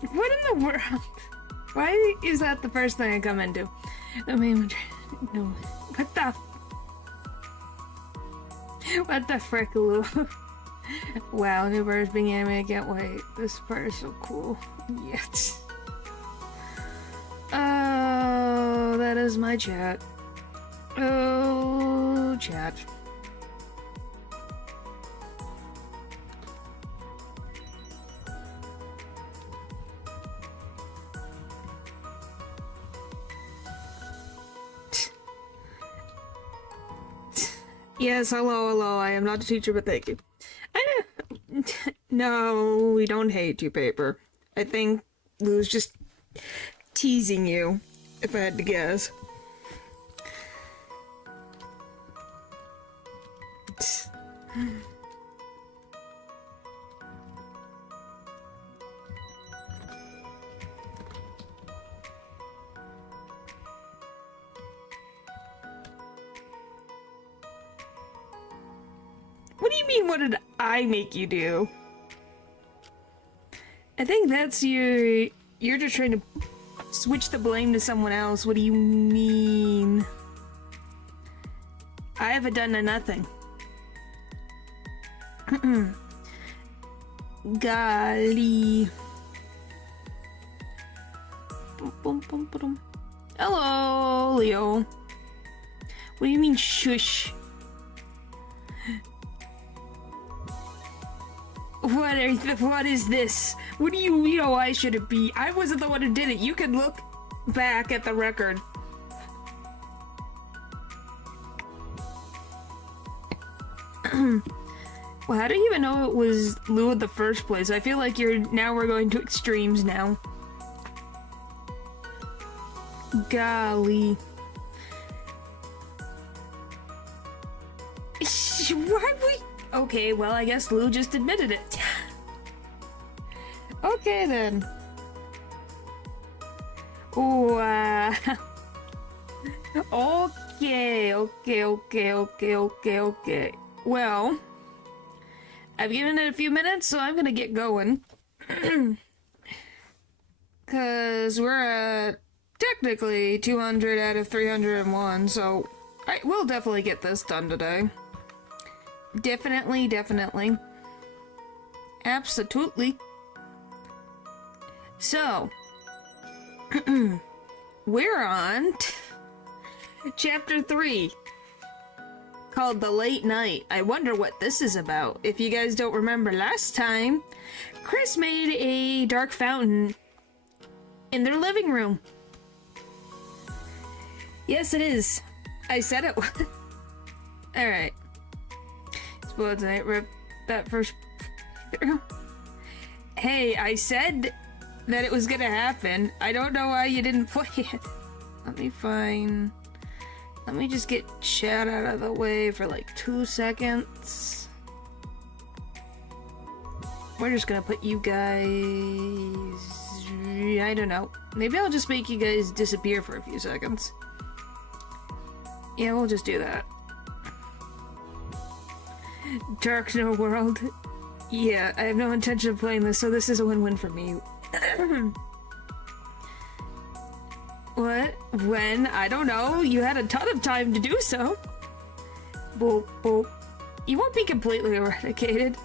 What in the world? Why is that the first thing I come into? I mean, no. What the? What the frick, Lou? Wow, new birds being animated. I can't wait. This part is so cool. Yes. Oh, that is my chat. Oh, chat. Yes, hello, I am not a teacher, but thank you. No, we don't hate you, Paper. I think Lou's just teasing you, if I had to guess. What do you mean, what did I make you do? I think that's you're just trying to switch the blame to someone else. What do you mean? I haven't done nothing. Golly. Hello, Leo. What do you mean, shush? What is this? What do you know I shouldn't be? I wasn't the one who did it. You can look back at the record. Well, how do you even know it was Lou in the first place? I feel like we're going to extremes now. Golly. Why we... Okay, well, I guess Lou just admitted it. Okay, then. Wow. Okay. Well, I've given it a few minutes, so I'm gonna get going. Because we're at technically 200 out of 301, so we'll definitely get this done today. Definitely. Absolutely. So, we're on chapter 3, called The Late Night. I wonder what this is about. If you guys don't remember last time, Chris made a dark fountain in their living room. Yes, it is. I said it was. Alright. Spoiled tonight, rip that first... Hey, I said that it was gonna happen. I don't know why you didn't play it. Let me just get chat out of the way for like 2 seconds. We're just gonna put you guys... I don't know. Maybe I'll just make you guys disappear for a few seconds. Yeah, we'll just do that. Dark No World. Yeah, I have no intention of playing this, so this is a win-win for me. What? When? I don't know. You had a ton of time to do so. Boop, boop. You won't be completely eradicated.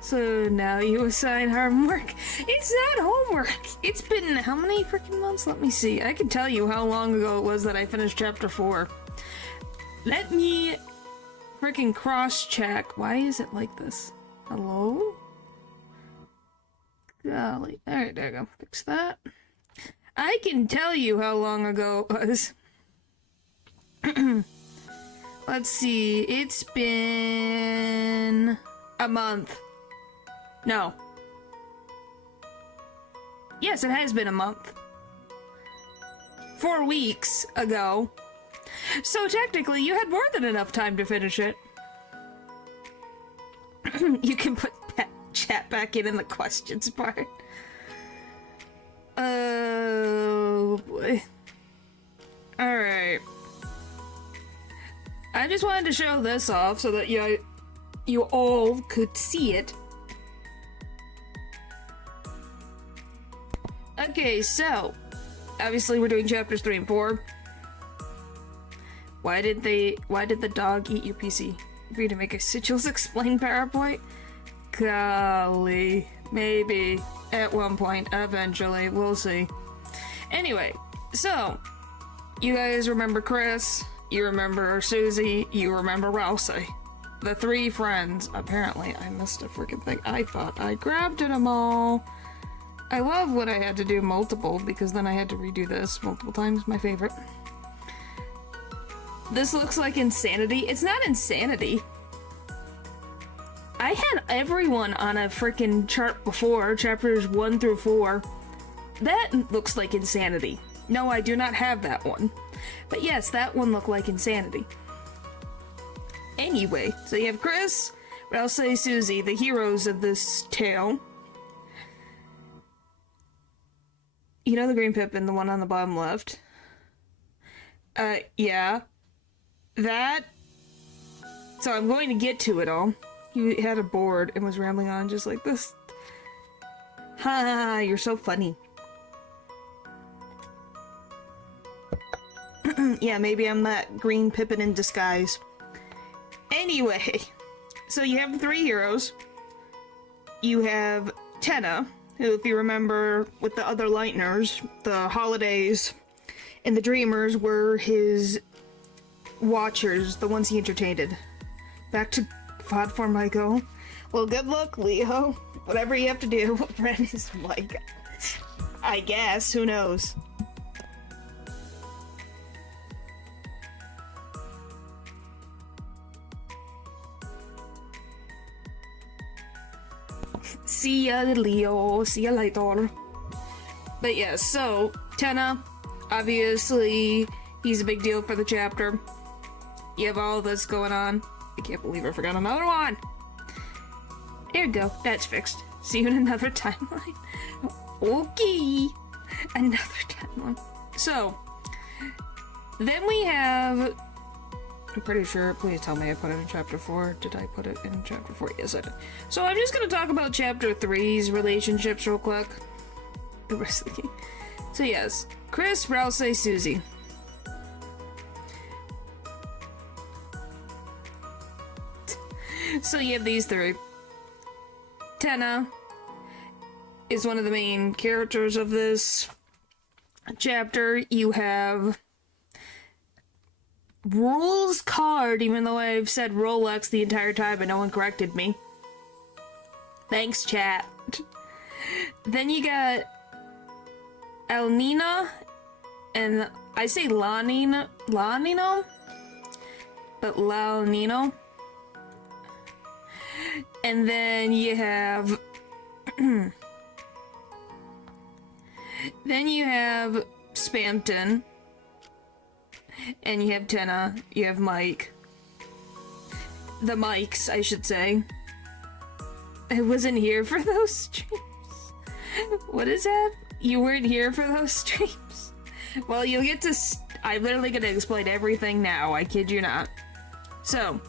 So now you assign homework. It's not homework. It's been how many freaking months? Let me see. I can tell you how long ago it was that I finished chapter 4. Let me freaking cross-check. Why is it like this? Hello? Golly. Alright, there we go. Fix that. I can tell you how long ago it was. Let's see. It's been a month. No. Yes, it has been a month. 4 weeks ago. So technically, you had more than enough time to finish it. You can put chat back in the questions part. Oh boy. Alright. I just wanted to show this off so that you all could see it. Okay, so obviously we're doing chapters 3 and 4. Why did the dog eat your PC? For you to make a Sigils explain PowerPoint? Golly. Maybe. At one point. Eventually. We'll see. Anyway, so you guys remember Chris, you remember Susie, you remember Rousey. The 3 friends. Apparently, I missed a freaking thing. I thought I grabbed them all. I love when I had to do multiple, because then I had to redo this multiple times. My favorite. This looks like insanity. It's not insanity. I had everyone on a freaking chart before, chapters 1 through 4. That looks like insanity. No, I do not have that one. But yes, that one looked like insanity. Anyway, so you have Chris, Rousey, Susie, the heroes of this tale. You know the green Pippin, the one on the bottom left? Yeah. That. So I'm going to get to it all. He had a board and was rambling on just like this. Ha, you're so funny. Yeah, maybe I'm that green Pippin in disguise. Anyway, so you have 3 heroes. You have Tenna, who, if you remember, with the other Lightners, the Holidays and the Dreamers were his watchers, the ones he entertained. Back to pod form I go. Well, good luck, Leo. Whatever you have to do. Ren is like, I guess, who knows? See ya, Leo. See ya later. But yeah, so, Tenna, obviously, he's a big deal for the chapter. You have all this going on. I can't believe I forgot another one. There you go. That's fixed. See you in another timeline. Okay. Another timeline. So, then we have... I'm pretty sure, please tell me I put it in chapter 4. Did I put it in chapter 4? Yes, I did. So I'm just going to talk about chapter 3's relationships real quick. The rest of the game. So yes, Chris, Rousey, Susie. So you have these 3. Tenna is one of the main characters of this chapter. You have Rules Card, even though I've said Rolex the entire time and no one corrected me. Thanks, chat. Then you got Elnina, and I say Lanino, but Laonino. And then you have then you have Spamton. And you have Tenna, you have Mike. The Mikes, I should say. I wasn't here for those streams. What is that? You weren't here for those streams? Well, you'll get to... I'm literally gonna explain everything now, I kid you not. So,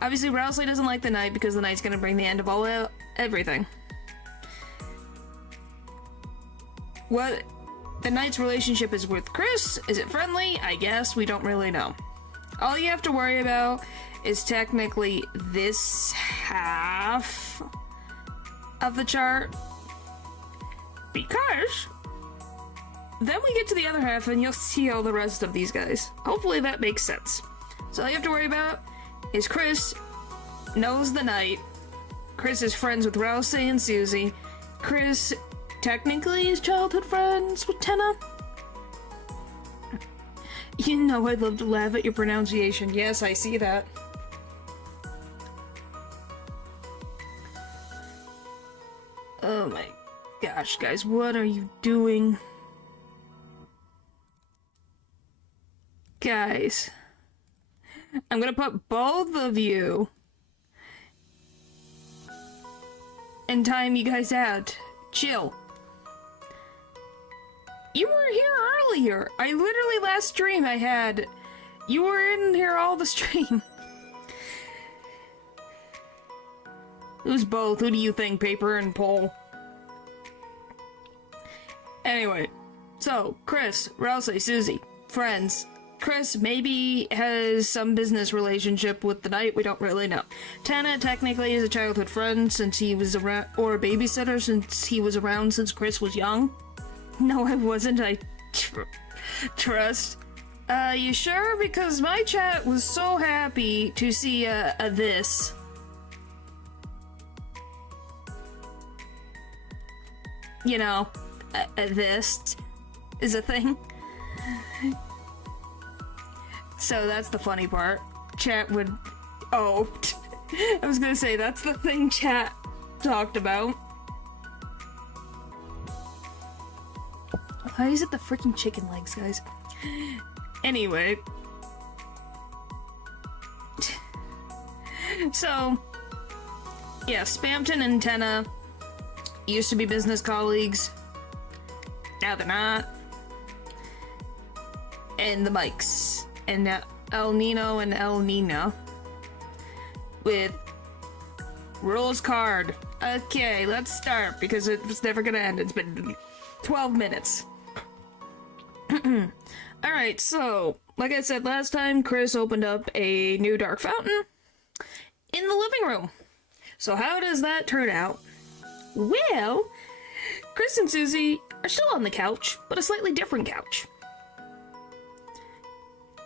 obviously Rousey doesn't like the Knight because the Knight's gonna bring the end of all everything. What the Knight's relationship is with Chris? Is it friendly? I guess. We don't really know. All you have to worry about is technically this half of the chart. Because then we get to the other half and you'll see all the rest of these guys. Hopefully that makes sense. So all you have to worry about is Chris knows the Knight. Chris is friends with Rousey and Susie. Chris technically is childhood friends with Tenna. You know I'd love to laugh at your pronunciation. Yes, I see that. Oh my gosh, guys, what are you doing? Guys, I'm gonna put both of you and time you guys out. Chill. You were here earlier. I literally last stream I had. You were in here all the stream. Who's both? Who do you think? Paper and Poll. Anyway, so Chris, Rousey, Susie, friends. Chris maybe has some business relationship with the knight, we don't really know. Tana technically is a childhood friend since he was around, or a babysitter since he was around since Chris was young. No, I wasn't, I trust. You sure? Because my chat was so happy to see, this. You know, this is a thing. So that's the funny part. Chat would... Oh. I was gonna say, that's the thing chat talked about. Why is it the freaking chicken legs, guys? Anyway. So, yeah, Spamton and Tenna used to be business colleagues. Now they're not. And the Mikes. And El Nino and El Nina. With rules card. Okay, let's start, because it's never gonna end. It's been 12 minutes. Alright, so, like I said last time, Chris opened up a new dark fountain in the living room. So how does that turn out? Well, Chris and Susie are still on the couch, but a slightly different couch.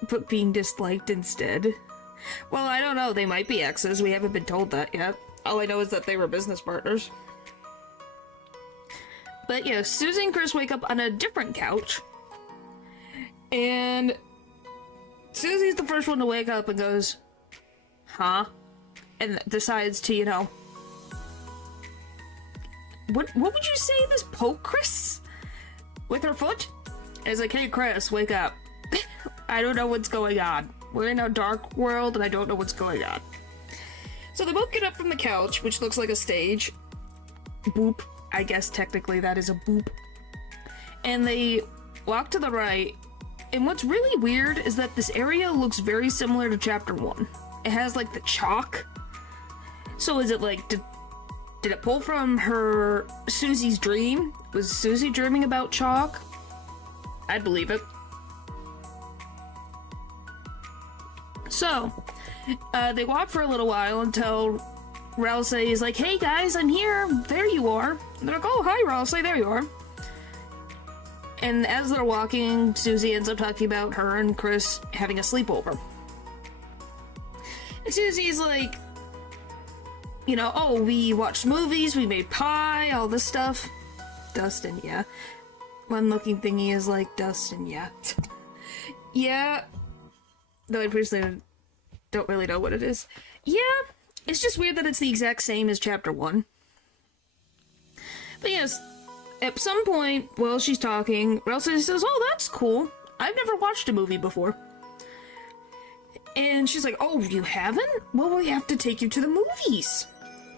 But being disliked instead. Well, I don't know, they might be exes, we haven't been told that yet. All I know is that they were business partners. But yeah, Susie and Chris wake up on a different couch. And Susie's the first one to wake up and goes, huh? And decides to, you know... What would you say, this poke Chris? With her foot? And it's like, hey Chris, wake up. I don't know what's going on. We're in a dark world and I don't know what's going on. So they both get up from the couch, which looks like a stage. Boop. I guess technically that is a boop. And they walk to the right. And what's really weird is that this area looks very similar to Chapter 1. It has like the chalk. So is it like, did it pull from Susie's dream? Was Susie dreaming about chalk? I'd believe it. So, they walk for a little while until Rousey is like, hey guys, I'm here, there you are. And they're like, oh, hi Rousey, there you are. And as they're walking, Susie ends up talking about her and Chris having a sleepover. And Susie's like, you know, oh, we watched movies, we made pie, all this stuff. Dustin, yeah. One looking thingy is like, Dustin, yeah. Yeah. Though I personally don't really know what it is. Yeah, it's just weird that it's the exact same as Chapter 1. But yes, at some point, while she's talking, Rousey says, oh, that's cool. I've never watched a movie before. And she's like, oh, you haven't? Well, we have to take you to the movies.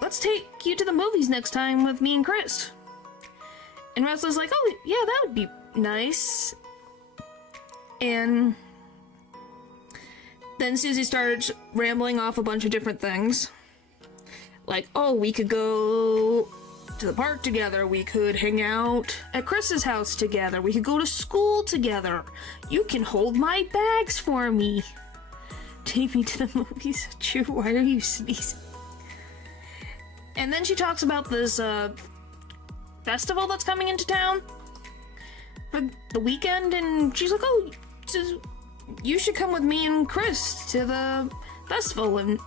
Let's take you to the movies next time with me and Chris. And Rousey's like, oh, yeah, that would be nice. And then Susie started rambling off a bunch of different things. Like, oh, we could go to the park together. We could hang out at Chris's house together. We could go to school together. You can hold my bags for me. Take me to the movies. Chew, why are you sneezing? And then she talks about this, festival that's coming into town for the weekend, and she's like, oh, you should come with me and Chris to the festival. And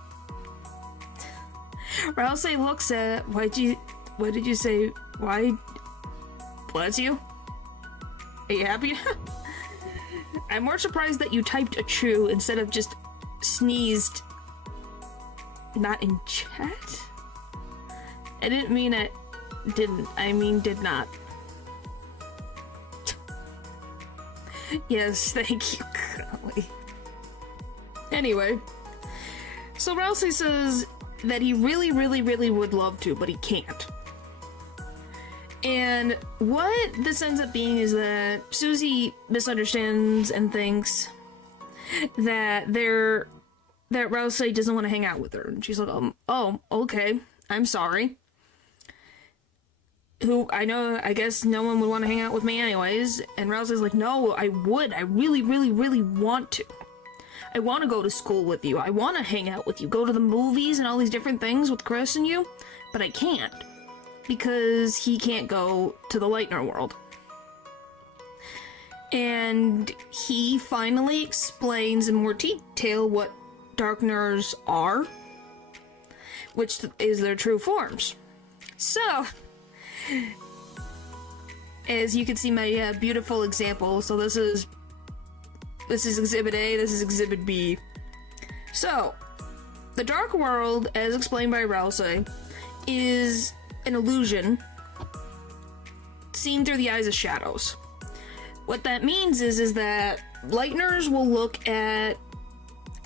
Rousey looks at, what did you say? Why? Bless you? Are you happy? I'm more surprised that you typed a chew instead of just sneezed. Not in chat? I didn't mean it. Didn't. I mean did not. Yes, thank you, Golly. Anyway, so Rousey says that he really, really, really would love to, but he can't. And what this ends up being is that Susie misunderstands and thinks that Rousey doesn't want to hang out with her. And she's like, oh, okay, I'm sorry. who I guess no one would want to hang out with me anyways. And Rousey's like, no, I would. I really, really, really want to. I want to go to school with you. I want to hang out with you. Go to the movies and all these different things with Chris and you. But I can't. Because he can't go to the Lightner world. And he finally explains in more detail what Darkners are. Which is their true forms. So, as you can see my beautiful example, so this is Exhibit A, this is Exhibit B. So, the Dark World, as explained by Rousey, is an illusion seen through the eyes of shadows. What that means is that Lightners will look at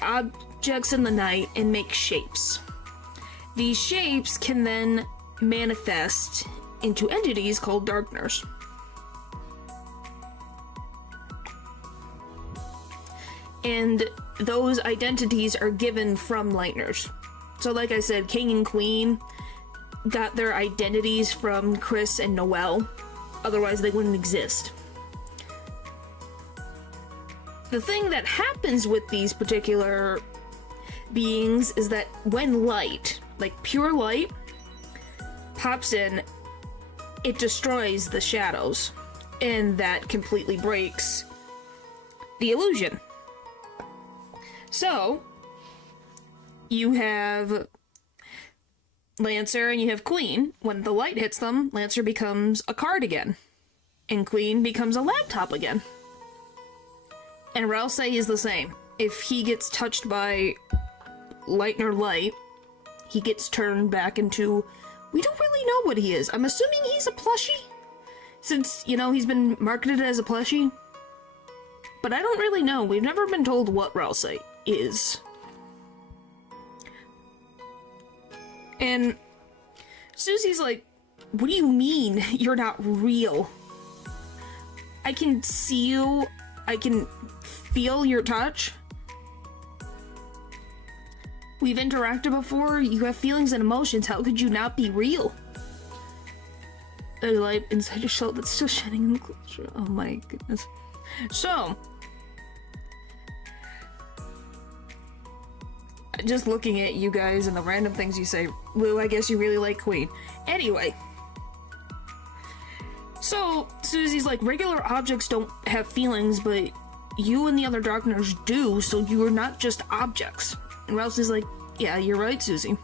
objects in the night and make shapes. These shapes can then manifest into entities called Darkners. And those identities are given from Lightners. So like I said, King and Queen got their identities from Chris and Noelle. Otherwise they wouldn't exist. The thing that happens with these particular beings is that when light, like pure light, pops in, it destroys the shadows, and that completely breaks the illusion. So, you have Lancer and you have Queen. When the light hits them, Lancer becomes a card again, and Queen becomes a laptop again. And Rousey is the same. If he gets touched by Lightner light, he gets turned back into... We don't really know what he is. I'm assuming he's a plushie, since, you know, he's been marketed as a plushie. But I don't really know. We've never been told what Rousey is. And Susie's like, what do you mean you're not real? I can see you. I can feel your touch. We've interacted before. You have feelings and emotions. How could you not be real? There's a light inside your soul that's still shining in the closure. Oh my goodness. So, just looking at you guys and the random things you say, Lou, I guess you really like Queen. Anyway. So, Susie's like, regular objects don't have feelings, but you and the other Darkners do, so you are not just objects. And Rousey's like, yeah, you're right, Susie.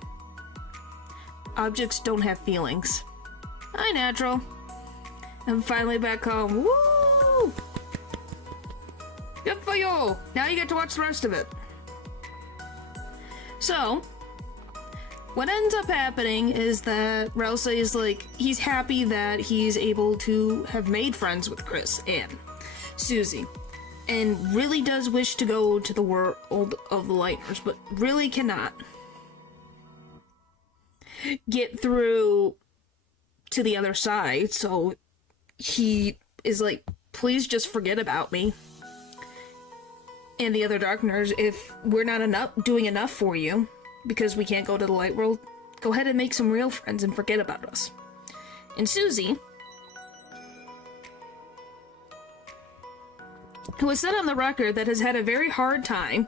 Objects don't have feelings. Hi, Natural. I'm finally back home. Woo! Good for you! Now you get to watch the rest of it. So, what ends up happening is that Rousey is like, he's happy that he's able to have made friends with Chris and Susie. And really does wish to go to the world of the Lightners, but really cannot get through to the other side, so he is like, please just forget about me and the other Darkners. If we're not doing enough for you, because we can't go to the light world, go ahead and make some real friends and forget about us. And Susie, who has said on the record that has had a very hard time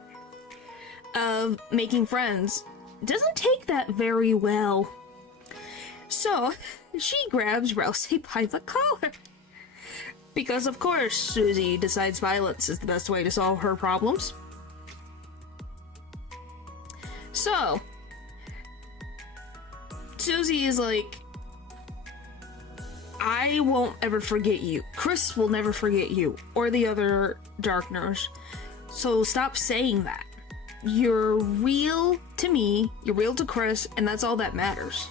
of making friends, doesn't take that very well. So, she grabs Rousey by the collar. Because, of course, Susie decides violence is the best way to solve her problems. So, Susie is like, I won't ever forget you. Chris will never forget you, or the other Darkners. So stop saying that. You're real to me, you're real to Chris, and that's all that matters.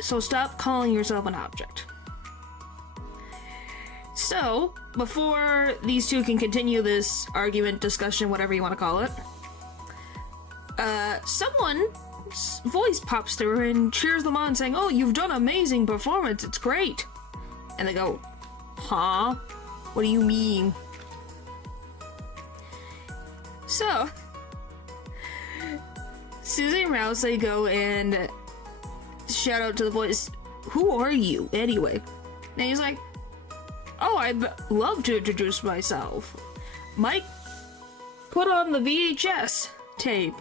So stop calling yourself an object. So, before these two can continue this argument, discussion, whatever you want to call it, someone's voice pops through and cheers them on, saying, oh, you've done an amazing performance, it's great. And they go, huh? What do you mean? So, Susie and Rousey go and shout out to the voice, who are you, anyway? And he's like, oh, I'd love to introduce myself. Mike, put on the VHS tape.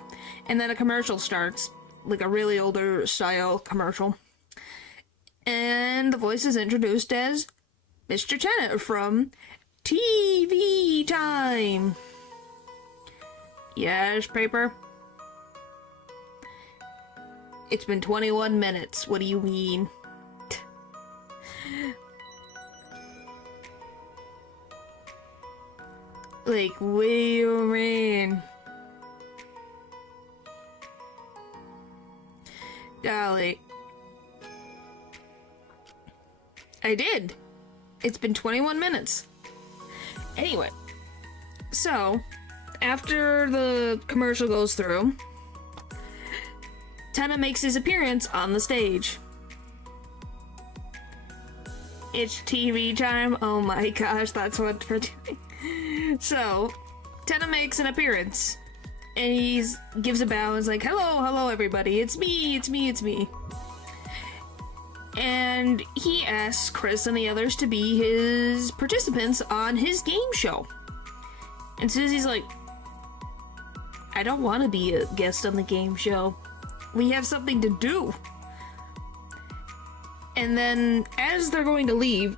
And then a commercial starts, like a really older style commercial. And the voice is introduced as Mr. Tennant from TV Time. Yes, Paper? It's been 21 minutes. What do you mean? Like, what do you mean? Golly. I did. It's been 21 minutes. Anyway. So, after the commercial goes through, Tennant makes his appearance on the stage. It's TV time. Oh my gosh, that's what we're doing. So, Tennant makes an appearance. And he gives a bow and is like, hello, everybody. It's me. And he asks Chris and the others to be his participants on his game show. And Susie's like, I don't want to be a guest on the game show. We have something to do. And then, as they're going to leave,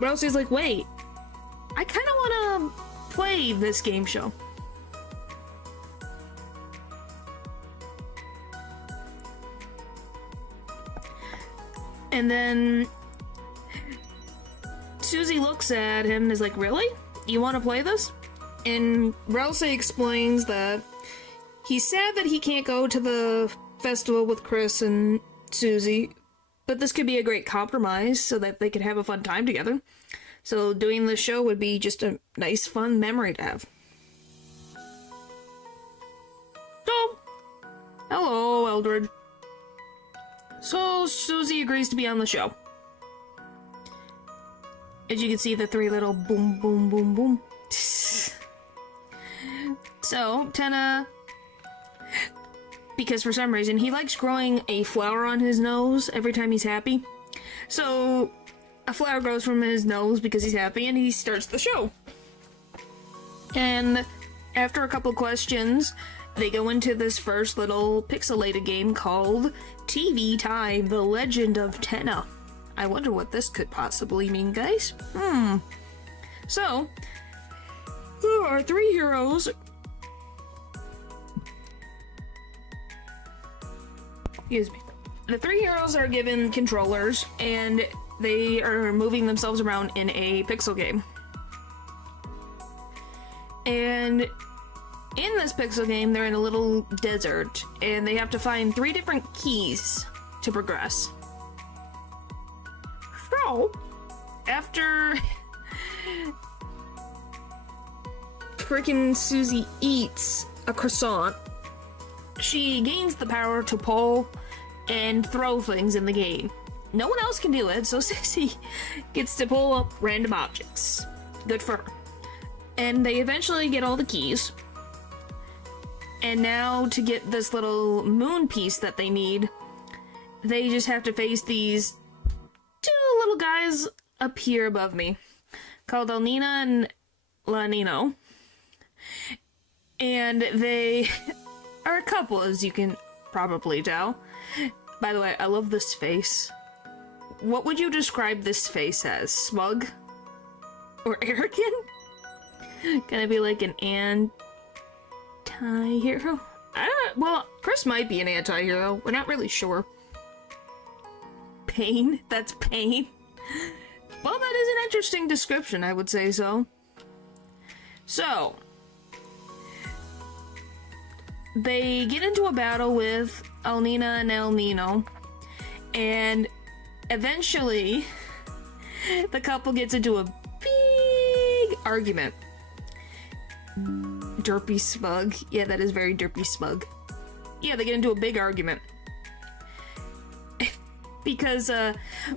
Rosie's like, wait, I kind of want to play this game show. And then Susie looks at him and is like, really? You want to play this? And Rousey explains that he's sad that he can't go to the festival with Chris and Susie, but this could be a great compromise so that they could have a fun time together. So doing the show would be just a nice, fun memory to have. So, hello, Eldred. So Susie agrees to be on the show. As you can see, the three little boom, boom, boom, boom. So, Tenna, because for some reason, he likes growing a flower on his nose every time he's happy. So, a flower grows from his nose because he's happy, and he starts the show. And after a couple questions, they go into this first little pixelated game called TV Time, The Legend of Tenna. I wonder what this could possibly mean, guys. So, our three heroes... Excuse me. The three heroes are given controllers, and they are moving themselves around in a pixel game. And in this pixel game, they're in a little desert, and they have to find 3 different keys to progress. So, after freaking Susie eats a croissant, she gains the power to pull and throw things in the game. No one else can do it, so Susie gets to pull up random objects. Good for her. And they eventually get all the keys. And now, to get this little moon piece that they need, they just have to face these 2 little guys up here above me, called Elnina and Lanino. And they are a couple, as you can probably tell. By the way, I love this face. What would you describe this face as? Smug? Or arrogant? Gonna be like an anti-hero? Well, Chris might be an anti-hero. We're not really sure. Pain? That's pain? Well, that is an interesting description, I would say so. So, they get into a battle with Elnina and El Nino, and eventually the couple gets into a big argument. Derpy smug. Yeah, that is very derpy smug. Yeah, they get into a big argument. Because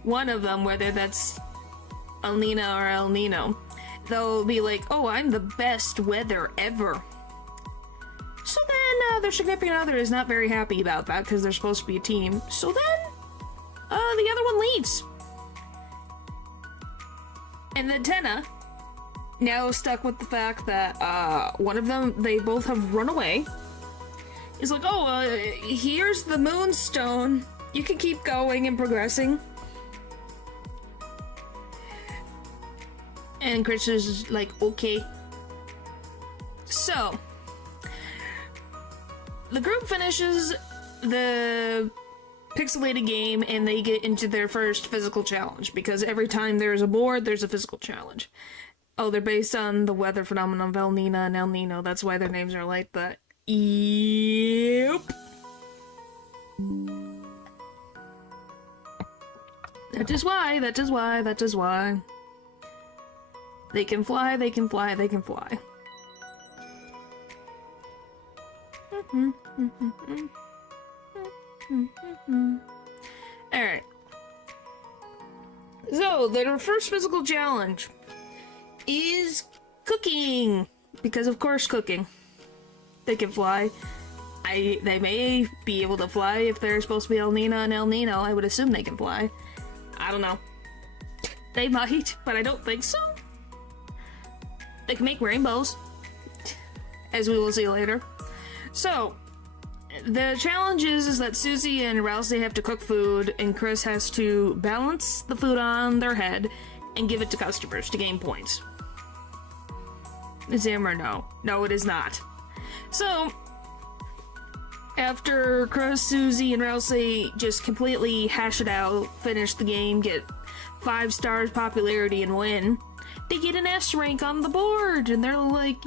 one of them, whether that's Elnina or El Nino, they'll be like, oh, I'm the best weather ever. So then their significant other is not very happy about that because they're supposed to be a team. So then the other one leaves. And then Tenna, now stuck with the fact that one of them, they both have run away, is like, oh, here's the moonstone. You can keep going and progressing. And Chris is like, okay. So, the group finishes the pixelated game and they get into their first physical challenge, because every time there's a board, there's a physical challenge. Oh, they're based on the weather phenomenon of El Nino and El Nino. That's why their names are like that. Yep. That is why. They can fly, they can fly, they can fly. Alright. So, their first physical challenge is cooking. Because of course cooking. They can fly. They may be able to fly if they're supposed to be El Nino and El Nino. I would assume they can fly. I don't know. They might, but I don't think so. They can make rainbows, as we will see later. So, the challenge is that Susie and Rousey have to cook food, and Chris has to balance the food on their head and give it to customers to gain points. Is him or no? No, it is not. So, after Chris, Susie, and Rousey just completely hash it out, finish the game, get 5 stars popularity, and win, they get an S rank on the board, and they're like,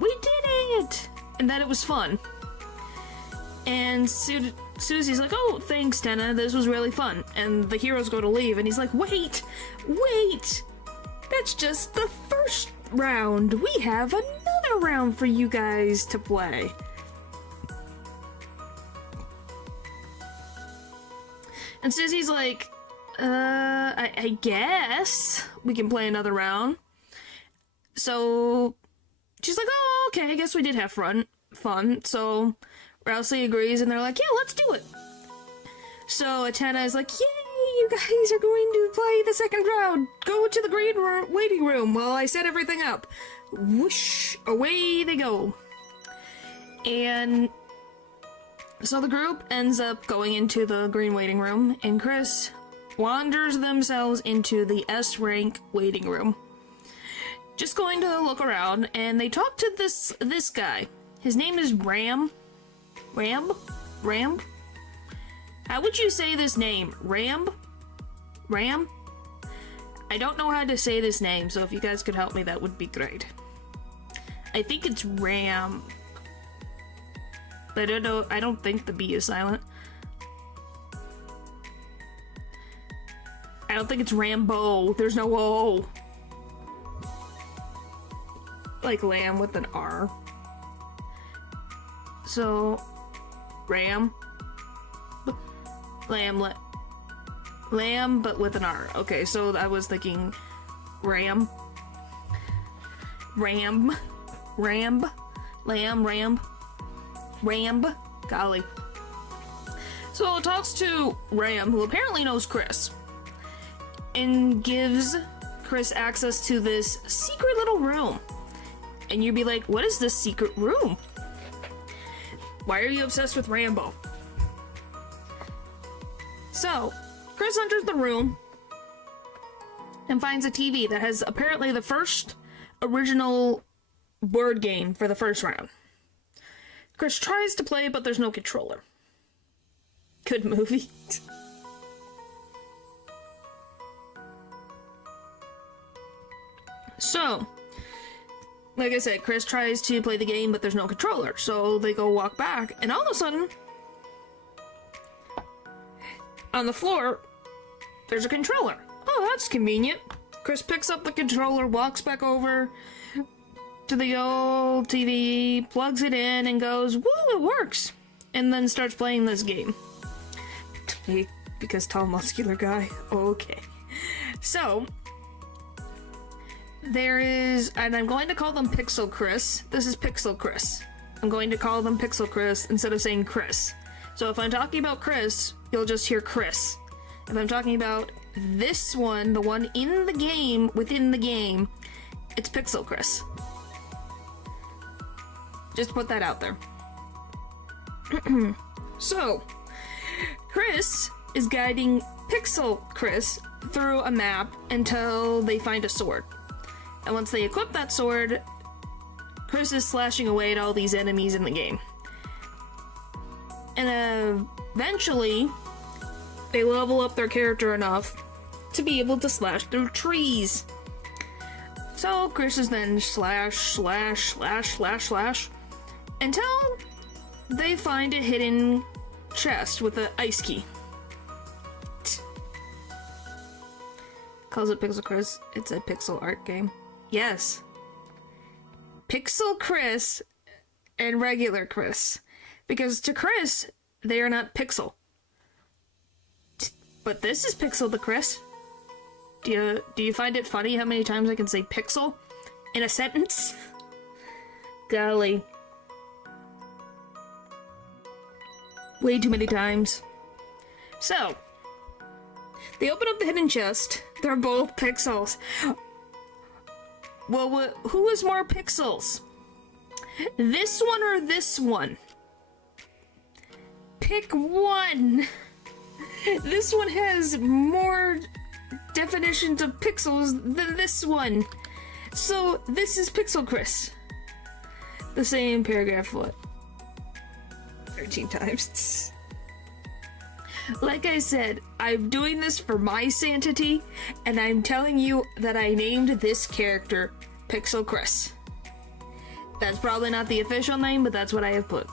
we did it! And that it was fun. And Susie's like, oh, thanks, Tenna, this was really fun. And the heroes go to leave, and he's like, wait! That's just the first round. We have another round for you guys to play. And Susie's like, I guess we can play another round. So she's like, oh, okay, I guess we did have fun. So Rousey agrees, and they're like, yeah, let's do it. So Tenna is like, yay, you guys are going to play the second round. Go to the green waiting room while I set everything up. Whoosh, away they go. And so the group ends up going into the green waiting room, and Chris wanders themselves into the S rank waiting room. Just going to look around, and they talk to this guy. His name is Ram? How would you say this name? Ram? I don't know how to say this name, so if you guys could help me, that would be great. I think it's Ram. But I don't think the B is silent. I don't think it's Rambo. There's no O. Like lamb with an R. So, lamb, but with an R. Okay, so I was thinking ram, golly. So it talks to Ram, who apparently knows Chris, and gives Chris access to this secret little room. And you'd be like, what is this secret room? Why are you obsessed with Rambo? So, Chris enters the room and finds a TV that has apparently the first original board game for the first round. Chris tries to play, but there's no controller. Good movie. So, like I said, Chris tries to play the game, but there's no controller. So they go walk back, and all of a sudden, on the floor, there's a controller. Oh, that's convenient. Chris picks up the controller, walks back over to the old TV, plugs it in, and goes, woo, it works! And then starts playing this game. Because tall, muscular guy. Okay. So, there is, and I'm going to call them Pixel Chris. This is Pixel Chris. I'm going to call them Pixel Chris instead of saying Chris. So if I'm talking about Chris, you'll just hear Chris. If I'm talking about this one, the one in the game, within the game, it's Pixel Chris. Just put that out there. So, Chris is guiding Pixel Chris through a map until they find a sword. And once they equip that sword, Chris is slashing away at all these enemies in the game. And eventually, they level up their character enough to be able to slash through trees. So Chris is then slash until they find a hidden chest with an ice key. Calls it Pixel Chris. It's a pixel art game. Yes. Pixel Chris and regular Chris. Because to Chris, they are not pixel. But this is Pixel to Chris. Do you find it funny how many times I can say pixel in a sentence? Golly. Way too many times. So, they open up the hidden chest. They're both pixels. Well, who is more pixels? This one or this one? Pick one. This one has more definitions of pixels than this one. So, this is Pixel Chris. The same paragraph, what? 13 times. Like I said, I'm doing this for my sanity, and I'm telling you that I named this character Pixel Chris. That's probably not the official name, but that's what I have put.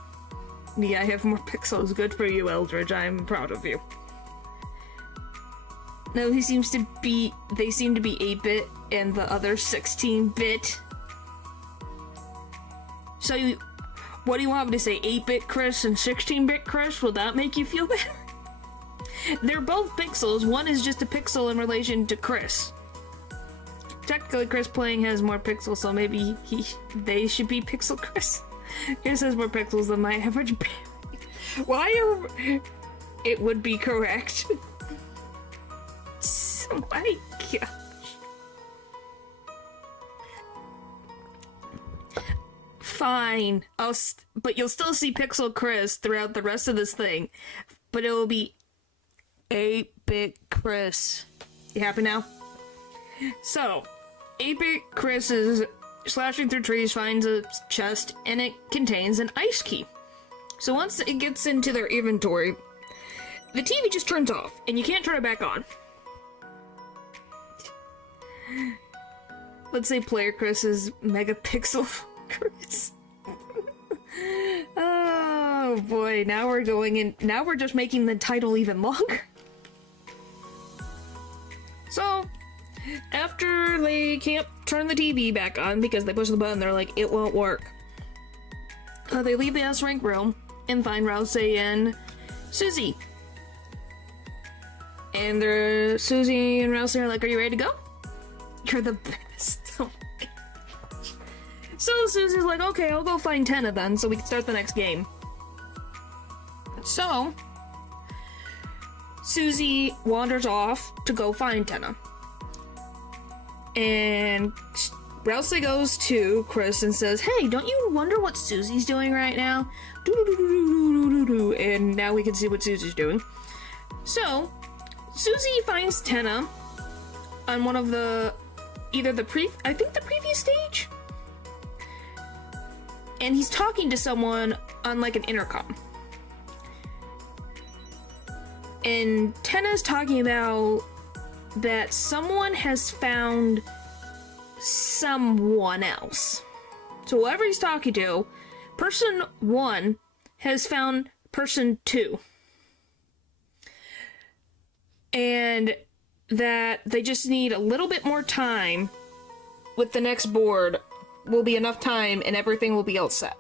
Yeah, I have more pixels. Good for you, Eldridge. I'm proud of you. No, they seem to be 8-bit, and the other 16-bit. So, what do you want me to say? 8-bit Chris and 16-bit Chris? Will that make you feel better? They're both pixels. One is just a pixel in relation to Chris. Technically, Chris playing has more pixels, so maybe they should be Pixel Chris. Chris has more pixels than my average bear. It would be correct. Oh my gosh. Fine. But you'll still see Pixel Chris throughout the rest of this thing. But it will be 8-bit Chris. You happy now? So, 8-bit Chris is slashing through trees, finds a chest, and it contains an ice key. So once it gets into their inventory, the TV just turns off, and you can't turn it back on. Let's say player Chris is Megapixel Chris. Oh boy, now we're just making the title even longer. So, after they can't turn the TV back on because they push the button, they're like, it won't work. They leave the S-rank room and find Rouse and Susie. And Susie and Rouse are like, are you ready to go? You're the best. Oh my gosh. So Susie's like, okay, I'll go find Tenna then, so we can start the next game. So, Susie wanders off to go find Tenna. And Rouse goes to Chris and says, hey, don't you wonder what Susie's doing right now? And now we can see what Susie's doing. So, Susie finds Tenna on one of the the previous stage? And he's talking to someone on like an intercom. And Tenna's talking about that someone has found someone else. So whoever he's talking to, person 1 has found person 2. And that they just need a little bit more time with the next board will be enough time and everything will be all set.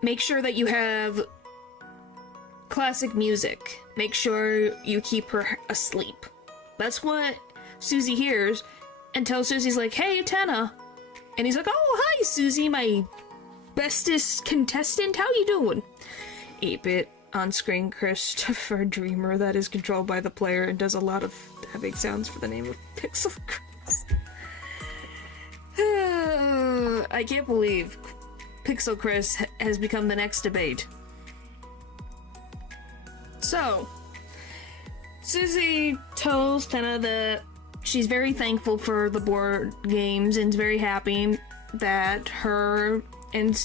Make sure that you have classic music. Make sure you keep her asleep. That's what Susie hears until Susie's like, hey, Tenna. And he's like, oh, hi, Susie, my bestest contestant. How you doing? 8-bit on-screen Christopher Dreamer that is controlled by the player and does a lot of having sounds for the name of Pixel Chris. I can't believe Pixel Chris has become the next debate. So, Susie tells Tenna that she's very thankful for the board games and is very happy that her and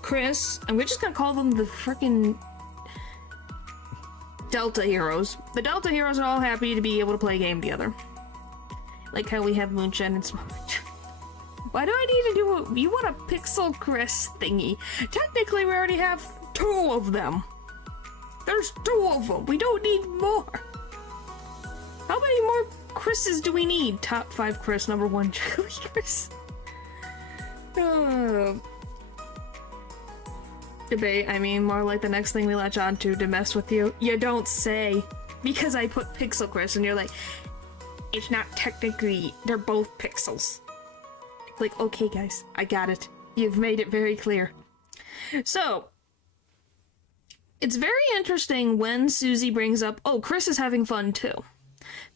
Chris, I'm just gonna call them the frickin' Delta Heroes. The Delta Heroes are all happy to be able to play a game together. Like how we have Moonshine and Small Moonshine. Why do I need to do you want a Pixel Chris thingy? Technically, we already have 2 of them. There's 2 of them. We don't need more. How many more Chris's do we need? Top 5 Chris, number 1 Chili Chris. Debate, I mean, more like the next thing we latch on to mess with you. You don't say. Because I put Pixel Chris and you're like, it's not technically, they're both pixels. Like, okay guys, I got it. You've made it very clear. So, it's very interesting when Susie brings up, oh, Chris is having fun too.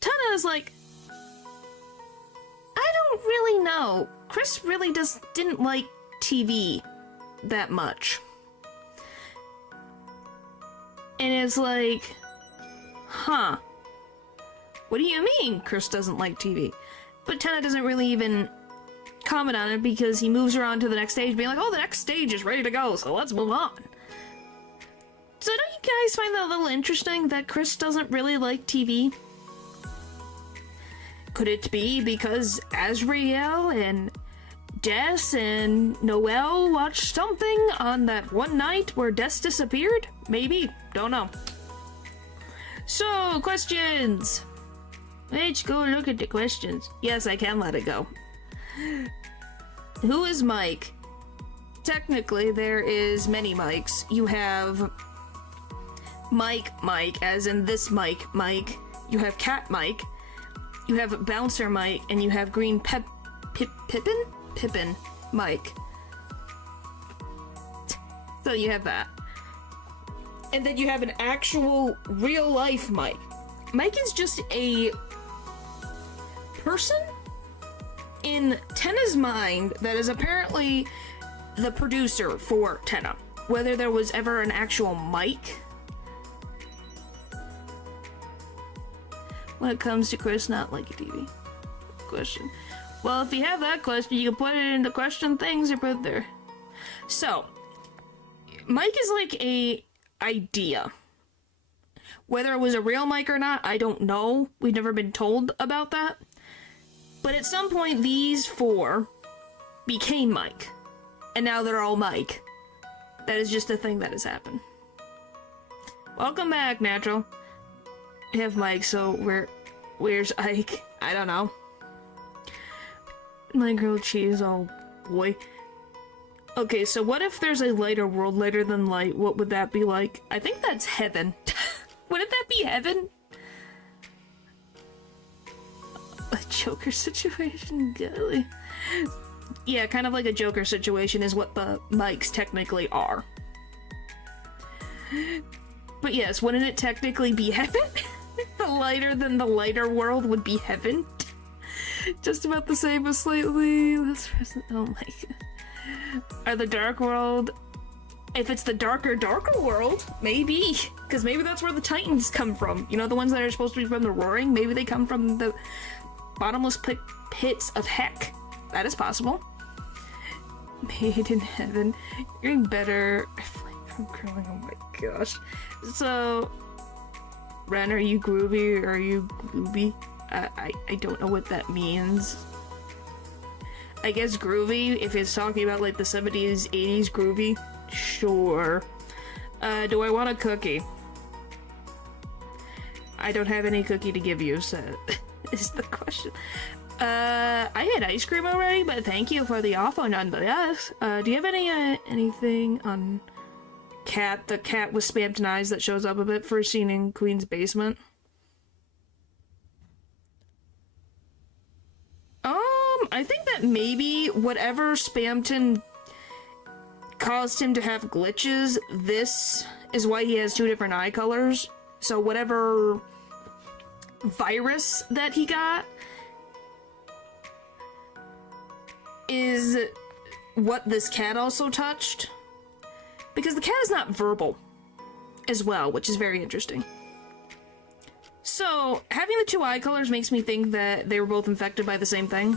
Tenna is like, I don't really know. Chris really didn't like TV that much. And it's like, huh. What do you mean Chris doesn't like TV? But Tenna doesn't really even comment on it because he moves her on to the next stage being like, oh, the next stage is ready to go, so let's move on. So don't you guys find that a little interesting that Chris doesn't really like TV? Could it be because Azrael and Des and Noelle watched something on that one night where Des disappeared? Maybe. Don't know. So, questions! Let's go look at the questions. Yes, I can let it go. Who is Mike? Technically, there is many Mikes. You have Mike, as in this Mike. You have Cat Mike. You have Bouncer Mike, and you have Green Pippin Mike. So you have that. And then you have an actual real life Mike. Mike is just a person in Tenna's mind that is apparently the producer for Tenna. Whether there was ever an actual Mike. When it comes to Chris not liking TV. Question. Well, if you have that question, you can put it in the question things you put there. So, Mike is like a idea. Whether it was a real Mike or not, I don't know. We've never been told about that. But at some point, these 4 became Mike. And now they're all Mike. That is just a thing that has happened. Welcome back, Natural. We have Mike, so where's Ike? I don't know. My grilled cheese, oh boy. Okay, so what if there's a lighter world, lighter than light? What would that be like? I think that's heaven. Wouldn't that be heaven? A Joker situation? Golly. Yeah, kind of like a Joker situation is what the mics technically are. But yes, wouldn't it technically be heaven? The lighter than the lighter world would be heaven? Just about the same, but slightly less present. Oh my god. Are the dark world... If it's the darker world, maybe. Because maybe that's where the Titans come from. You know, the ones that are supposed to be from the Roaring? Maybe they come from the bottomless pits of heck. That is possible. Made in heaven. You're getting better. I'm growing. Oh my gosh. So... Ren, are you groovy or are you glooby? I don't know what that means. I guess groovy, if it's talking about like the 70s, 80s groovy, sure. Do I want a cookie? I don't have any cookie to give you, so is the question. I had ice cream already, but thank you for the offer nonetheless. Do you have anything on Cat? The cat with Spamton eyes that shows up a bit first seen in Queen's basement. I think that maybe whatever Spamton caused him to have glitches. This is why he has two different eye colors. So whatever virus that he got is what this cat also touched. Because the cat is not verbal as well, which is very interesting. So, having the two eye colors makes me think that they were both infected by the same thing.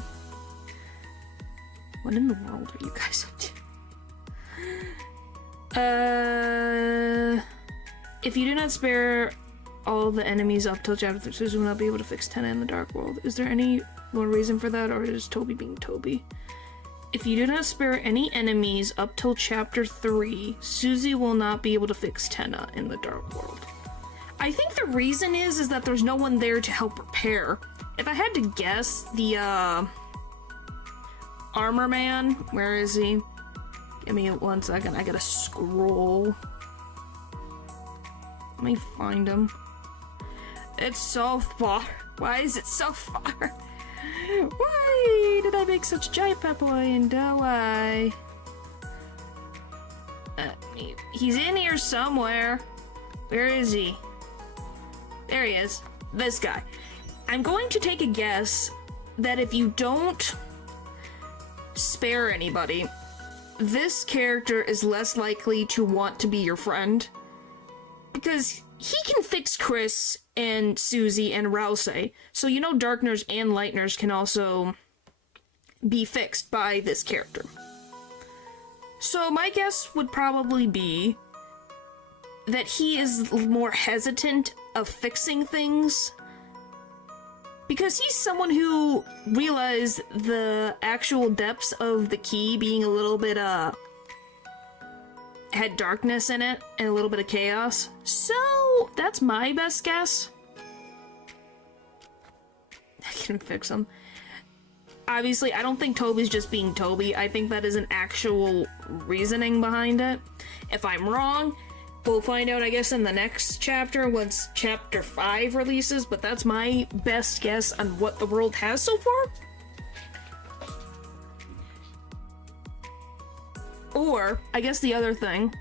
What in the world are you guys up to? If you do not spare all the enemies up till chapter 3, Susan will not be able to fix Tenna in the Dark World. Is there any more reason for that, or is Toby being Toby? If you do not spare any enemies up till chapter 3, Susie will not be able to fix Tenna in the Dark World. I think the reason is that there's no one there to help repair. If I had to guess, the, Armor Man, where is he? Give me 1 second, I gotta scroll. Let me find him. It's so far. Why is it so far? Why did I make such a giant pet boy, and why? He's in here somewhere. Where is he? There he is. This guy. I'm going to take a guess that if you don't spare anybody, this character is less likely to want to be your friend. Because he can fix Chris and Susie and Rousey. So you know Darkners and Lightners can also be fixed by this character. So my guess would probably be that he is more hesitant of fixing things because he's someone who realized the actual depths of the key being a little bit, had darkness in it and a little bit of chaos. So that's my best guess. I can fix him. Obviously, I don't think Toby's just being Toby. I think that is an actual reasoning behind it. If I'm wrong, we'll find out, I guess, in the next chapter once chapter 5 releases, but that's my best guess on what the world has so far. Or, I guess the other thing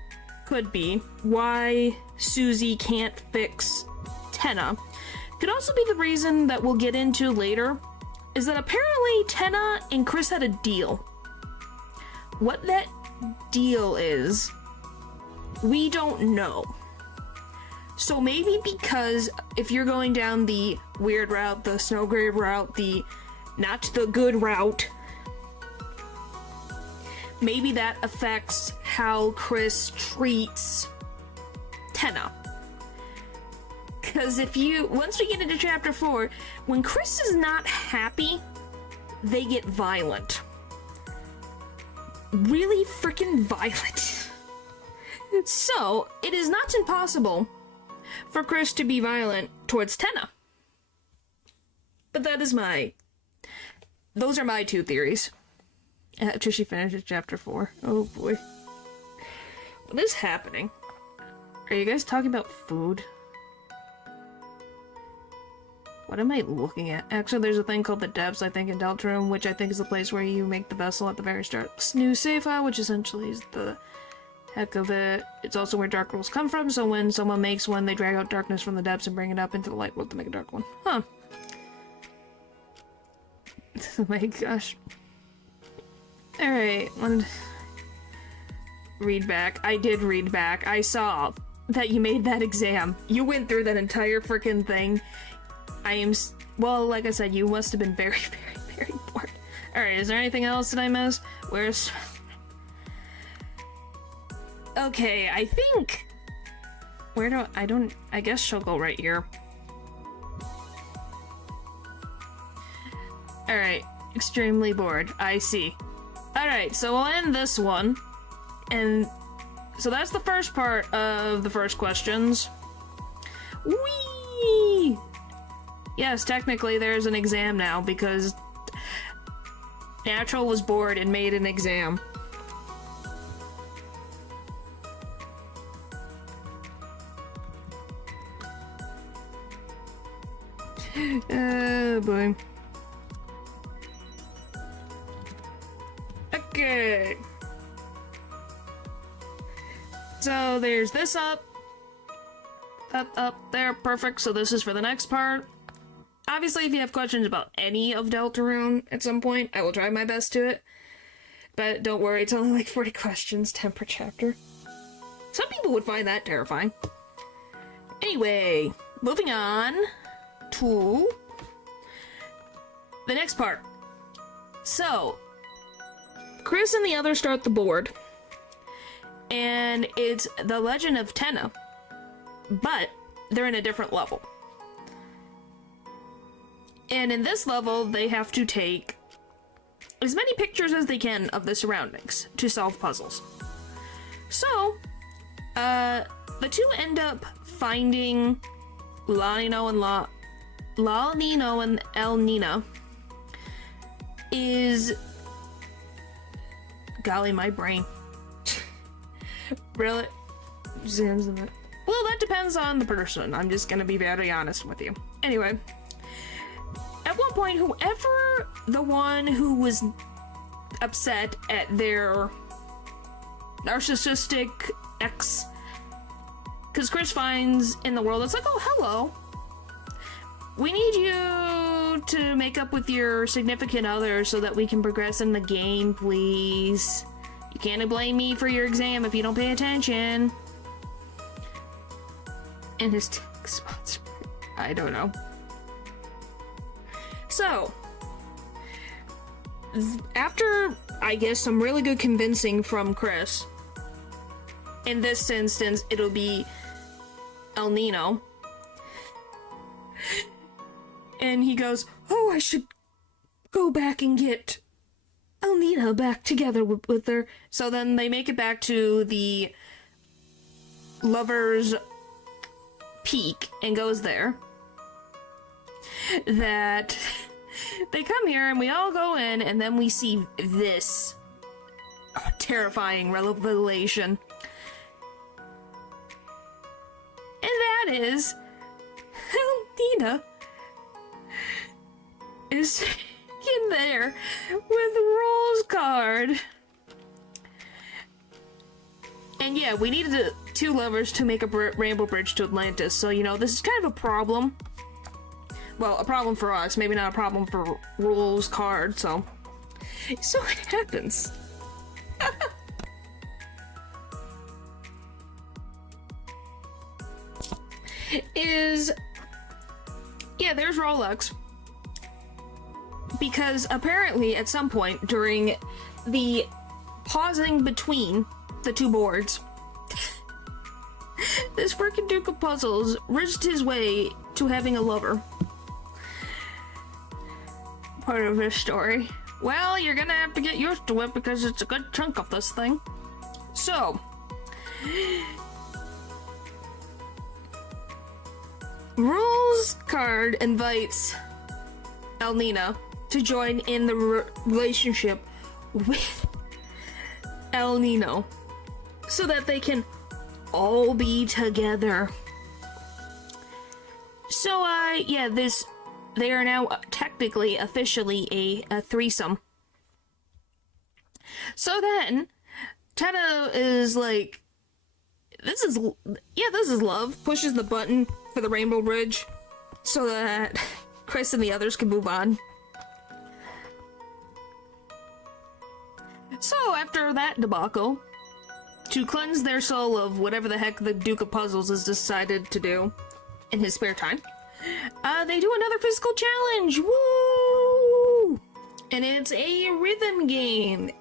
could be why Susie can't fix Tenna. Could also be the reason that we'll get into later, is that apparently Tenna and Chris had a deal. What that deal is, we don't know. So maybe because if you're going down the weird route, the Snowgrave route, the not the good route, maybe that affects how Chris treats Tenna. Because once we get into chapter 4, when Chris is not happy, they get violent. Really freaking violent. So, it is not impossible for Chris to be violent towards Tenna. But those are my two theories. After she finishes chapter 4. Oh boy. What is happening? Are you guys talking about food? What am I looking at? Actually, there's a thing called the Depths, I think, in Deltarune, which I think is the place where you make the vessel at the very start. New save file, which essentially is the heck of it. It's also where dark rules come from, so when someone makes one, they drag out darkness from the depths and bring it up into the light world to make a dark one. Huh. Oh my gosh. Alright, read back. I did read back. I saw that you made that exam. You went through that entire freaking thing. Well, like I said, you must have been very, very, very bored. Alright, is there anything else that I missed? Where's... Okay, I think... I guess she'll go right here. Alright, extremely bored. I see. Alright, so we'll end this one. And so that's the first part of the first questions. Whee! Yes, technically there's an exam now because Natural was bored and made an exam. Oh boy. Okay. So there's this up there, perfect. So this is for the next part. Obviously, if you have questions about any of Deltarune at some point, I will try my best to it. But don't worry, it's only like 40 questions, 10 per chapter. Some people would find that terrifying. Anyway, moving on to the next part. So, Chris and the others start the board. And it's the Legend of Tenna. But they're in a different level. And in this level, they have to take as many pictures as they can of the surroundings to solve puzzles. So, the two end up finding La Nino and El Nina is... Golly, my brain. Really? Well, that depends on the person. I'm just gonna be very honest with you. Anyway, at one point, whoever the one who was upset at their narcissistic ex, because Chris finds in the world, it's like, oh, hello. We need you to make up with your significant other so that we can progress in the game, please. You can't blame me for your exam if you don't pay attention. And his text sponsor, I don't know. So, after, I guess, some really good convincing from Chris, in this instance, it'll be El Nino. And he goes, oh, I should go back and get El Nino back together with her. So then they make it back to the Lover's Peak and goes there. That they come here and we all go in and then we see this terrifying revelation. And that is Nina is in there with Roll's card. And yeah, we needed two lovers to make a rainbow bridge to Atlantis, so you know, this is kind of a problem. Well, a problem for us, maybe not a problem for Roll's card, so it happens. Yeah, there's Rolex. Because apparently at some point during the pausing between the two boards, this freaking Duke of Puzzles risked his way to having a lover. Part of his story. Well, you're gonna have to get used to it because it's a good chunk of this thing. So, Rules card invites El Nina to join in the relationship with El Nino so that they can all be together. So, yeah, they are now technically, officially a threesome. So then, Tenna is like, this is love, pushes the button for the Rainbow Bridge so that Chris and the others can move on. So, after that debacle, to cleanse their soul of whatever the heck the Duke of Puzzles has decided to do in his spare time, they do another physical challenge! Woo! And it's a rhythm game.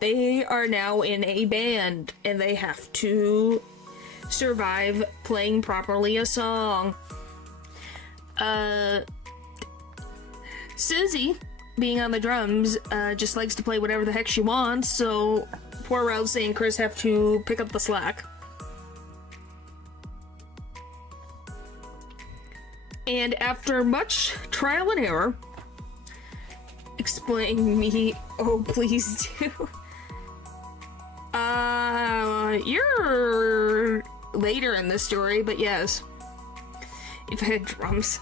They are now in a band, and they have to survive playing properly a song. Susie, being on the drums, just likes to play whatever the heck she wants, so poor Rousey and Chris have to pick up the slack. And after much trial and error, explain me, oh please do. You're later in the story, but yes. You've had drums.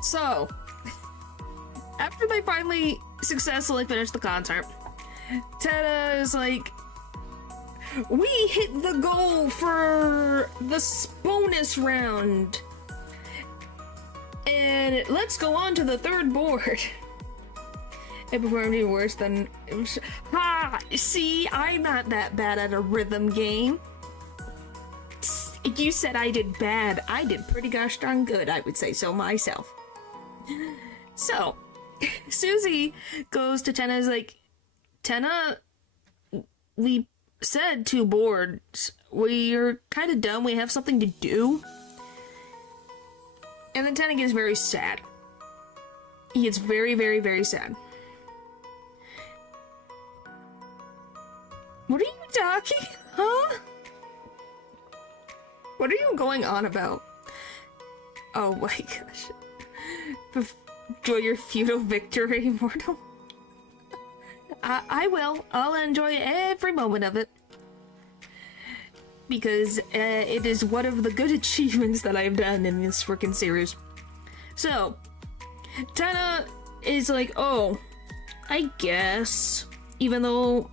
So, after they finally successfully finish the concert, Tenna is like, We hit the goal for the bonus round. And let's go on to the third board. It performed even worse than... See, I'm not that bad at a rhythm game. You said I did bad. I did pretty gosh darn good, I would say so myself. So, Susie goes to Tenna's like, Tenna, we said 2 boards. We're kind of done. We have something to do. And then Tenna gets very sad. He gets very, very, very sad. What are you talking? Huh? What are you going on about? Oh my gosh. Enjoy your feudal victory, mortal. I will. I'll enjoy every moment of it. Because it is one of the good achievements that I've done in this freaking series. So, Tenna is like, oh, I guess. Even though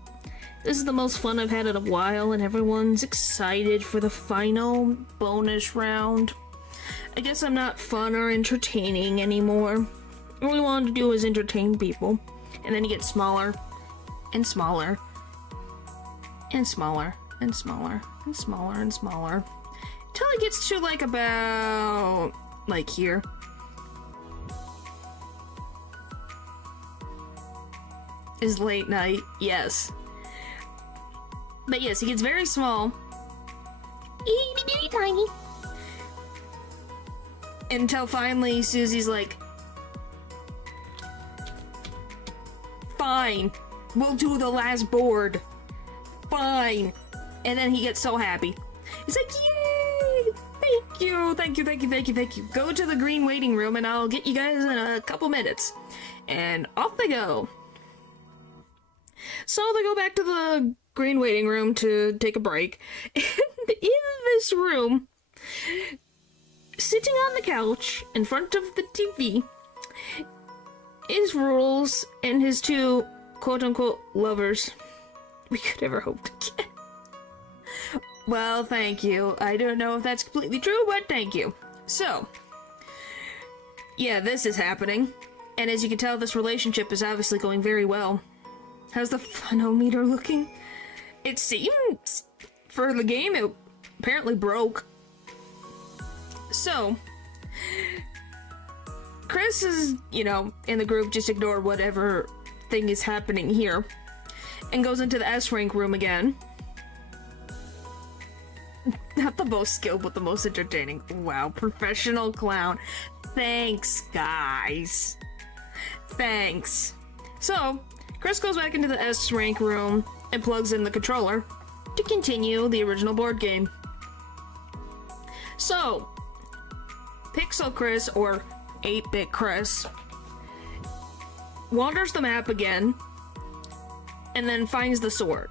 this is the most fun I've had in a while and everyone's excited for the final bonus round, I guess I'm not fun or entertaining anymore. All we wanted to do was entertain people. And then he gets smaller and smaller and smaller and smaller and smaller and smaller until it gets to like about like here. Is late night, yes. But yes, he gets very small. Itty bitty tiny. Until finally Susie's like, fine, we'll do the last board. Fine. And then he gets so happy. He's like, yay! Thank you, thank you, thank you, thank you, thank you. Go to the green waiting room and I'll get you guys in a couple minutes. And off they go. So they go back to the green waiting room to take a break. And in this room, sitting on the couch in front of the TV, is Rules and his 2 quote-unquote lovers we could ever hope to get. Well, thank you. I don't know if that's completely true, but thank you. So, yeah, this is happening. And as you can tell, this relationship is obviously going very well. How's the funometer looking? It seems, for the game, it apparently broke. So, Chris is, you know, in the group, just ignore whatever thing is happening here, and goes into the S rank room again. Not the most skilled, but the most entertaining. Wow, professional clown. Thanks, guys. Thanks. So, Chris goes back into the S rank room and plugs in the controller to continue the original board game. So, Pixel Chris, or 8-Bit Chris, wanders the map again, and then finds the sword.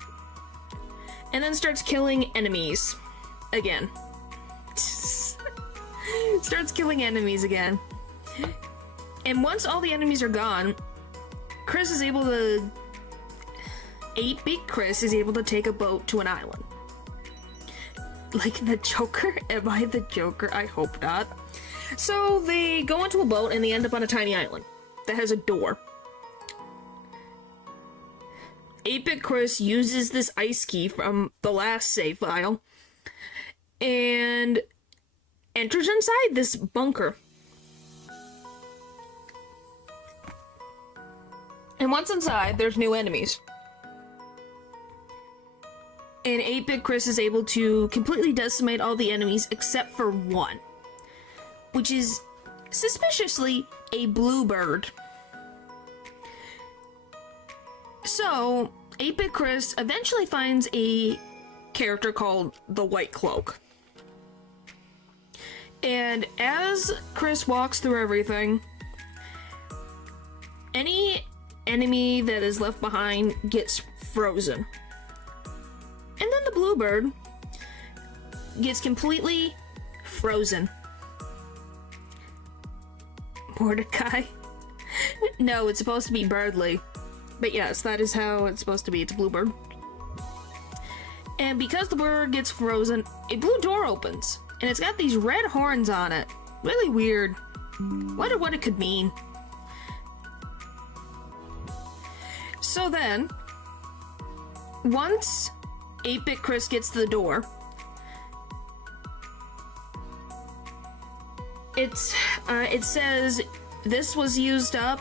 And then starts killing enemies. Again. Starts killing enemies again. And once all the enemies are gone, Chris is able to... 8-Bit Chris is able to take a boat to an island. Like the Joker? Am I the Joker? I hope not. So they go into a boat and they end up on a tiny island that has a door. 8-Bit Chris uses this ice key from the last save file and enters inside this bunker. And once inside, there's new enemies. And 8-Bit Chris is able to completely decimate all the enemies except for one, which is suspiciously a bluebird. So, 8-Bit Chris eventually finds a character called the White Cloak. And as Chris walks through everything, any enemy that is left behind gets frozen. And then the bluebird gets completely frozen. Mordecai? No, it's supposed to be Birdly. But yes, that is how it's supposed to be. It's a bluebird. And because the bird gets frozen, a blue door opens, and it's got these red horns on it. Really weird. Wonder what it could mean. So then, once 8-Bit Chris gets to the door, it says this was used up,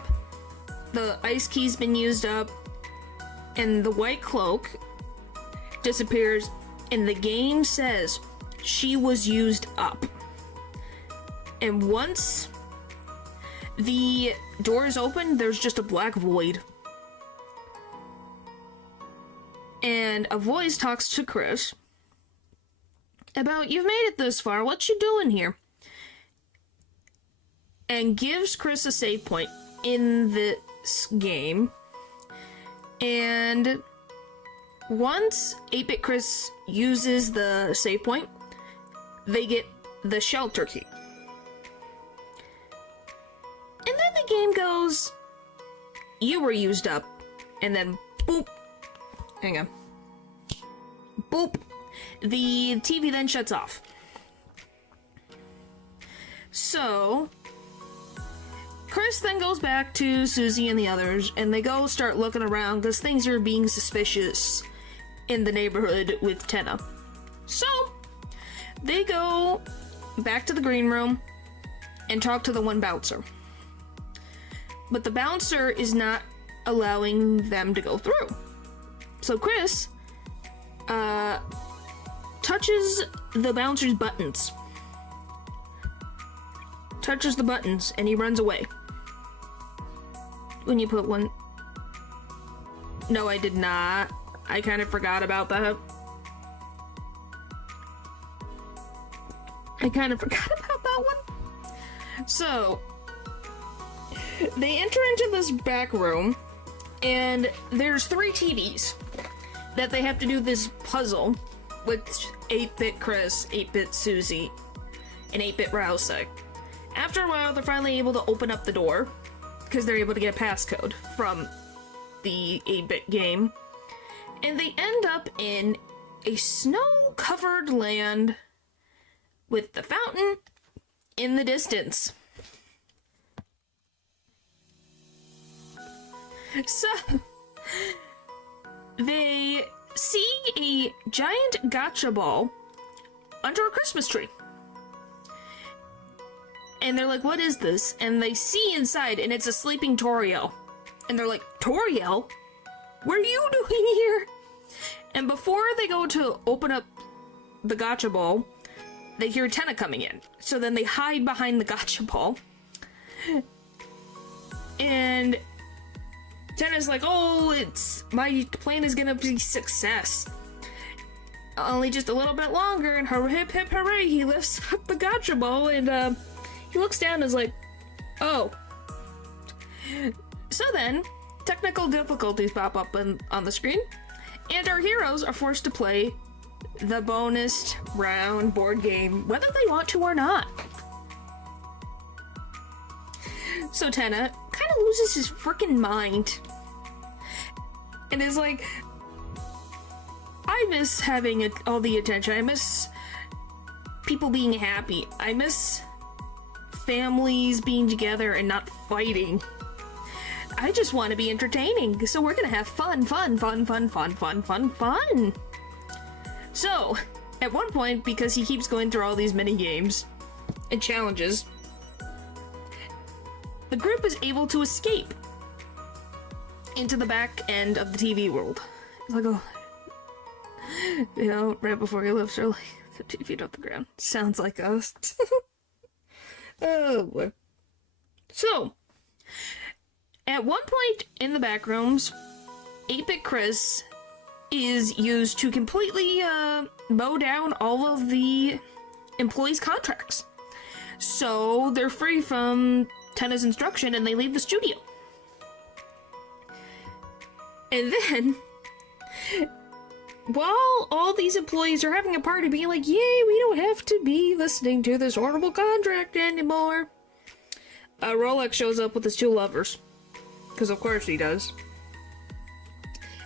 the ice key's been used up, and the white cloak disappears, and the game says she was used up. And once the door is open, there's just a black void. And a voice talks to Chris about, you've made it this far, what you doing here? And gives Chris a save point in this game. And once 8-Bit Chris uses the save point, they get the shelter key. And then the game goes, you were used up. And then, boop. Hang on. Boop. The TV then shuts off. So, Chris then goes back to Susie and the others, and they go start looking around because things are being suspicious in the neighborhood with Tenna. So, they go back to the green room and talk to the one bouncer. But the bouncer is not allowing them to go through. So Chris touches the bouncer's buttons. Touches the buttons, and he runs away. When you put one... No, I did not. I kind of forgot about that. I kind of forgot about that one. So, they enter into this back room, and there's 3 TVs that they have to do this puzzle with 8-Bit Chris, 8-Bit Susie, and 8-Bit Rousek. After a while, they're finally able to open up the door, because they're able to get a passcode from the 8-Bit game. And they end up in a snow-covered land with the fountain in the distance. So, they see a giant gotcha ball under a Christmas tree. And they're like, what is this? And they see inside, and it's a sleeping Toriel. And they're like, Toriel? What are you doing here? And before they go to open up the gotcha ball, they hear Tenna coming in. So then they hide behind the gotcha ball. And Tenna's like, oh, my plan is gonna be success. Only just a little bit longer, and hip hip hooray, he lifts up the gotcha ball, and he looks down and is like, oh. So then, technical difficulties pop up on the screen, and our heroes are forced to play the bonus round board game, whether they want to or not. So Tenna kind of loses his freaking mind, and is like, I miss having all the attention. I miss people being happy. I miss families being together and not fighting. I just want to be entertaining, so we're gonna have fun. So, at one point, because he keeps going through all these mini games and challenges, the group is able to escape into the back end of the TV world. It's like, oh, you know, right before he lifts her like 15 feet off the ground. Sounds like us. Oh boy. So, at one point in the back rooms, 8-Bit Chris is used to completely mow down all of the employees' contracts. So they're free from Tenna's instruction and they leave the studio. And then, while all these employees are having a party being like, yay, we don't have to be listening to this horrible contract anymore, Rolex shows up with his 2 lovers. Because of course he does.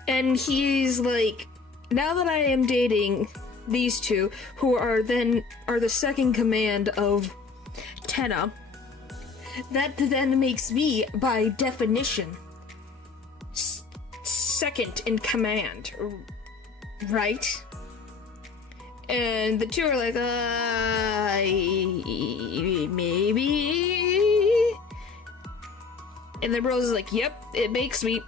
And he's like, now that I am dating these two, who are the second command of Tenna, that then makes me, by definition, second in command, right? And the two are like, maybe. And then Rose is like, yep, it makes me.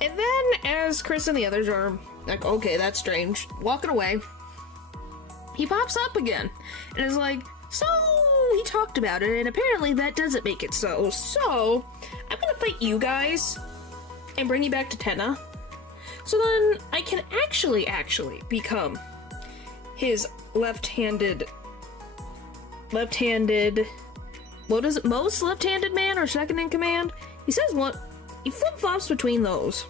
And then, as Chris and the others are like, okay, that's strange, walking away, he pops up again and is like, so he talked about it, and apparently that doesn't make it so. So I'm gonna fight you guys and bring you back to Tenna, so then I can actually become his left-handed, what is it, most left-handed man or second in command? He says one. He flip-flops between those.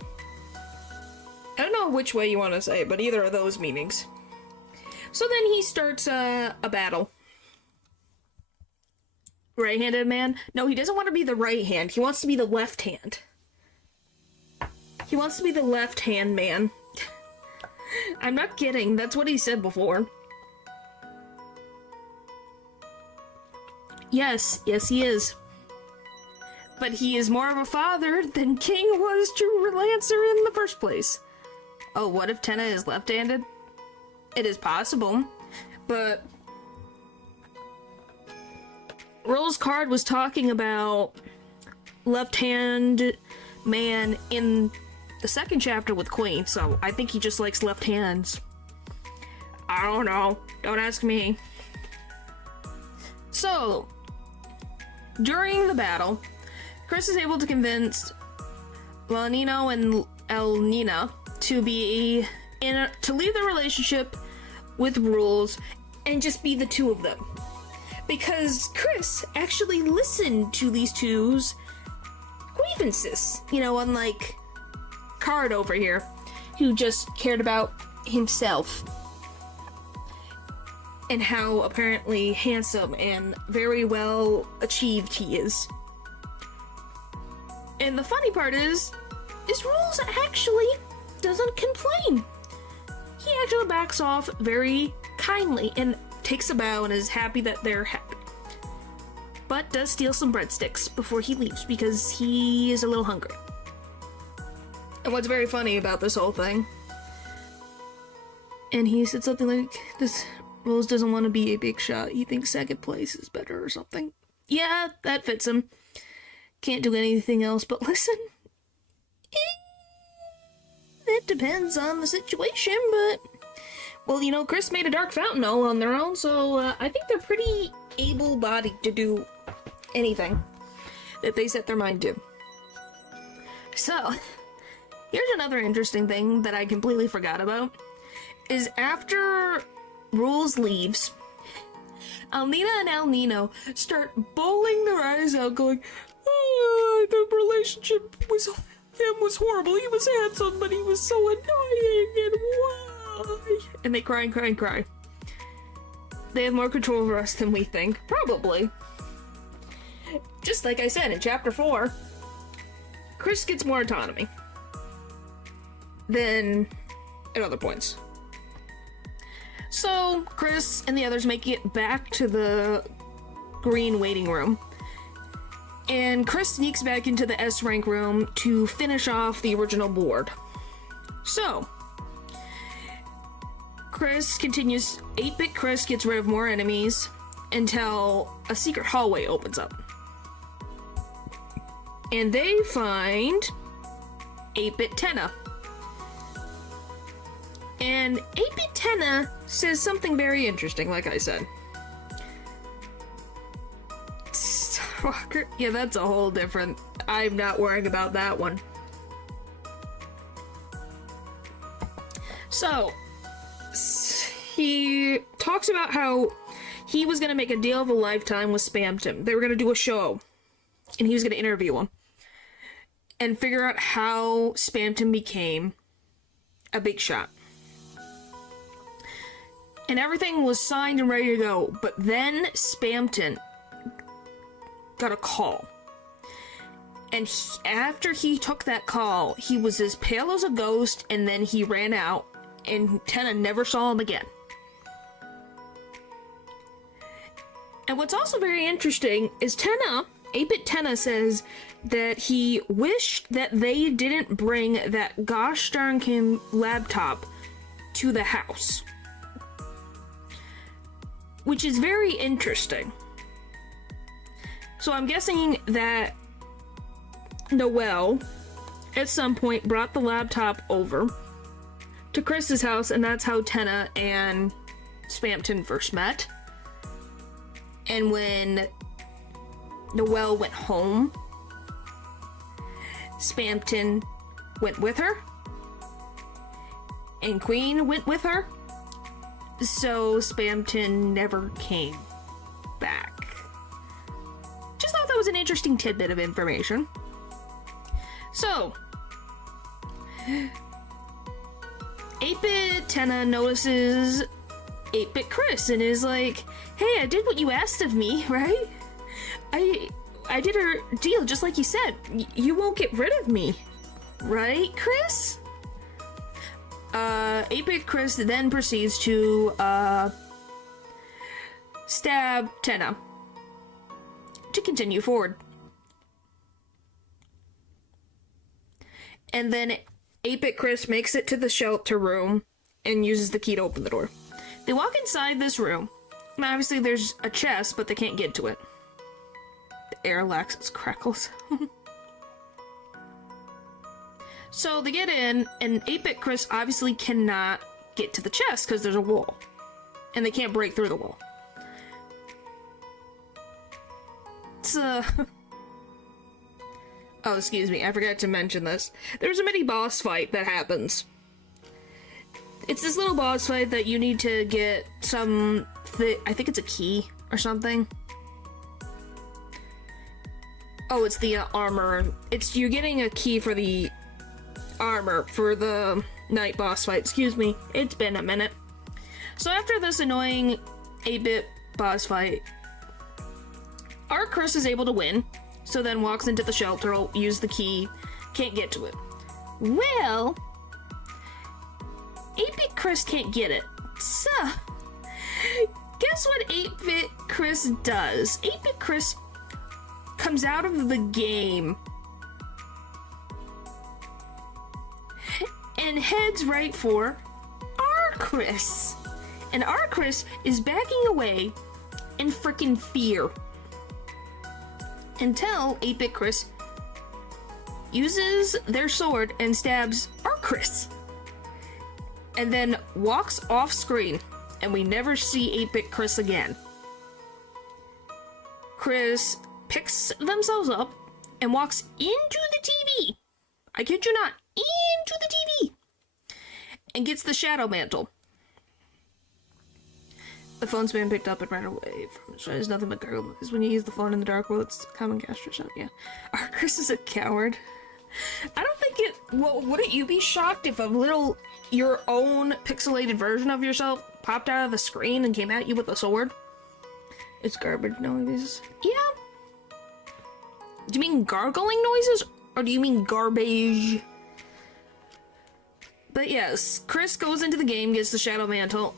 I don't know which way you want to say it, but either of those meanings. So then he starts a battle. Right-handed man? No, he doesn't want to be the right hand. He wants to be the left hand. He wants to be the left-hand man. I'm not kidding. That's what he said before. Yes, he is. But he is more of a father than King was to Lancer in the first place. Oh, what if Tenna is left-handed? It is possible, but Roll's card was talking about left-hand man in the second chapter with Queen, so I think he just likes left hands. I don't know. Don't ask me. So, during the battle, Chris is able to convince Lanino and Elnina to leave the relationship with Rules and just be the two of them. Because Chris actually listened to these two's grievances. You know, unlike Card over here, who just cared about himself. And how apparently handsome and very well achieved he is. And the funny part is Rules actually doesn't complain. He actually backs off very kindly and takes a bow and is happy that they're happy. But does steal some breadsticks before he leaves because he is a little hungry. And what's very funny about this whole thing, and he said something like, this Rules doesn't want to be a big shot. He thinks second place is better or something. Yeah, that fits him. Can't do anything else but listen. It depends on the situation, but... Well, you know, Chris made a Dark Fountain all on their own, so I think they're pretty able-bodied to do anything that they set their mind to. So, here's another interesting thing that I completely forgot about, is after Rules leaves, Alnina and El Nino start bawling their eyes out, going, oh, the relationship was horrible. He was handsome, but he was so annoying, and why? And they cry and cry and cry. They have more control over us than we think. Probably. Just like I said in Chapter 4, Chris gets more autonomy than at other points. So, Chris and the others make it back to the green waiting room. And Chris sneaks back into the S-rank room to finish off the original board. So, Chris continues. 8-bit Chris gets rid of more enemies until a secret hallway opens up. And they find 8-bit Tenna. And 8-bit Tenna says something very interesting, like I said. Yeah, that's a whole different... I'm not worrying about that one. So, he talks about how he was going to make a deal of a lifetime with Spamton. They were going to do a show, and he was going to interview him and figure out how Spamton became a big shot. And everything was signed and ready to go, but then Spamton got a call. And after he took that call, he was as pale as a ghost, and then he ran out, and Tenna never saw him again. And what's also very interesting is 8-Bit Tenna says that he wished that they didn't bring that gosh darn Kim laptop to the house. Which is very interesting. So I'm guessing that Noelle, at some point, brought the laptop over to Chris's house, and that's how Tenna and Spamton first met. And when Noelle went home, Spamton went with her, and Queen went with her, so Spamton never came back. Just thought that was an interesting tidbit of information. So, 8-Bit Tenna notices 8-Bit Chris and is like, hey, I did what you asked of me, right? I did a deal just like you said. You won't get rid of me, right, Chris? 8-Bit Chris then proceeds to stab Tenna to continue forward. And then 8-Bit Chris makes it to the shelter room and uses the key to open the door. They walk inside this room. And obviously there's a chest, but they can't get to it. The air lacks its crackles. So they get in, and 8-Bit Chris obviously cannot get to the chest because there's a wall. And they can't break through the wall. It's Oh, excuse me, I forgot to mention this. There's a mini boss fight that happens. It's this little boss fight that you need to get some... I think it's a key or something. Oh, it's the armor. You're getting a key for the armor for the night boss fight. Excuse me, it's been a minute. So after this annoying 8-bit boss fight, our Chris is able to win. So then walks into the shelter, will use the key, can't get to it. Well, 8-Bit Chris can't get it. So, guess what 8-Bit Chris does? 8-Bit Chris comes out of the game and heads right for our Chris. And our Chris is backing away in frickin' fear. Until 8-Bit Chris uses their sword and stabs our Chris. And then walks off screen, and we never see 8-Bit Chris again. Chris picks themselves up and walks into the TV. I kid you not, into the TV. And gets the Shadow Mantle. The phone's been picked up and ran away from it. It's nothing but gargle noise. When you use the phone in the dark world, it's common gastro sound. Yeah. Our Chris is a coward. I don't think it... Well, wouldn't you be shocked if your own pixelated version of yourself popped out of the screen and came at you with a sword? It's garbage noises. Yeah. Do you mean gargling noises? Or do you mean garbage? But yes, Chris goes into the game, gets the Shadow Mantle,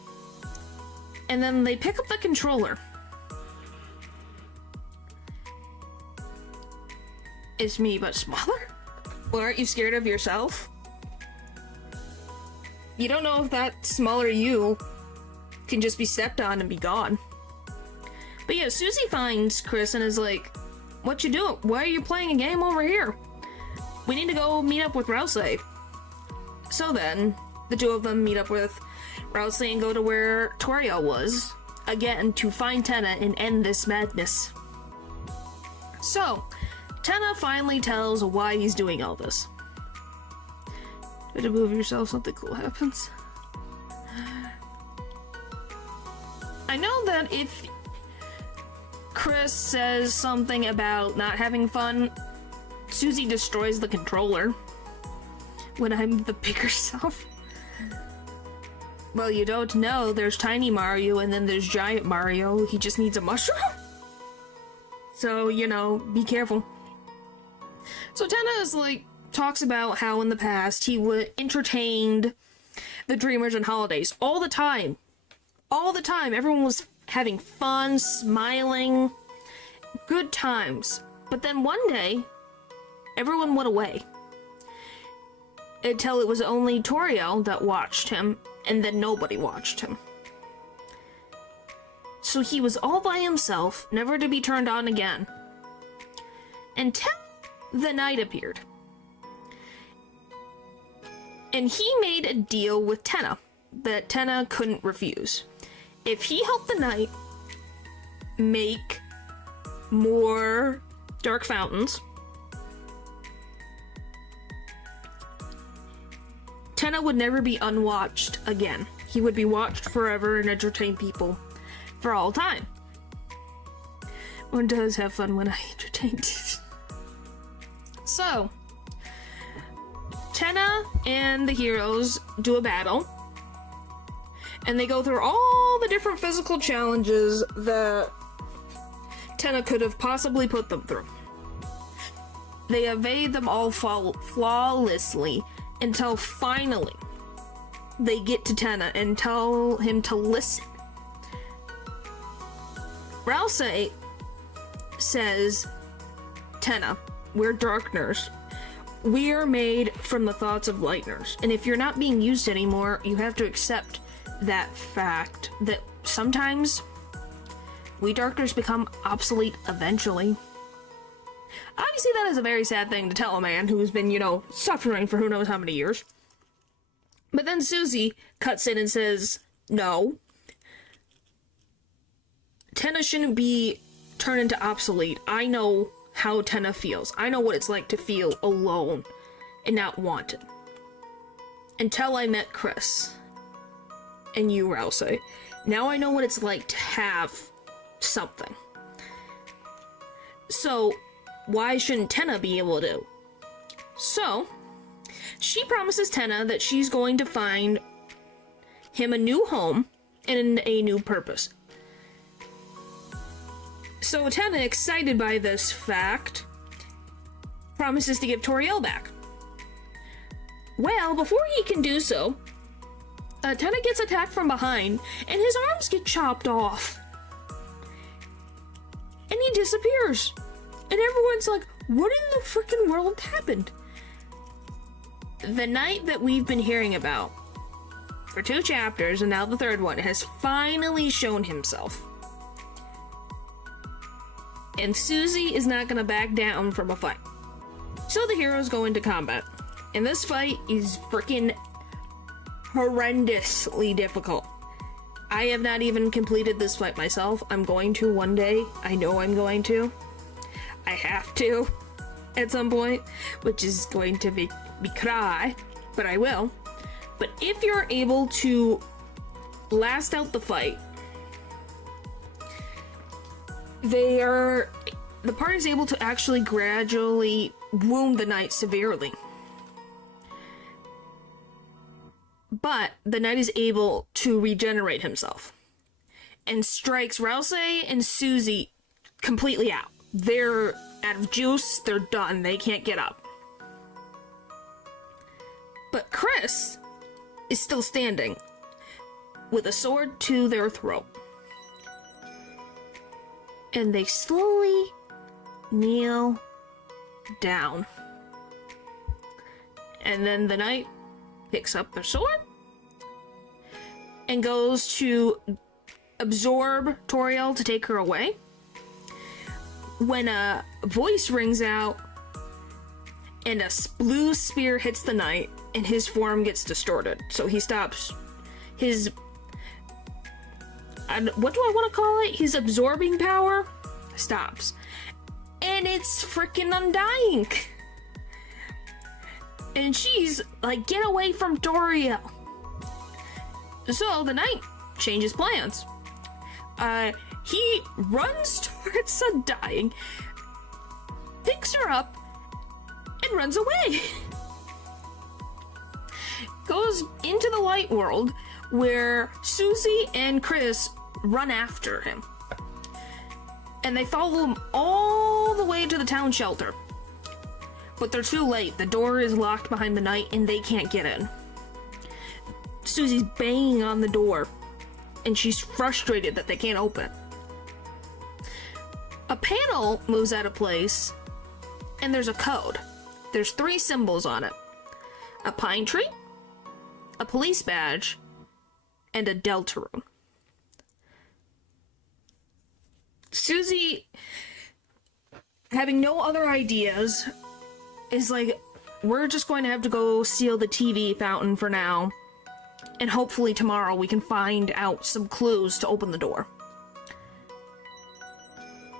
and then they pick up the controller. It's me, but smaller? Well, aren't you scared of yourself? You don't know if that smaller you can just be stepped on and be gone. But yeah, Susie finds Chris and is like, what you doing? Why are you playing a game over here? We need to go meet up with Rousey. So then, the two of them meet up with Rousey and go to where Toriel was, again, to find Tenna and end this madness. So, Tenna finally tells why he's doing all this. Try to move yourself, something cool happens. I know that if Chris says something about not having fun, Susie destroys the controller when I'm the bigger self. Well, you don't know, there's Tiny Mario and then there's Giant Mario. He just needs a mushroom. So, you know, be careful. So Tenna is like, talks about how in the past he entertained the Dreamers on holidays all the time. All the time. Everyone was having fun, smiling, good times. But then one day, everyone went away. Until it was only Toriel that watched him, and then nobody watched him. So he was all by himself, never to be turned on again. Until the night appeared. And he made a deal with Tenna that Tenna couldn't refuse. If he helped the knight make more dark fountains, Tenna would never be unwatched again. He would be watched forever and entertain people for all time. One does have fun when I entertain. So, Tenna and the heroes do a battle, and they go through all the different physical challenges that Tenna could have possibly put them through. They evade them all flawlessly until finally they get to Tenna and tell him to listen. Rouse says, Tenna, we're Darkners. We are made from the thoughts of Lightners, and if you're not being used anymore, you have to accept that fact that sometimes we Darkners become obsolete eventually. Obviously, that is a very sad thing to tell a man who's been, suffering for who knows how many years. But then Susie cuts in and says, no. Tenna shouldn't be turned into obsolete. I know how Tenna feels. I know what it's like to feel alone and not wanted. Until I met Chris. And you, Rouse. Now I know what it's like to have something. So, why shouldn't Tenna be able to? So, she promises Tenna that she's going to find him a new home and a new purpose. So Tenna, excited by this fact, promises to give Toriel back. Well, before he can do so, Tenna gets attacked from behind, and his arms get chopped off. And he disappears. And everyone's like, what in the freaking world happened? The knight that we've been hearing about for 2 chapters, and now the 3rd one, has finally shown himself. And Susie is not gonna back down from a fight. So the heroes go into combat. And this fight is freaking horrendously difficult. I have not even completed this fight myself. I'm going to one day. I know I'm going to. I have to at some point, which is going to be cry, but I will. But if you're able to last out the fight, the party's able to actually gradually wound the knight severely. But the knight is able to regenerate himself and strikes Rouse and Susie completely out. They're out of juice, they're done, they can't get up. But Chris is still standing with a sword to their throat. And they slowly kneel down. And then the knight picks up the sword and goes to absorb Toriel to take her away. When a voice rings out and a blue spear hits the knight and his form gets distorted. So he stops. What do I want to call it? His absorbing power stops. And it's freaking undying. And she's like, get away from Toriel. So the knight changes plans. He runs towards Undying, picks her up, and runs away. Goes into the light world where Susie and Chris run after him. And they follow him all the way to the town shelter, But they're too late. The door is locked behind the knight and they can't get in. Susie's banging on the door and she's frustrated that they can't open it. A panel moves out of place and there's a code. There's 3 symbols on it. A pine tree, a police badge, and a Deltarune. Susie, having no other ideas, is like, we're just going to have to go seal the TV fountain for now, and hopefully tomorrow we can find out some clues to open the door.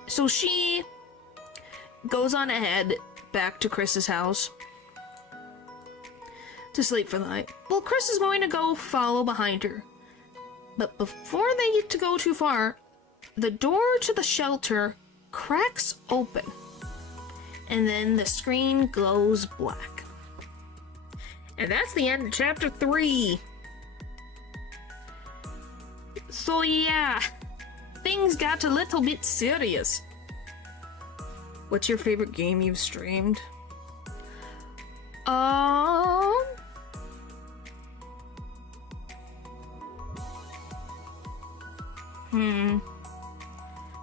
So she goes on ahead back to Chris's house to sleep for the night. Well, Chris is going to go follow behind her. But before they get to go too far, the door to the shelter cracks open. And then the screen glows black. And that's the end of chapter 3. So yeah, things got a little bit serious. What's your favorite game you've streamed?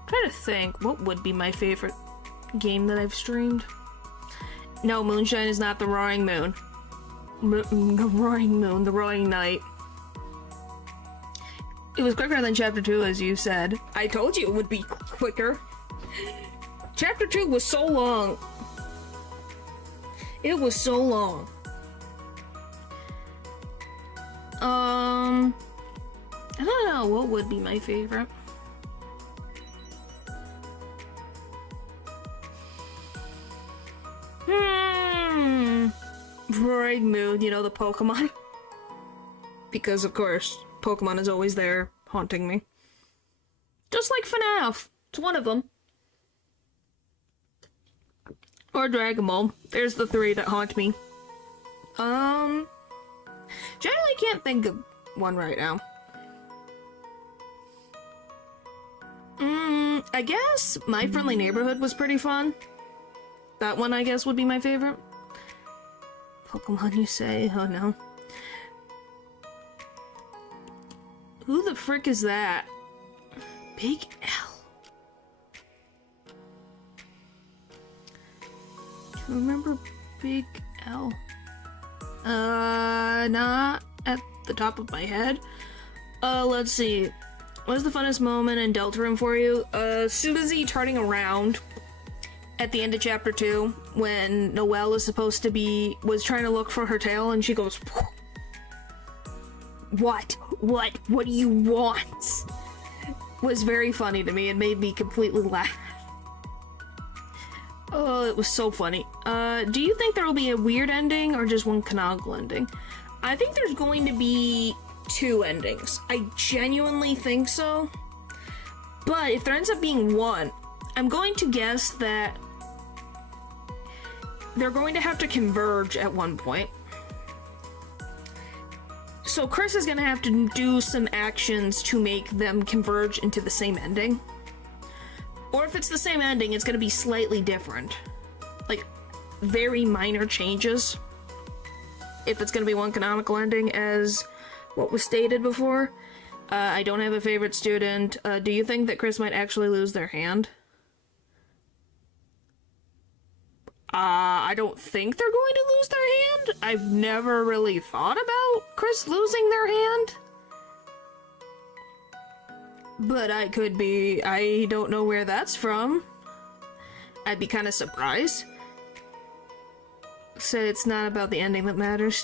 Trying to think, what would be my favorite game that I've streamed? No, Moonshine is not the Roaring Moon. The Roaring Moon, the Roaring Night. It was quicker than chapter 2, as you said. I told you it would be quicker. Chapter 2 was so long. It was so long. I don't know, what would be my favorite? Roaring Moon, you know, the Pokemon. Because, of course, Pokemon is always there, haunting me. Just like FNAF. It's one of them. Or Dragon Ball. There's the 3 that haunt me. Generally can't think of one right now. I guess My Friendly Neighborhood was pretty fun. That one, I guess, would be my favorite. Pokemon, you say? Oh, no. Who the frick is that? Big L. Do you remember Big L? Not at the top of my head. Let's see. What's the funnest moment in Deltarune for you? Susie turning around at the end of chapter 2 when Noelle was trying to look for her tail and she goes, What do you want? Was very funny to me and made me completely laugh. Oh, it was so funny. Do you think there will be a weird ending or just one canonical ending? I think there's going to be 2 endings. I genuinely think so. But if there ends up being one, I'm going to guess that they're going to have to converge at one point. So Chris is going to have to do some actions to make them converge into the same ending. Or if it's the same ending, it's going to be slightly different. Like, very minor changes. If it's going to be one canonical ending as what was stated before. I don't have a favorite student. Do you think that Chris might actually lose their hand? I don't think they're going to lose their hand. I've never really thought about Chris losing their hand. But I could be. I don't know where that's from. I'd be kind of surprised. So it's not about the ending that matters.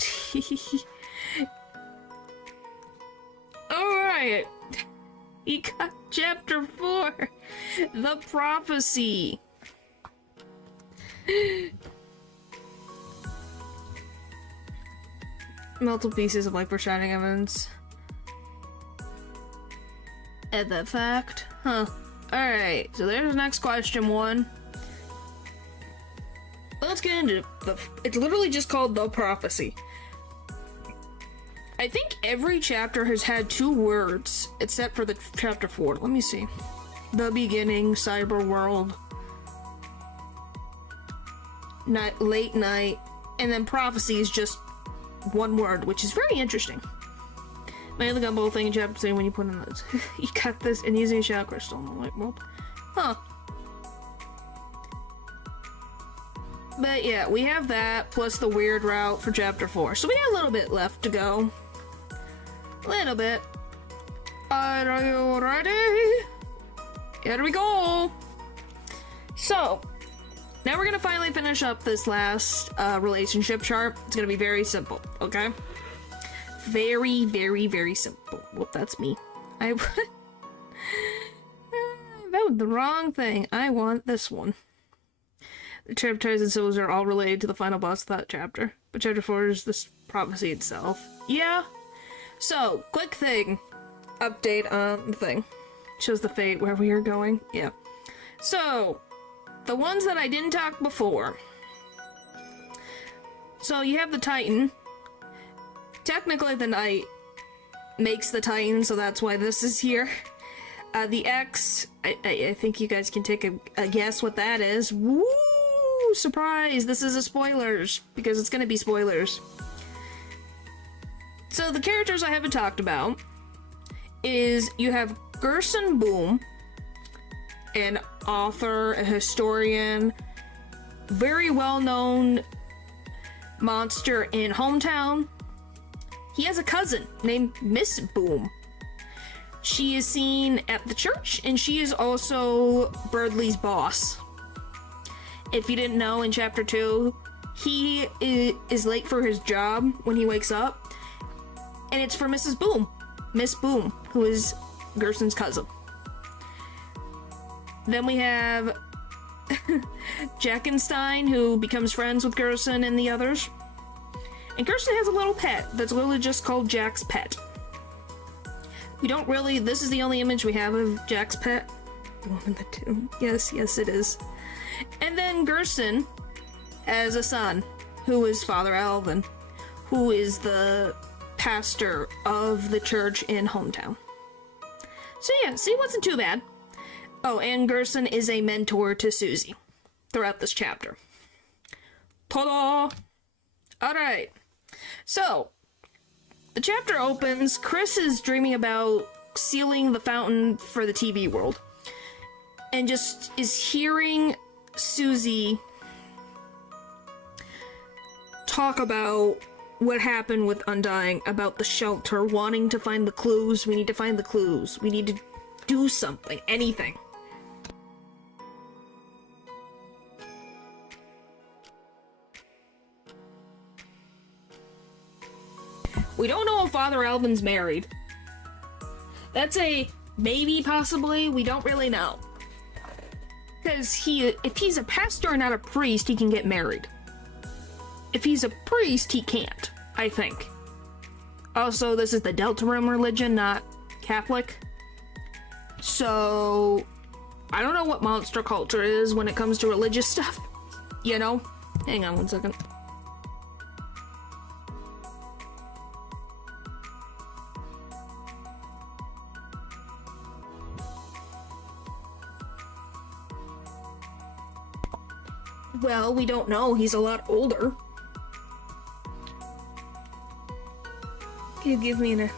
Alright. You got chapter 4. The Prophecy. Multiple pieces of life-foreshadowing evidence. Add that fact. Huh. Alright, so there's the next question 1. Let's get into it. It's literally just called The Prophecy. I think every chapter has had 2 words, except for the chapter 4. Let me see. The Beginning, Cyber World. night, late night, and then prophecy is just one word, which is very interesting. My other gumball thing in chapter 3 when you put in those. You cut this and using a shadow crystal in the light world. Huh. But yeah, we have that, plus the weird route for chapter 4. So we got a little bit left to go. A little bit. Are you ready? Here we go! So, now we're gonna finally finish up this last relationship chart. It's gonna be very simple, okay? Very, very, very simple. Whoop, that's me. That was the wrong thing. I want this one. The chapters and symbols are all related to the final boss of that chapter. But chapter 4 is this prophecy itself. Yeah. So, quick thing. Update on the thing. Shows the fate where we are going. Yeah. So, the ones that I didn't talk before. So, you have the Titan. Technically, the Knight makes the Titan, so that's why this is here. The X, I think you guys can take a guess what that is. Woo! Surprise! This is a spoilers, because it's gonna be spoilers. So, the characters I haven't talked about is you have Gerson Boom, an author, a historian, very well-known monster in Hometown. He has a cousin named Miss Boom. She is seen at the church, and she is also Birdley's boss. If you didn't know, in chapter 2, he is late for his job when he wakes up, and it's for Mrs. Boom. Miss Boom, who is Gerson's cousin. Then we have Jackenstein, who becomes friends with Gerson and the others. And Gerson has a little pet that's literally just called Jack's Pet. We don't really, this is the only image we have of Jack's pet. The one in the tomb. Yes, yes it is. And then Gerson has a son, who is Father Alvin, who is the pastor of the church in Hometown. So yeah, see, it wasn't too bad. Oh, and Gerson is a mentor to Susie throughout this chapter. Ta-da! Alright. So, the chapter opens, Chris is dreaming about sealing the fountain for the TV world. And just is hearing Susie talk about what happened with Undying, about the shelter, wanting to find the clues. We need to find the clues. We need to do something, anything. We don't know if Father Alvin's married. That's a maybe, possibly. We don't really know. Because if he's a pastor, not a priest, he can get married. If he's a priest, he can't, I think. Also, this is the Deltarune religion, not Catholic. So, I don't know what monster culture is when it comes to religious stuff. You know? Hang on one second. Well, we don't know. He's a lot older. Can you give me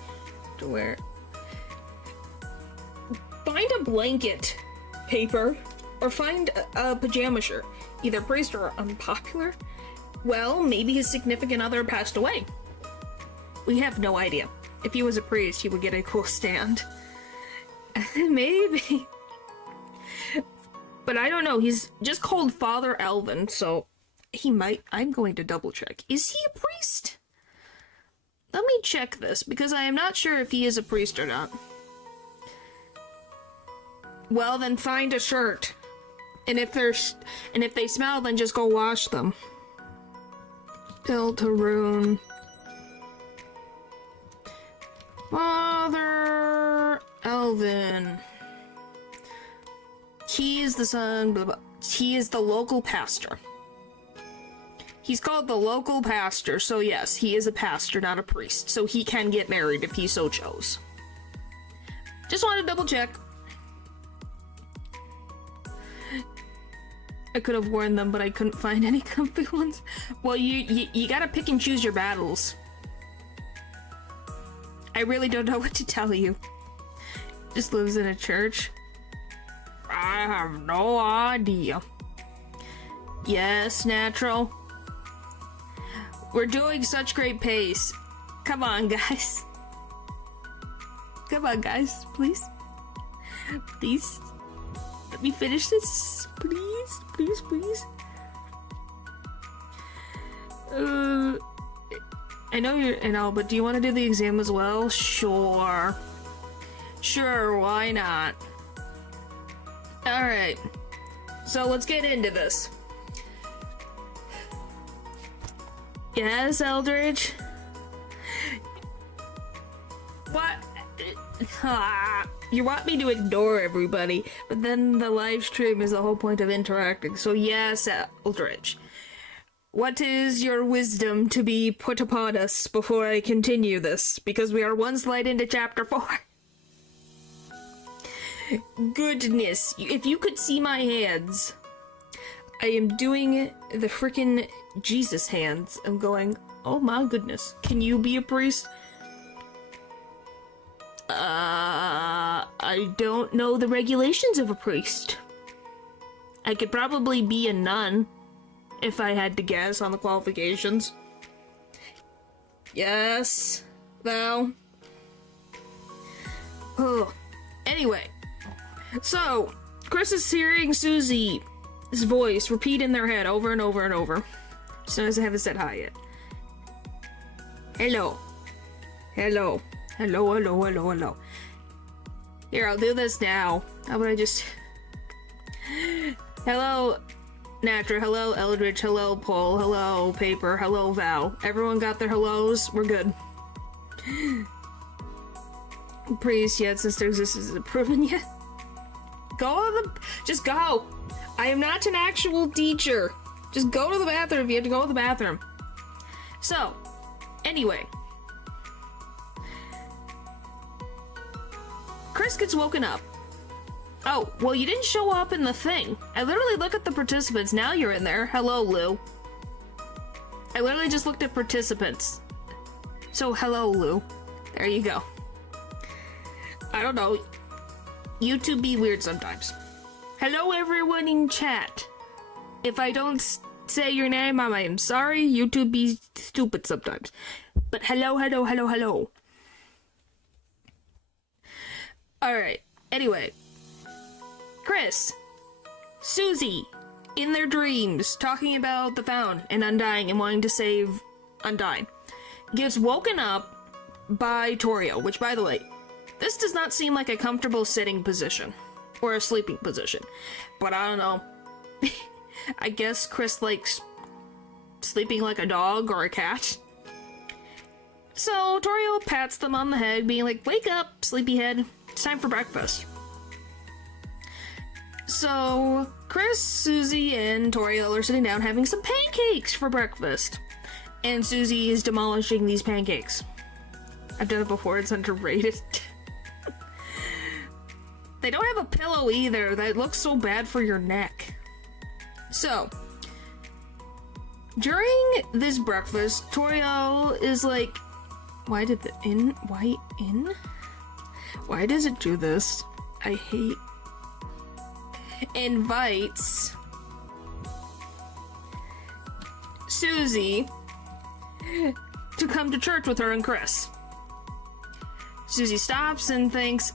to wear? Find a blanket, paper, or find a pajama shirt. Either priest or unpopular. Well, maybe his significant other passed away. We have no idea. If he was a priest, he would get a cool stand. Maybe. But I don't know, he's just called Father Alvin, so he might. I'm going to double check. Is he a priest? Let me check this, because I am not sure if he is a priest or not. Well, then find a shirt. And if they smell, then just go wash them. Deltarune. Father Alvin. He is the son, blah, blah. He is the local pastor. He's called the local pastor, so yes, he is a pastor, not a priest. So he can get married if he so chose. Just want to double check. I could have worn them, but I couldn't find any comfy ones. Well, you gotta pick and choose your battles. I really don't know what to tell you. Just lives in a church. I have no idea. Yes, natural. We're doing such great pace. Come on, guys. Come on, guys, please. Please. Let me finish this. Please, please, please. I know you're and all, but do you want to do the exam as well? Sure. Sure, why not? Alright. So let's get into this. Yes, Eldridge? What? You want me to ignore everybody, but then the live stream is the whole point of interacting. So yes, Eldridge. What is your wisdom to be put upon us before I continue this? Because we are one slide into chapter 4. Goodness, if you could see my hands. I am doing the frickin' Jesus hands. I'm going, oh my goodness. Can you be a priest? I don't know the regulations of a priest. I could probably be a nun, if I had to guess on the qualifications. Yes, thou. Oh, anyway. So, Chris is hearing Susie's voice repeat in their head over and over and over. As soon as I haven't said hi yet. Hello. Hello. Hello, hello, hello, hello. Here, I'll do this now. How about I just... Hello, Natra. Hello, Eldridge. Hello, Paul. Hello, Paper. Hello, Val. Everyone got their hellos? We're good. Priest, yet, sisters, this isn't proven yet. Go on the... Just go! I am not an actual teacher. Just go to the bathroom if you have to go to the bathroom. So, anyway. Chris gets woken up. Oh, well, you didn't show up in the thing. I literally look at the participants. Now you're in there. Hello, Lou. I literally just looked at participants. So, hello, Lou. There you go. I don't know. YouTube be weird sometimes. Hello, everyone in chat. If I don't say your name, I am sorry. YouTube be stupid sometimes. But hello, hello, hello, hello. Alright, anyway. Chris, Susie, in their dreams, talking about the Found and Undying and wanting to save Undying, gets woken up by Torio, which, by the way, this does not seem like a comfortable sitting position, or a sleeping position, but I don't know. I guess Chris likes sleeping like a dog or a cat. So Torio pats them on the head, being like, wake up, sleepyhead. It's time for breakfast. So, Chris, Susie, and Toriel are sitting down having some pancakes for breakfast. And Susie is demolishing these pancakes. I've done it before, it's underrated. They don't have a pillow either. That looks so bad for your neck. So, during this breakfast, Toriel is like, why does it do this? I hate... Invites Susie to come to church with her and Chris. Susie stops and thinks,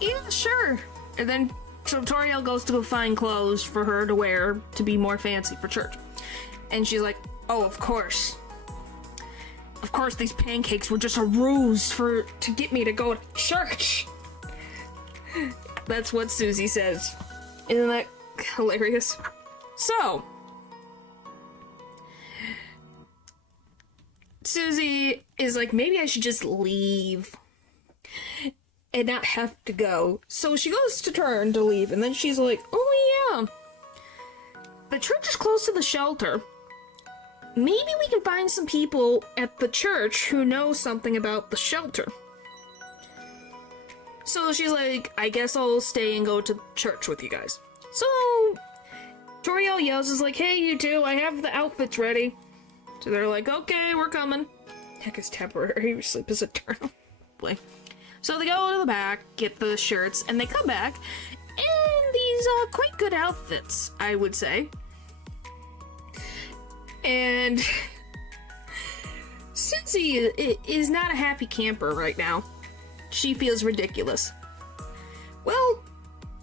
yeah, sure. And then so Toriel goes to go find clothes for her to wear to be more fancy for church. And she's like, oh, of course. Of course, these pancakes were just a ruse to get me to go to church. That's what Susie says. Isn't that hilarious? So, Susie is like, maybe I should just leave and not have to go. So she goes to turn to leave, and then she's like, oh yeah, the church is close to the shelter. Maybe we can find some people at the church who know something about the shelter. So she's like, I guess I'll stay and go to church with you guys. So Toriel yells, is like, hey, you two, I have the outfits ready. So they're like, okay, we're coming. Heck is temporary, your sleep is eternal. So they go to the back, get the shirts, and they come back in these quite good outfits, I would say. And Susie is not a happy camper right now. She feels ridiculous. Well,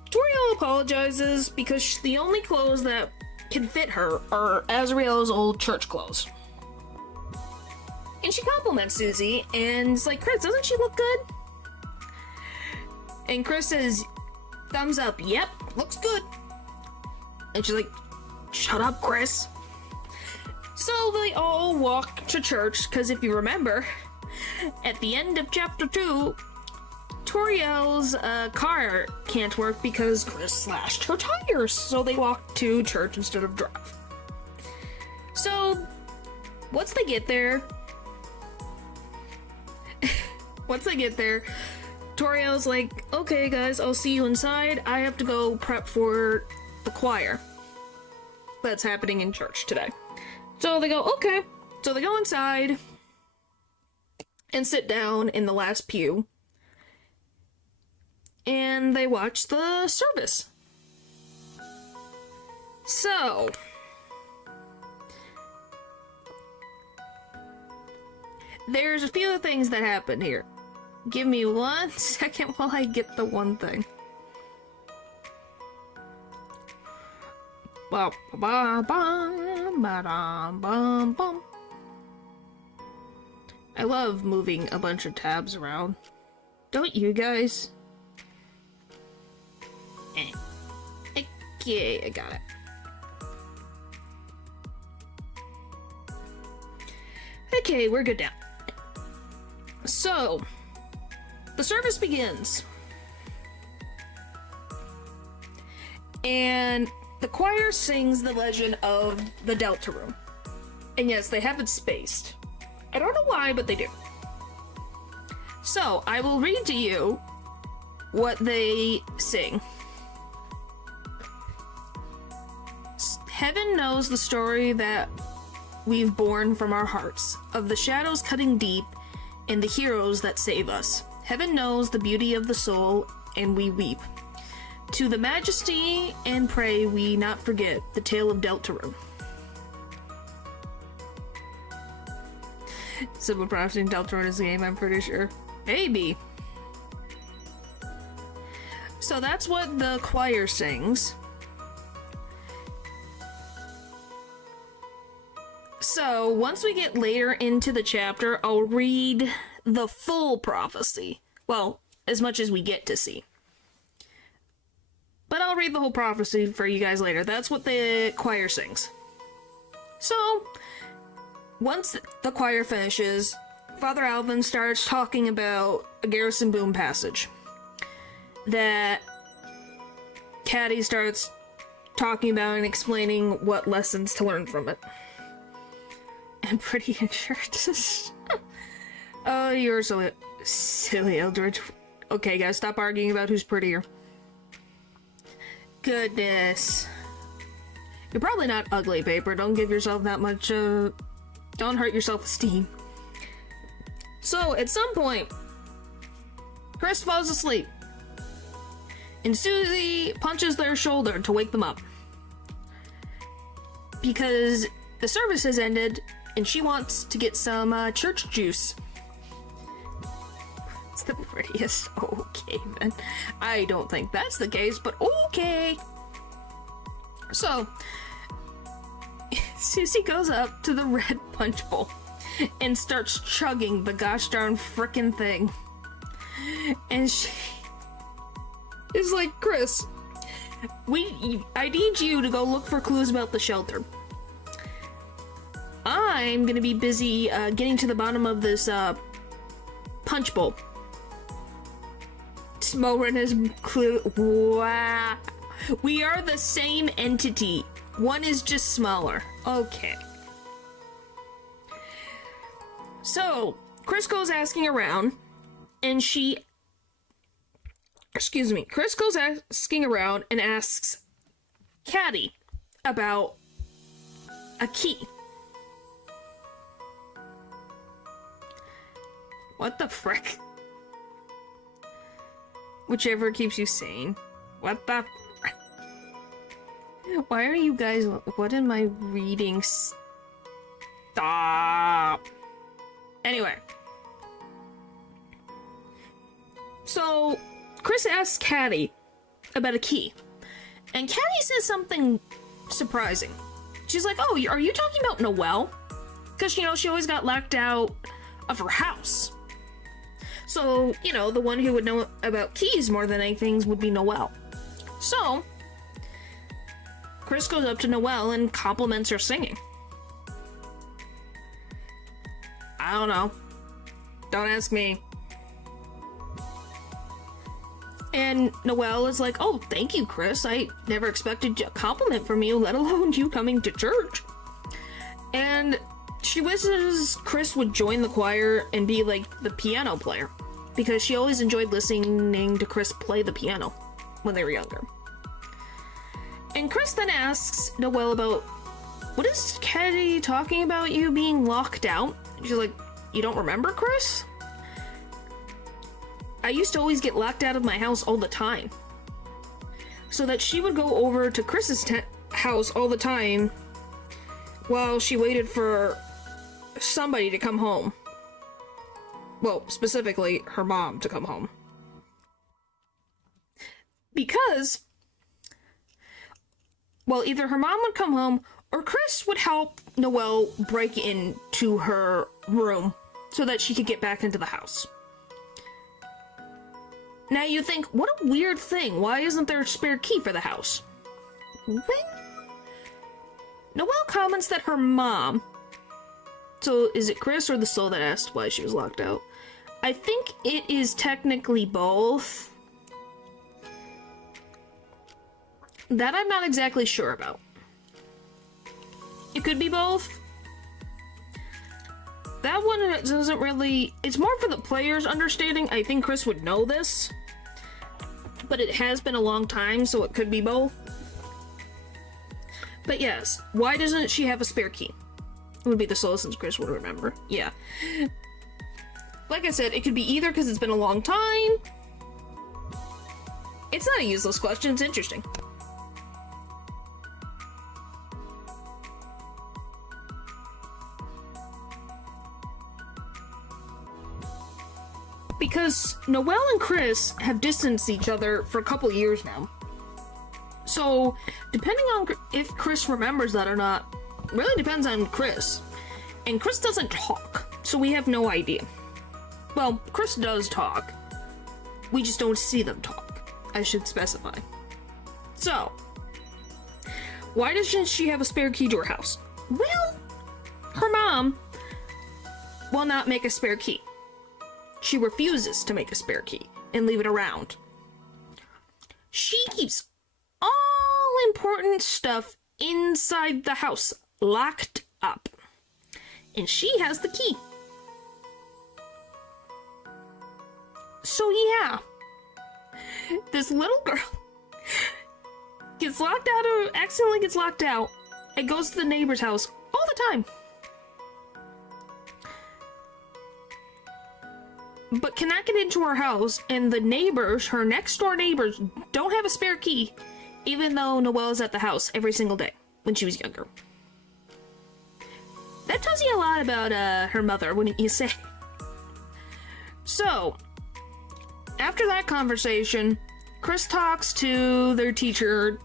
Toriel apologizes because the only clothes that can fit her are Azrael's old church clothes. And she compliments Susie and is like, Chris, doesn't she look good? And Chris says, thumbs up, yep, looks good. And she's like, shut up, Chris. So they all walk to church, because if you remember, at the end of chapter 2, Toriel's car can't work because Chris slashed her tires, so they walk to church instead of drive. So, once they get there, Toriel's like, okay guys, I'll see you inside. I have to go prep for the choir that's happening in church today. So they go, okay. So they go inside and sit down in the last pew. And they watch the service. So, there's a few things that happen here. Give me 1 second while I get the one thing. I love moving a bunch of tabs around. Don't you guys? Okay, I got it. Okay, we're good now. So, the service begins. And the choir sings the legend of the Deltarune. And yes, they have it spaced. I don't know why, but they do. So, I will read to you what they sing. Heaven knows the story that we've borne from our hearts, of the shadows cutting deep and the heroes that save us. Heaven knows the beauty of the soul, and we weep. To the majesty and pray we not forget the tale of Deltarune. Simple pronouncing Deltarune is the game, I'm pretty sure. Maybe. So that's what the choir sings. So, once we get later into the chapter, I'll read the full prophecy. Well, as much as we get to see. But I'll read the whole prophecy for you guys later. That's what the choir sings. So, once the choir finishes, Father Alvin starts talking about a Garrison Boom passage that Caddy starts talking about and explaining what lessons to learn from it. I'm pretty sure this. Oh, you're so silly, Eldridge. Okay, guys, stop arguing about who's prettier. Goodness. You're probably not ugly, Paper. Don't give yourself that much, don't hurt your self-esteem. So, at some point, Chris falls asleep. And Susie punches their shoulder to wake them up. Because the service has ended, and she wants to get some, church juice. It's the prettiest. Okay, then. I don't think that's the case, but okay. So, Susie goes up to the red punch bowl and starts chugging the gosh darn frickin' thing. And she is like, Chris, I need you to go look for clues about the shelter. I'm gonna be busy getting to the bottom of this punch bowl. Smorin is clue. Wow. We are the same entity. One is just smaller. Okay. So, Chris goes asking around, and Chris goes asking around and asks Caddy about a key. What the frick? Whichever keeps you sane. What the frick? Why are you guys... What am I reading? Stop! Anyway. So, Chris asks Caddy about a key. And Caddy says something surprising. She's like, oh, are you talking about Noelle? Because, you know, she always got locked out of her house. So, you know, the one who would know about keys more than anything would be Noelle. So, Chris goes up to Noelle and compliments her singing. I don't know. Don't ask me. And Noelle is like, oh, thank you, Chris. I never expected a compliment from you, let alone you coming to church. And she wishes Chris would join the choir and be like the piano player, because she always enjoyed listening to Chris play the piano when they were younger. And Chris then asks Noelle about, what is Caddy talking about you being locked out? She's like, you don't remember, Chris? I used to always get locked out of my house all the time. So that she would go over to Chris's house all the time while she waited for somebody to come home. Well, specifically, her mom to come home. Because, well, either her mom would come home or Chris would help Noelle break into her room so that she could get back into the house. Now you think, what a weird thing. Why isn't there a spare key for the house? When Noelle comments that her mom... So, is it Chris or the soul that asked why she was locked out? I think it is technically both. That I'm not exactly sure about. It could be both. That one doesn't really... It's more for the player's understanding. I think Chris would know this. But it has been a long time, so it could be both. But yes, why doesn't she have a spare key? It would be the soul since Chris would remember. Yeah. Like I said, it could be either because it's been a long time. It's not a useless question, it's interesting. Because Noelle and Chris have distanced each other for a couple years now. So, depending on if Chris remembers that or not, really depends on Chris. And Chris doesn't talk, so we have no idea. Well, Chris does talk. We just don't see them talk, I should specify. So, why doesn't she have a spare key to her house? Well, her mom will not make a spare key. She refuses to make a spare key and leave it around. She keeps all important stuff inside the house, locked up. And she has the key. So yeah, this little girl gets locked out or accidentally gets locked out and goes to the neighbor's house all the time. But cannot get into her house, and the neighbors, her next door neighbors, don't have a spare key, even though Noelle's at the house every single day when she was younger. That tells you a lot about her mother, wouldn't you say? So, after that conversation, Chris talks to their teacher,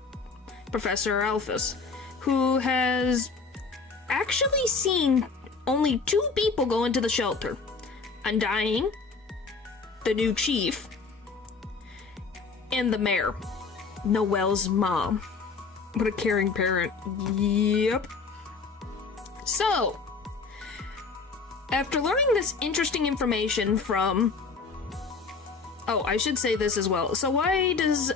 Professor Alphys, who has actually seen only 2 people go into the shelter. Undying, the new chief, and the mayor, Noelle's mom. What a caring parent. Yep. So, after learning this interesting information from... Oh, I should say this as well. So why does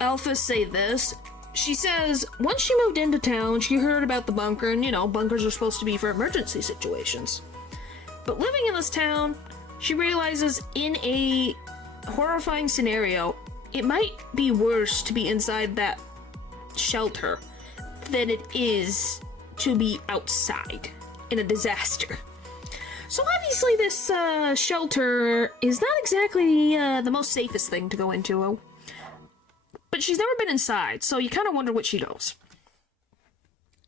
Alphys say this? She says, once she moved into town, she heard about the bunker, and, you know, bunkers are supposed to be for emergency situations. But living in this town, she realizes in a horrifying scenario, it might be worse to be inside that shelter than it is to be outside in a disaster. So obviously this shelter is not exactly the most safest thing to go into. But she's never been inside, so you kind of wonder what she knows.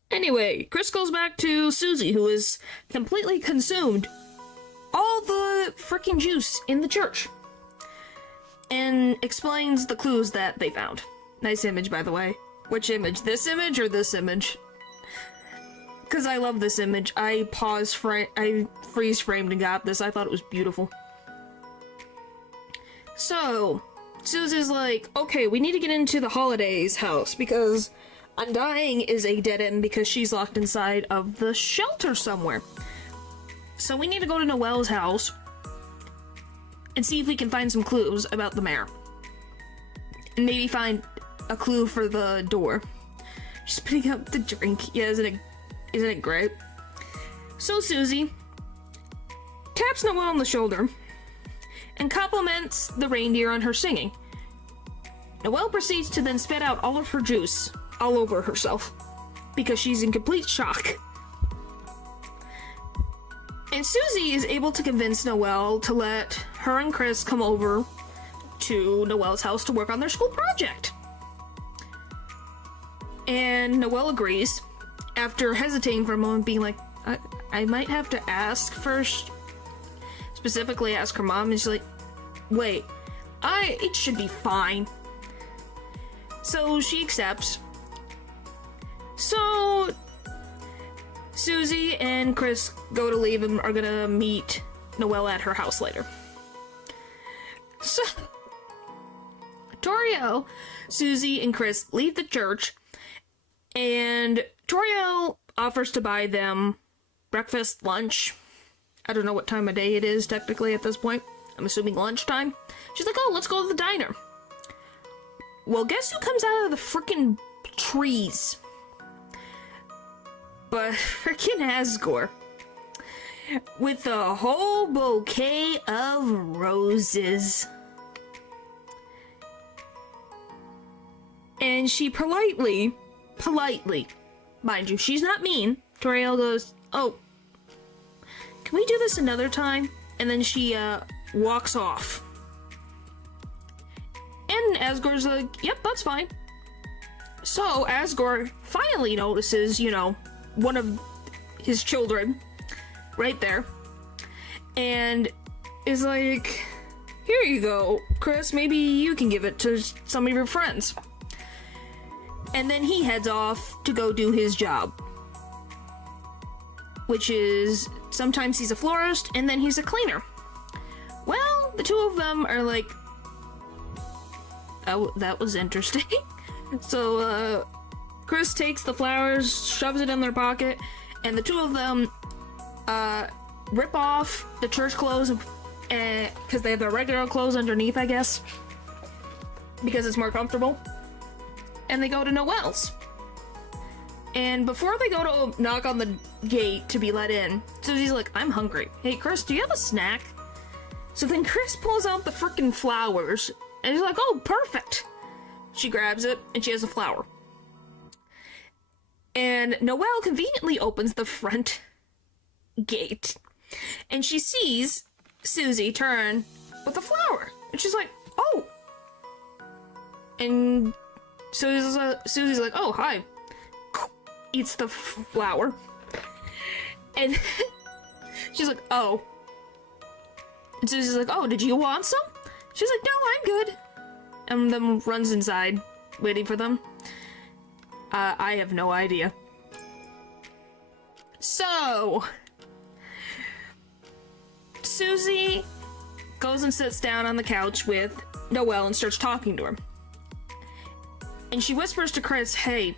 Anyway, Chris goes back to Susie, who is completely consumed all the freaking juice in the church, and explains the clues that they found. Nice image, by the way. Which image? This image or this image? Because I love this image. I freeze framed and got this. I thought it was beautiful. So, Susie's like, okay, we need to get into the Holiday's house because Undying is a dead end because she's locked inside of the shelter somewhere. So we need to go to Noelle's house and see if we can find some clues about the mayor. And maybe find a clue for the door. She's picking up the drink. Yeah, isn't it great? So Susie taps Noelle on the shoulder and compliments the reindeer on her singing. Noelle proceeds to then spit out all of her juice all over herself because she's in complete shock. And Susie is able to convince Noelle to let her and Chris come over to Noelle's house to work on their school project. And Noelle agrees, after hesitating for a moment, being like, I might have to ask first. Specifically ask her mom, and she's like, wait, it should be fine. So she accepts. So Susie and Chris go to leave and are gonna meet Noelle at her house later. So Toriel, Susie, and Chris leave the church, and Toriel offers to buy them breakfast, lunch. I don't know what time of day it is technically at this point. I'm assuming lunchtime. She's like, oh, let's go to the diner. Well, guess who comes out of the freaking trees? But freaking Asgore. With a whole bouquet of roses. And she politely, mind you, she's not mean. Toriel goes, oh, can we do this another time? And then she walks off. And Asgore's like, yep, that's fine. So Asgore finally notices, one of his children right there. And is like, here you go, Chris, maybe you can give it to some of your friends. And then he heads off to go do his job. Which is, sometimes he's a florist, and then he's a cleaner. Well, the two of them are like, oh, that was interesting. So, Chris takes the flowers, shoves it in their pocket, and the two of them, rip off the church clothes, because they have their regular clothes underneath, I guess. Because it's more comfortable. And they go to Noelle's. And before they go to knock on the gate to be let in, Susie's like, I'm hungry. Hey, Chris, do you have a snack? So then Chris pulls out the frickin' flowers, and he's like, oh, perfect. She grabs it, and she has a flower. And Noelle conveniently opens the front gate, and she sees Susie turn with a flower. And she's like, oh. And Susie's like, oh, hi. Eats the flower. And she's like, oh. And Susie's like, oh, did you want some? She's like, no, I'm good. And then runs inside, waiting for them. I have no idea. So, Susie goes and sits down on the couch with Noelle and starts talking to her. And she whispers to Chris, hey,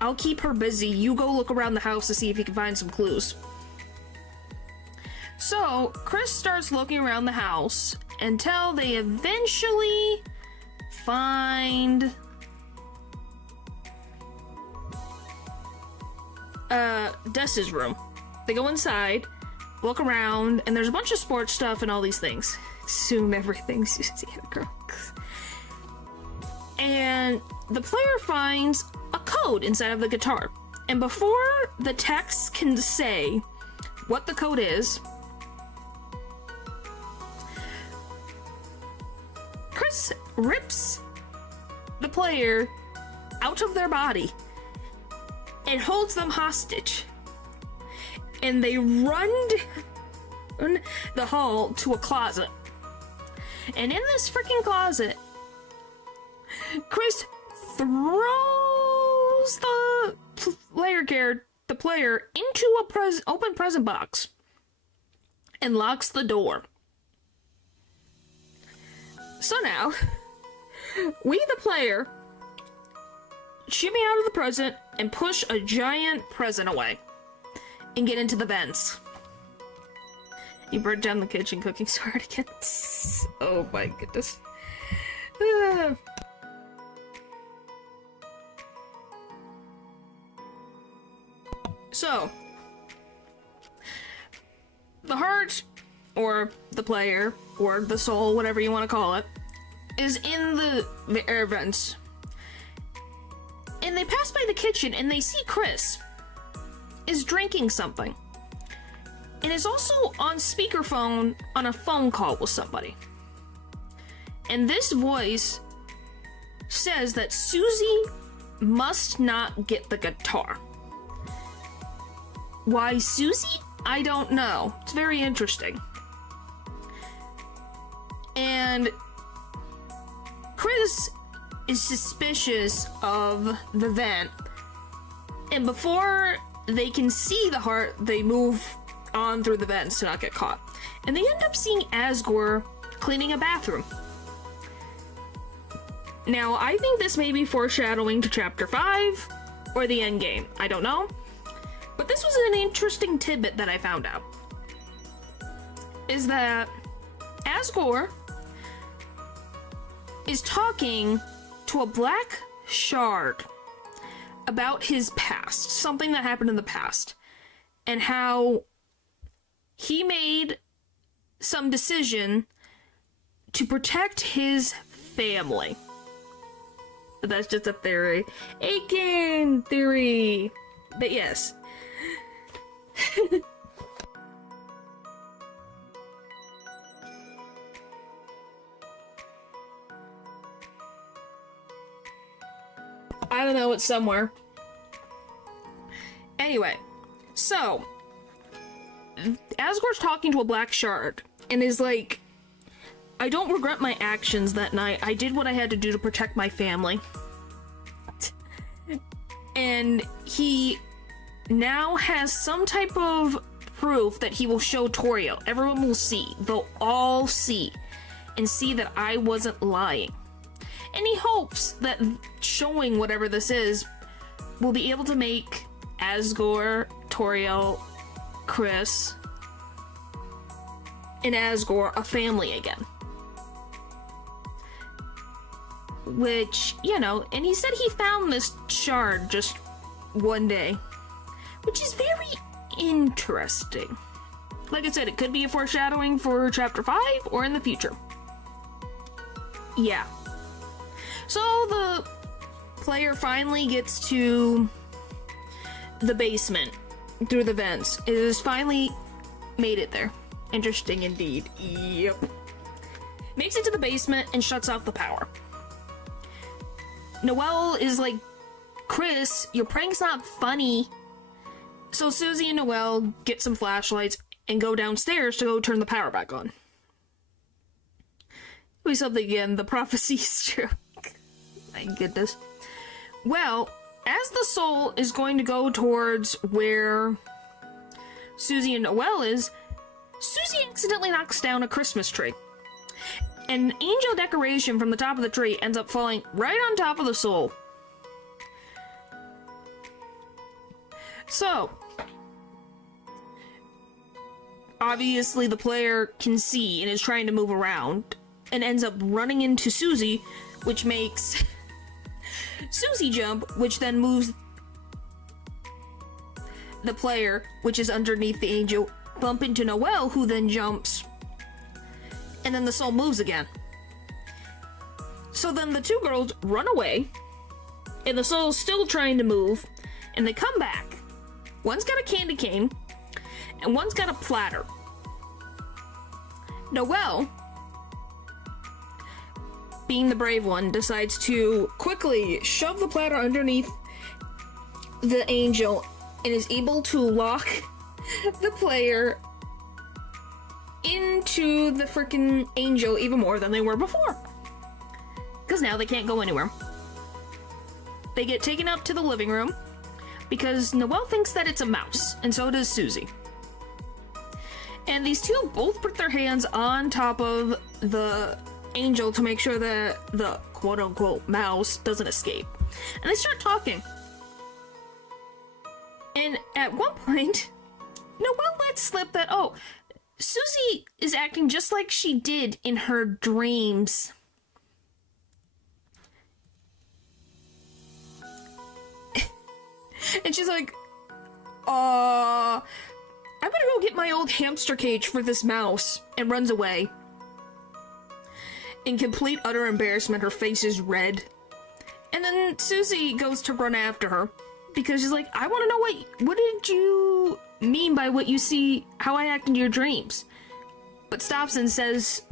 I'll keep her busy, you go look around the house to see if you can find some clues. So, Chris starts looking around the house until they eventually find Dessa's room. They go inside, look around, and there's a bunch of sports stuff and all these things. Assume everything's Susie and Crooks. And the player finds code inside of the guitar. And before the text can say what the code is, Chris rips the player out of their body and holds them hostage. And they run down the hall to a closet. And in this freaking closet, Chris throws the player into a open present box and locks the door. So now, we, the player, shimmy out of the present and push a giant present away and get into the vents. You burnt down the kitchen cooking so hard again. Oh my goodness. So, the heart, or the player, or the soul, whatever you want to call it, is in the air vents. And they pass by the kitchen and they see Chris is drinking something. And is also on speakerphone on a phone call with somebody. And this voice says that Susie must not get the guitar. Why Susie? I don't know. It's very interesting. And Chris is suspicious of the vent. And before they can see the heart, they move on through the vents to not get caught. And they end up seeing Asgore cleaning a bathroom. Now, I think this may be foreshadowing to Chapter 5 or the end game. I don't know. But this was an interesting tidbit that I found out. Is that Asgore is talking to a black shard about his past, something that happened in the past, and how he made some decision to protect his family. But that's just a theory. Aiken theory! But yes. I don't know, it's somewhere. Anyway, so Asgore's talking to a black shard and is like, I don't regret my actions that night. I did what I had to do to protect my family. And he now has some type of proof that he will show Toriel. Everyone will see. They'll all see. And see that I wasn't lying. And he hopes that showing whatever this is will be able to make Asgore, Toriel, Chris, and Asgore a family again. Which, you know, and he said he found this shard just one day. Which is very interesting. Like I said, it could be a foreshadowing for Chapter 5 or in the future. Yeah. So the player finally gets to the basement through the vents. It has finally made it there. Interesting indeed. Yep. Makes it to the basement and shuts off the power. Noelle is like, Chris, your prank's not funny. So Susie and Noelle get some flashlights and go downstairs to go turn the power back on. We something again, the prophecy is true. My goodness. Well, as the soul is going to go towards where Susie and Noelle is, Susie accidentally knocks down a Christmas tree. An angel decoration from the top of the tree ends up falling right on top of the soul. So, obviously the player can see and is trying to move around and ends up running into Susie, which makes Susie jump, which then moves the player, which is underneath the angel, bump into Noelle, who then jumps, and then the soul moves again. So then the two girls run away, and the soul's still trying to move, and they come back. One's got a candy cane, and one's got a platter. Noelle, being the brave one, decides to quickly shove the platter underneath the angel and is able to lock the player into the freaking angel even more than they were before. Because now they can't go anywhere. They get taken up to the living room because Noelle thinks that it's a mouse, and so does Susie. And these two both put their hands on top of the angel to make sure that the quote-unquote mouse doesn't escape. And they start talking. And at one point, Noelle lets slip that, oh, Susie is acting just like she did in her dreams. And she's like, I better go get my old hamster cage for this mouse, and runs away. In complete utter embarrassment, her face is red. And then Susie goes to run after her, because she's like, I want to know what did you mean by what you see, how I act in your dreams? But stops and says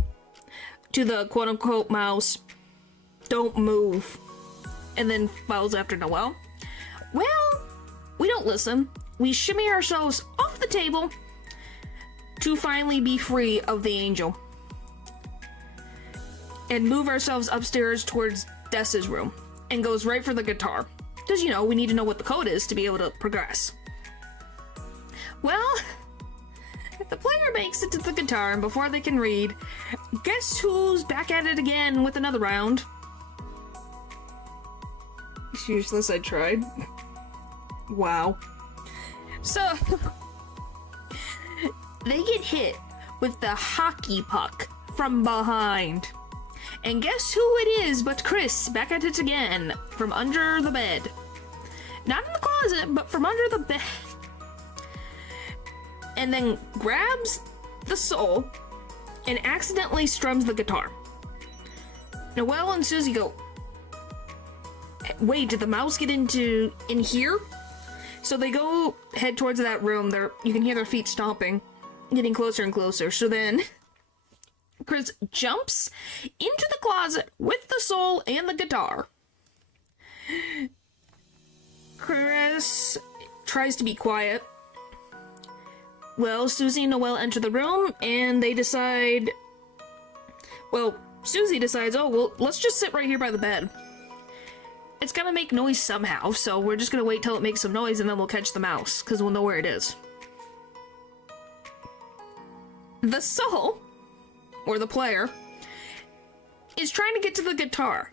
to the quote-unquote mouse, don't move. And then follows after Noelle. Well, we don't listen. We shimmy ourselves off the table to finally be free of the angel. And move ourselves upstairs towards Dessa's room. And goes right for the guitar. Because, you know, we need to know what the code is to be able to progress. Well, the player makes it to the guitar, and before they can read, guess who's back at it again with another round? It's useless, I tried. Wow. So, they get hit with the hockey puck from behind. And guess who it is but Chris, back at it again, from under the bed. Not in the closet, but from under the bed. And then grabs the soul and accidentally strums the guitar. Noelle and Susie go, wait, did the mouse get in here? So they go head towards that room. You can hear their feet stomping, getting closer and closer. So then Chris jumps into the closet with the soul and the guitar. Chris tries to be quiet. Well, Susie and Noelle enter the room, and they decide... Well, Susie decides, oh, well, let's just sit right here by the bed. It's gonna make noise somehow, so we're just gonna wait till it makes some noise, and then we'll catch the mouse, because we'll know where it is. The soul, or the player, is trying to get to the guitar.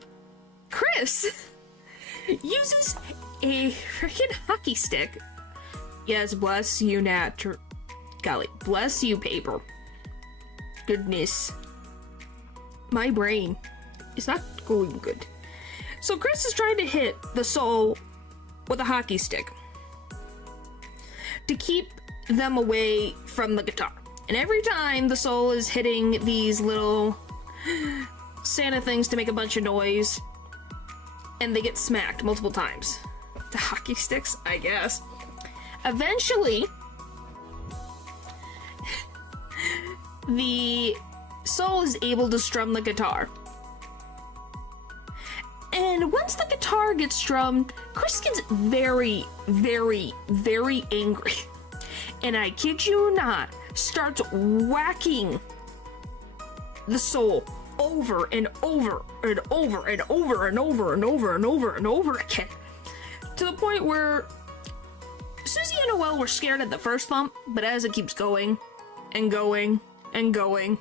Chris uses a freaking hockey stick. Yes, bless you, golly, bless you, paper. Goodness. My brain is not going good. So Chris is trying to hit the soul with a hockey stick to keep them away from the guitar. And every time the soul is hitting these little Santa things to make a bunch of noise, and they get smacked multiple times. The hockey sticks, I guess. Eventually, the soul is able to strum the guitar. And once the guitar gets strummed, Chris gets very, very, very angry. And I kid you not, starts whacking the soul over and over and over and over and over and over and over and over again. To the point where Susie and Noelle were scared at the first thump, but as it keeps going and going and going,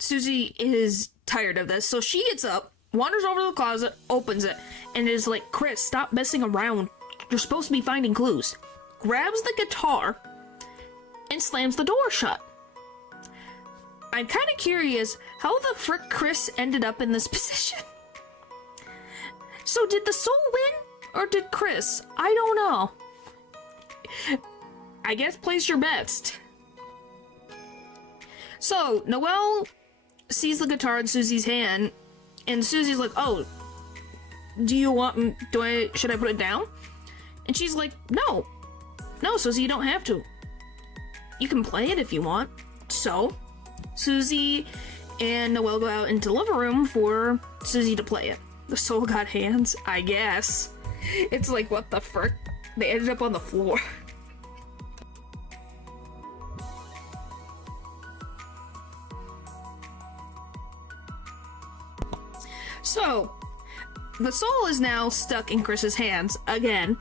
Susie is tired of this, so she gets up, wanders over to the closet, opens it, and is like, Chris, stop messing around. You're supposed to be finding clues. Grabs the guitar and slams the door shut. I'm kind of curious how the frick Chris ended up in this position. So did the soul win, or did Chris? I don't know. I guess place your bets. So Noelle sees the guitar in Susie's hand, and Susie's like, oh, do you want, should I put it down? And she's like, no, Susie, you don't have to. You can play it if you want. So, Susie and Noelle go out into the living room for Susie to play it. The soul got hands, I guess. It's like, what the frick? They ended up on the floor. So, the soul is now stuck in Chris's hands again.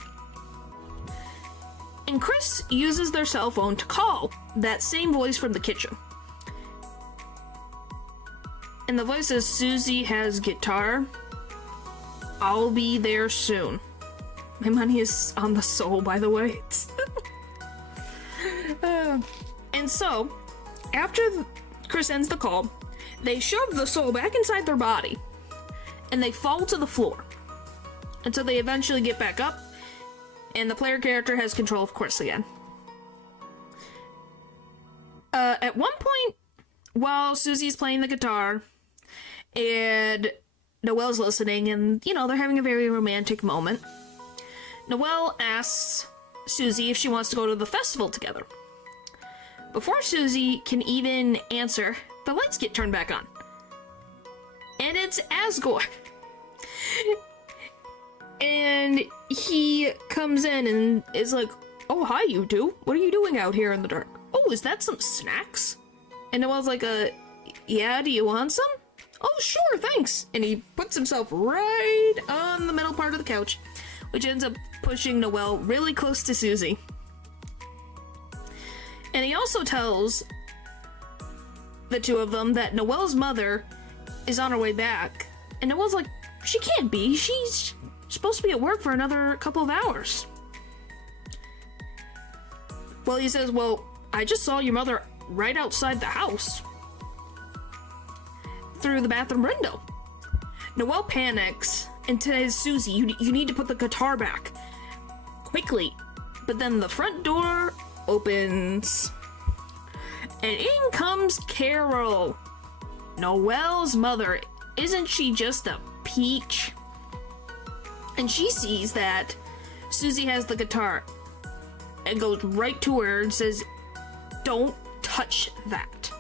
And Chris uses their cell phone to call that same voice from the kitchen. And the voice says, Susie has guitar. I'll be there soon. My money is on the soul, by the way. And so, after Chris ends the call, they shove the soul back inside their body. And they fall to the floor. Until they eventually get back up. And the player character has control of Chris again. At one point, while Susie's playing the guitar, and Noelle's listening, and, you know, they're having a very romantic moment, Noelle asks Susie if she wants to go to the festival together. Before Susie can even answer, the lights get turned back on. And it's Asgore. And he comes in and is like, oh, hi, you two. What are you doing out here in the dark? Oh, is that some snacks? And Noelle's like, yeah, do you want some? Oh, sure, thanks. And he puts himself right on the middle part of the couch, which ends up pushing Noelle really close to Susie. And he also tells the two of them that Noelle's mother is on her way back. And Noelle's like, she can't be. She's supposed to be at work for another couple of hours. Well, he says, well, I just saw your mother right outside the house. Through the bathroom window. Noelle panics and says, Susie, you need to put the guitar back. Quickly. But then the front door opens. And in comes Carol. Noelle's mother. Isn't she just a peach? And she sees that Susie has the guitar and goes right to her and says, don't touch that.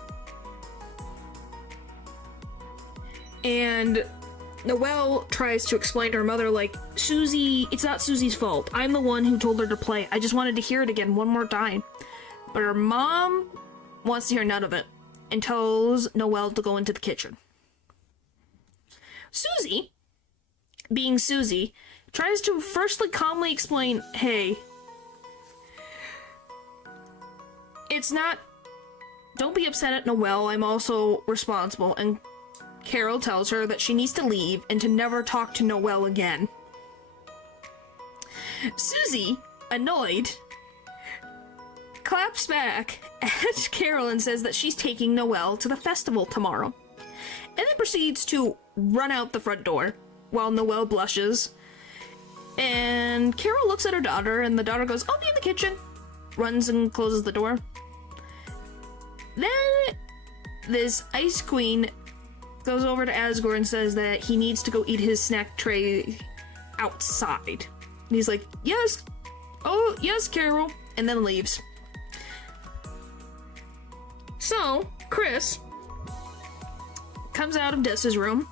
And Noelle tries to explain to her mother, like, Susie, it's not Susie's fault. I'm the one who told her to play. I just wanted to hear it again one more time. But her mom wants to hear none of it and tells Noelle to go into the kitchen. Susie, being Susie, tries to firstly calmly explain, hey, it's not, don't be upset at Noelle, I'm also responsible, and Carol tells her that she needs to leave and to never talk to Noelle again. Susie, annoyed, claps back at Carol and says that she's taking Noelle to the festival tomorrow, and then proceeds to run out the front door while Noelle blushes. And Carol looks at her daughter, and the daughter goes, I'll be in the kitchen. Runs and closes the door. Then this Ice Queen goes over to Asgore and says that he needs to go eat his snack tray outside. And he's like, yes. Oh, yes, Carol. And then leaves. So, Chris comes out of Dessa's room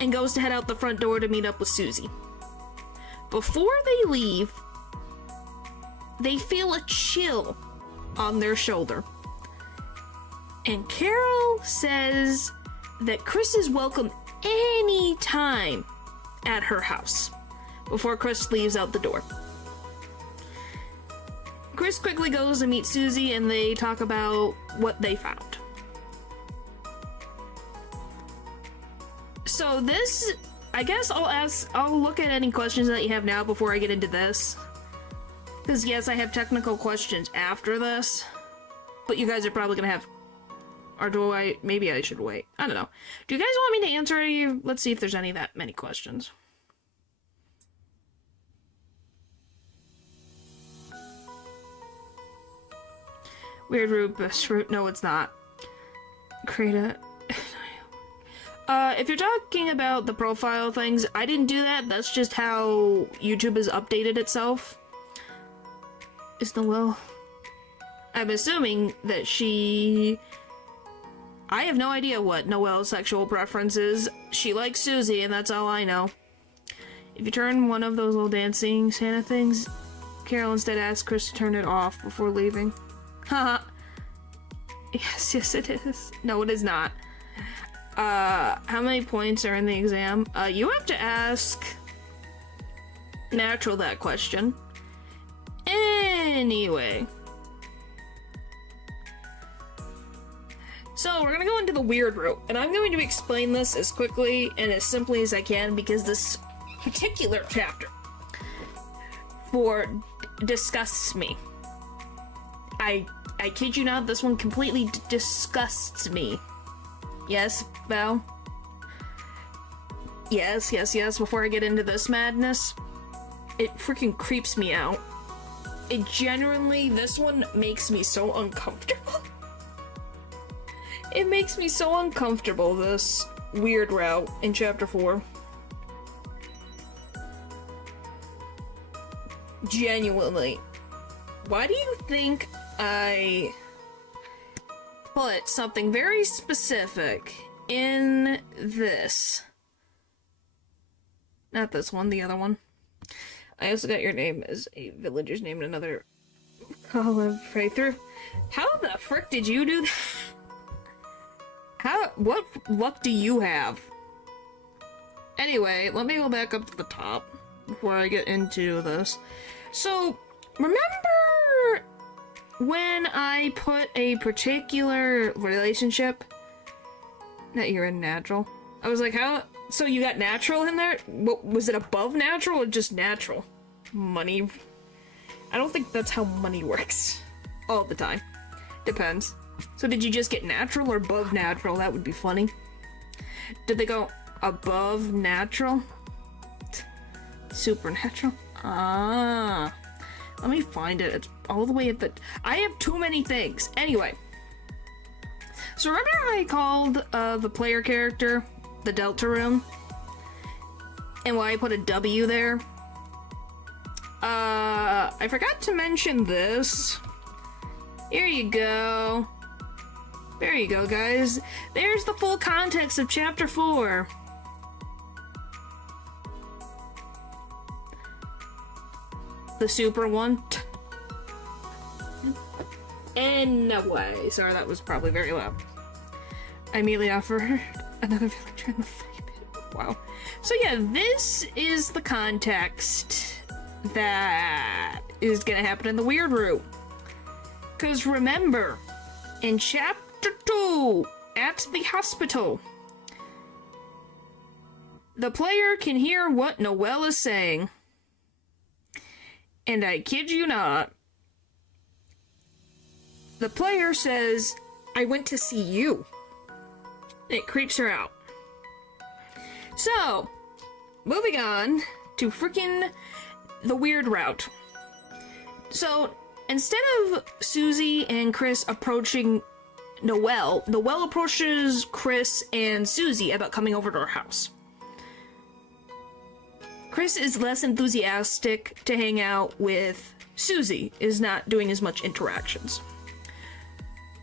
and goes to head out the front door to meet up with Susie. Before they leave, they feel a chill on their shoulder. And Carol says that Chris is welcome anytime at her house before Chris leaves out the door. Chris quickly goes to meet Susie and they talk about what they found. So this, I guess I'll look at any questions that you have now before I get into this. Because yes, I have technical questions after this, but you guys are probably gonna have, or maybe I should wait. I don't know. Do you guys want me to answer any? Let's see if there's any that many questions. Weird root, best root. No, it's not. Create a If you're talking about the profile things, I didn't do that. That's just how YouTube has updated itself. Is Noelle? I'm assuming that she... I have no idea what Noelle's sexual preference is. She likes Susie, and that's all I know. If you turn one of those little dancing Santa things, Carol instead asks Chris to turn it off before leaving. Haha. Yes, it is. No, it is not. How many points are in the exam? You have to ask Natural that question. Anyway. So, we're gonna go into the weird route, and I'm going to explain this as quickly and as simply as I can because this particular chapter disgusts me. I kid you not, this one completely disgusts me. Yes, Val? Yes, before I get into this madness. It freaking creeps me out. It genuinely, this one makes me so uncomfortable. It makes me so uncomfortable, this weird route in Chapter 4. Genuinely. Why do you think I put something very specific in this? Not this one, the other one. I also got your name as a villager's name in another column playthrough. How the frick did you do that? What luck do you have? Anyway, let me go back up to the top before I get into this. So, remember when I put a particular relationship that you're in natural? I was like, how? So you got natural in there? What, was it above natural or just natural? Money. I don't think that's how money works all the time. Depends. So did you just get natural or above natural? That would be funny. Did they go above natural? Supernatural? Ah. Let me find it. It's all the way at the... I have too many things. Anyway. So remember how I called the player character the Deltarune? And why I put a W there? I forgot to mention this. Here you go. There you go, guys. There's the full context of Chapter 4. The super one. Anyway, sorry, that was probably very loud. I immediately offered another villager in the fight pit. Wow. So yeah, this is the context that is gonna happen in the weird route. Because remember, in Chapter 2, at the hospital, the player can hear what Noelle is saying. And I kid you not, the player says, I went to see you. It creeps her out. So, moving on to freaking the weird route. So, instead of Susie and Chris approaching Noelle, Noelle approaches Chris and Susie about coming over to her house. Chris is less enthusiastic to hang out with Susie, is not doing as much interactions.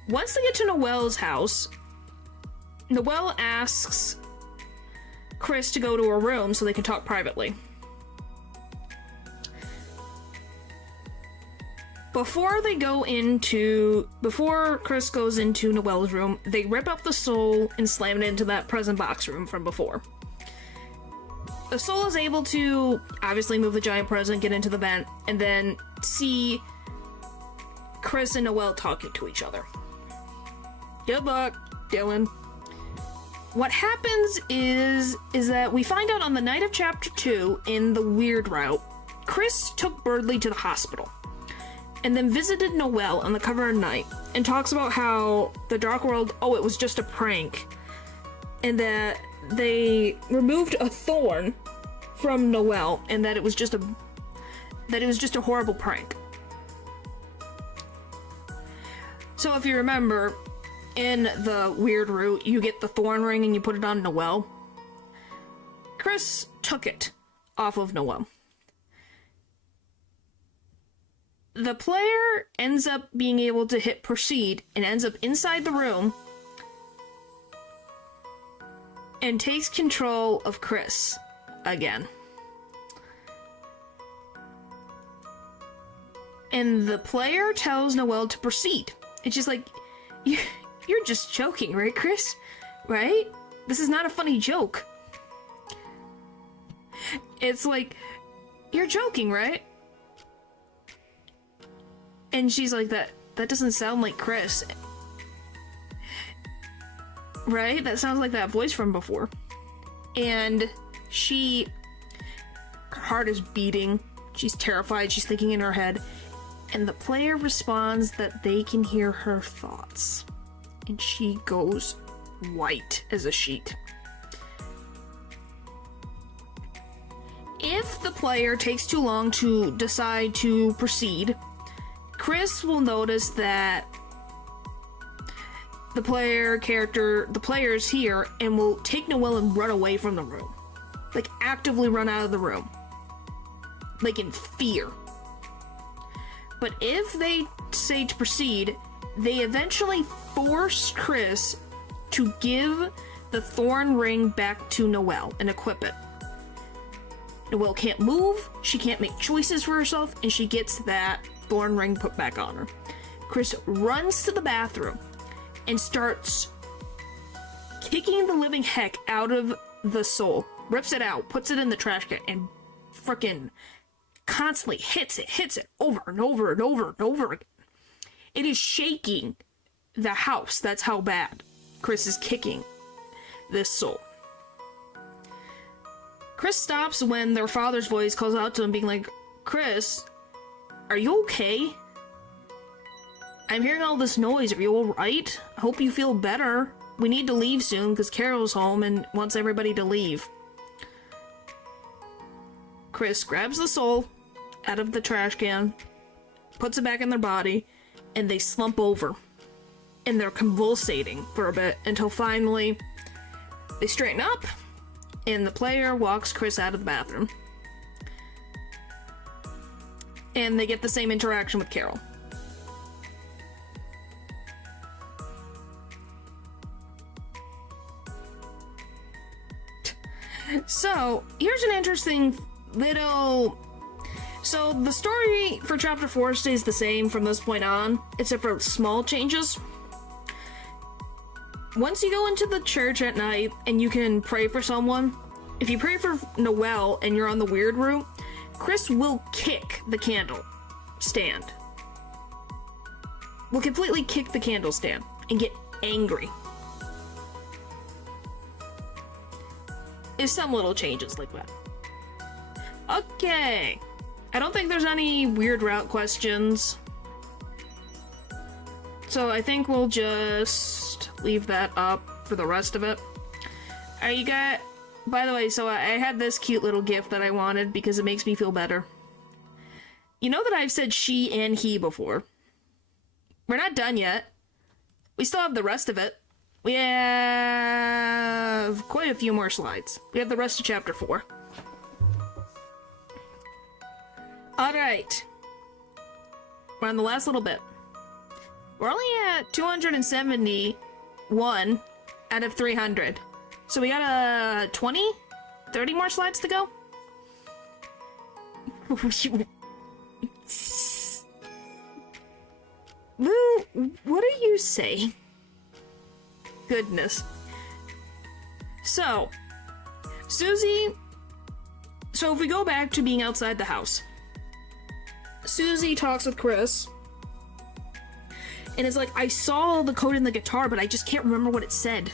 Once they get to Noelle's house, Noelle asks Chris to go to her room so they can talk privately. Before Chris goes into Noelle's room, they rip up the soul and slam it into that present box room from before. The soul is able to obviously move the giant present, get into the vent, and then see Chris and Noelle talking to each other. Good luck, Dylan. What happens is that we find out on the night of Chapter 2 in the weird route, Chris took Birdley to the hospital and then visited Noelle on the cover of Night and talks about how the Dark World, it was just a prank, and that they removed a thorn from Noelle and that it was just a horrible prank. So if you remember, in the weird route, you get the thorn ring and you put it on Noelle. Chris took it off of Noelle. The player ends up being able to hit proceed and ends up inside the room and takes control of Chris again. And the player tells Noelle to proceed. It's just like, you're just joking, right, Chris? Right? This is not a funny joke. It's like, you're joking, right? And she's like, that doesn't sound like Chris. Right? That sounds like that voice from before. And her heart is beating. She's terrified. She's thinking in her head. And the player responds that they can hear her thoughts. And she goes white as a sheet. If the player takes too long to decide to proceed, Chris will notice that the player's here and will take Noelle and run away from the room. Like, actively run out of the room. Like, in fear. But if they say to proceed, they eventually force Chris to give the thorn ring back to Noelle and equip it. Noelle can't move, she can't make choices for herself, and she gets that thorn ring put back on her. Chris runs to the bathroom and starts kicking the living heck out of the soul. Rips it out, puts it in the trash can, and frickin' constantly hits it over and over and over and over again. It is shaking the house. That's how bad Chris is kicking this soul. Chris stops when their father's voice calls out to him, being like, Chris, are you okay? I'm hearing all this noise. Are you alright? I hope you feel better. We need to leave soon because Carol's home and wants everybody to leave. Chris grabs the soul out of the trash can, puts it back in their body, and they slump over. And they're convulsating for a bit until finally they straighten up and the player walks Chris out of the bathroom. And they get the same interaction with Carol. So, here's an interesting little... So, the story for Chapter 4 stays the same from this point on, except for small changes. Once you go into the church at night and you can pray for someone, if you pray for Noelle and you're on the weird route, Chris will kick the candle stand. Will completely kick the candle stand and get angry. There's some little changes like that. Okay. I don't think there's any weird route questions. So I think we'll just leave that up for the rest of it. You got... By the way, so I had this cute little gift that I wanted because it makes me feel better. You know that I've said she and he before. We're not done yet. We still have the rest of it. We have quite a few more slides. We have the rest of Chapter 4. Alright. We're on the last little bit. We're only at 271 out of 300. So we got 20? 30 more slides to go? Lou, what do you say? Goodness. So, Susie... So if we go back to being outside the house, Susie talks with Chris, and it's like, I saw the code in the guitar, but I just can't remember what it said.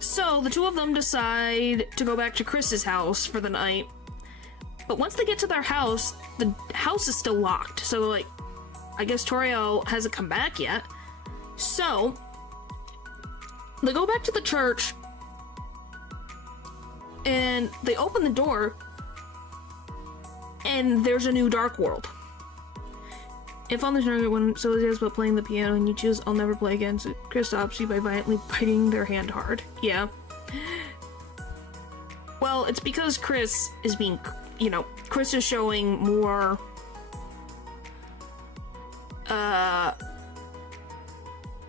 So, the two of them decide to go back to Chris's house for the night. But once they get to their house, the house is still locked. So, like, I guess Toriel hasn't come back yet. So, they go back to the church, and they open the door, and there's a new Dark World. If on the target when Susie asks about playing the piano and you choose I'll never play again, so Chris stops you by violently biting their hand hard. Yeah. Well, it's because Chris is being, you know, Chris is showing more,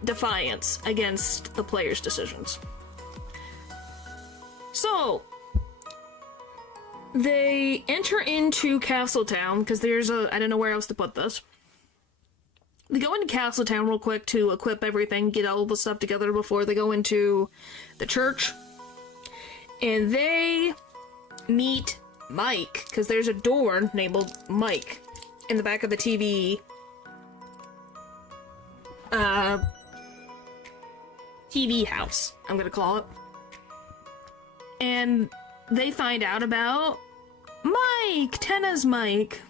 defiance against the player's decisions. So, they enter into Castletown, because there's I don't know where else to put this. They go into Castletown real quick to equip everything, get all the stuff together before they go into the church. And they meet Mike, because there's a door labeled Mike in the back of the TV. TV house, I'm gonna call it. And they find out about Mike, Tenna's Mike.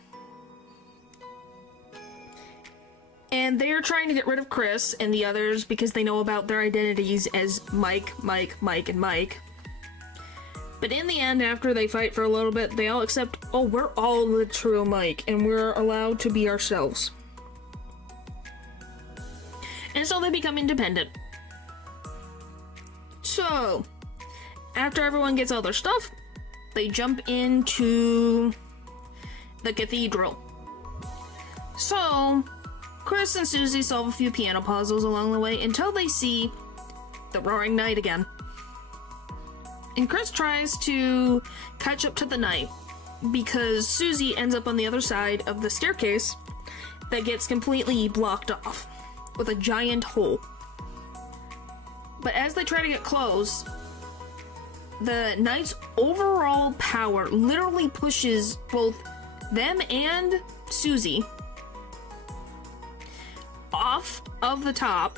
And they're trying to get rid of Chris and the others because they know about their identities as Mike, and Mike. But in the end, after they fight for a little bit, they all accept, oh, we're all the true Mike, and we're allowed to be ourselves. And so they become independent. So, after everyone gets all their stuff, they jump into the cathedral. So, Chris and Susie solve a few piano puzzles along the way until they see the Roaring Knight again. And Chris tries to catch up to the knight because Susie ends up on the other side of the staircase that gets completely blocked off with a giant hole. But as they try to get close, the knight's overall power literally pushes both them and Susie off of the top.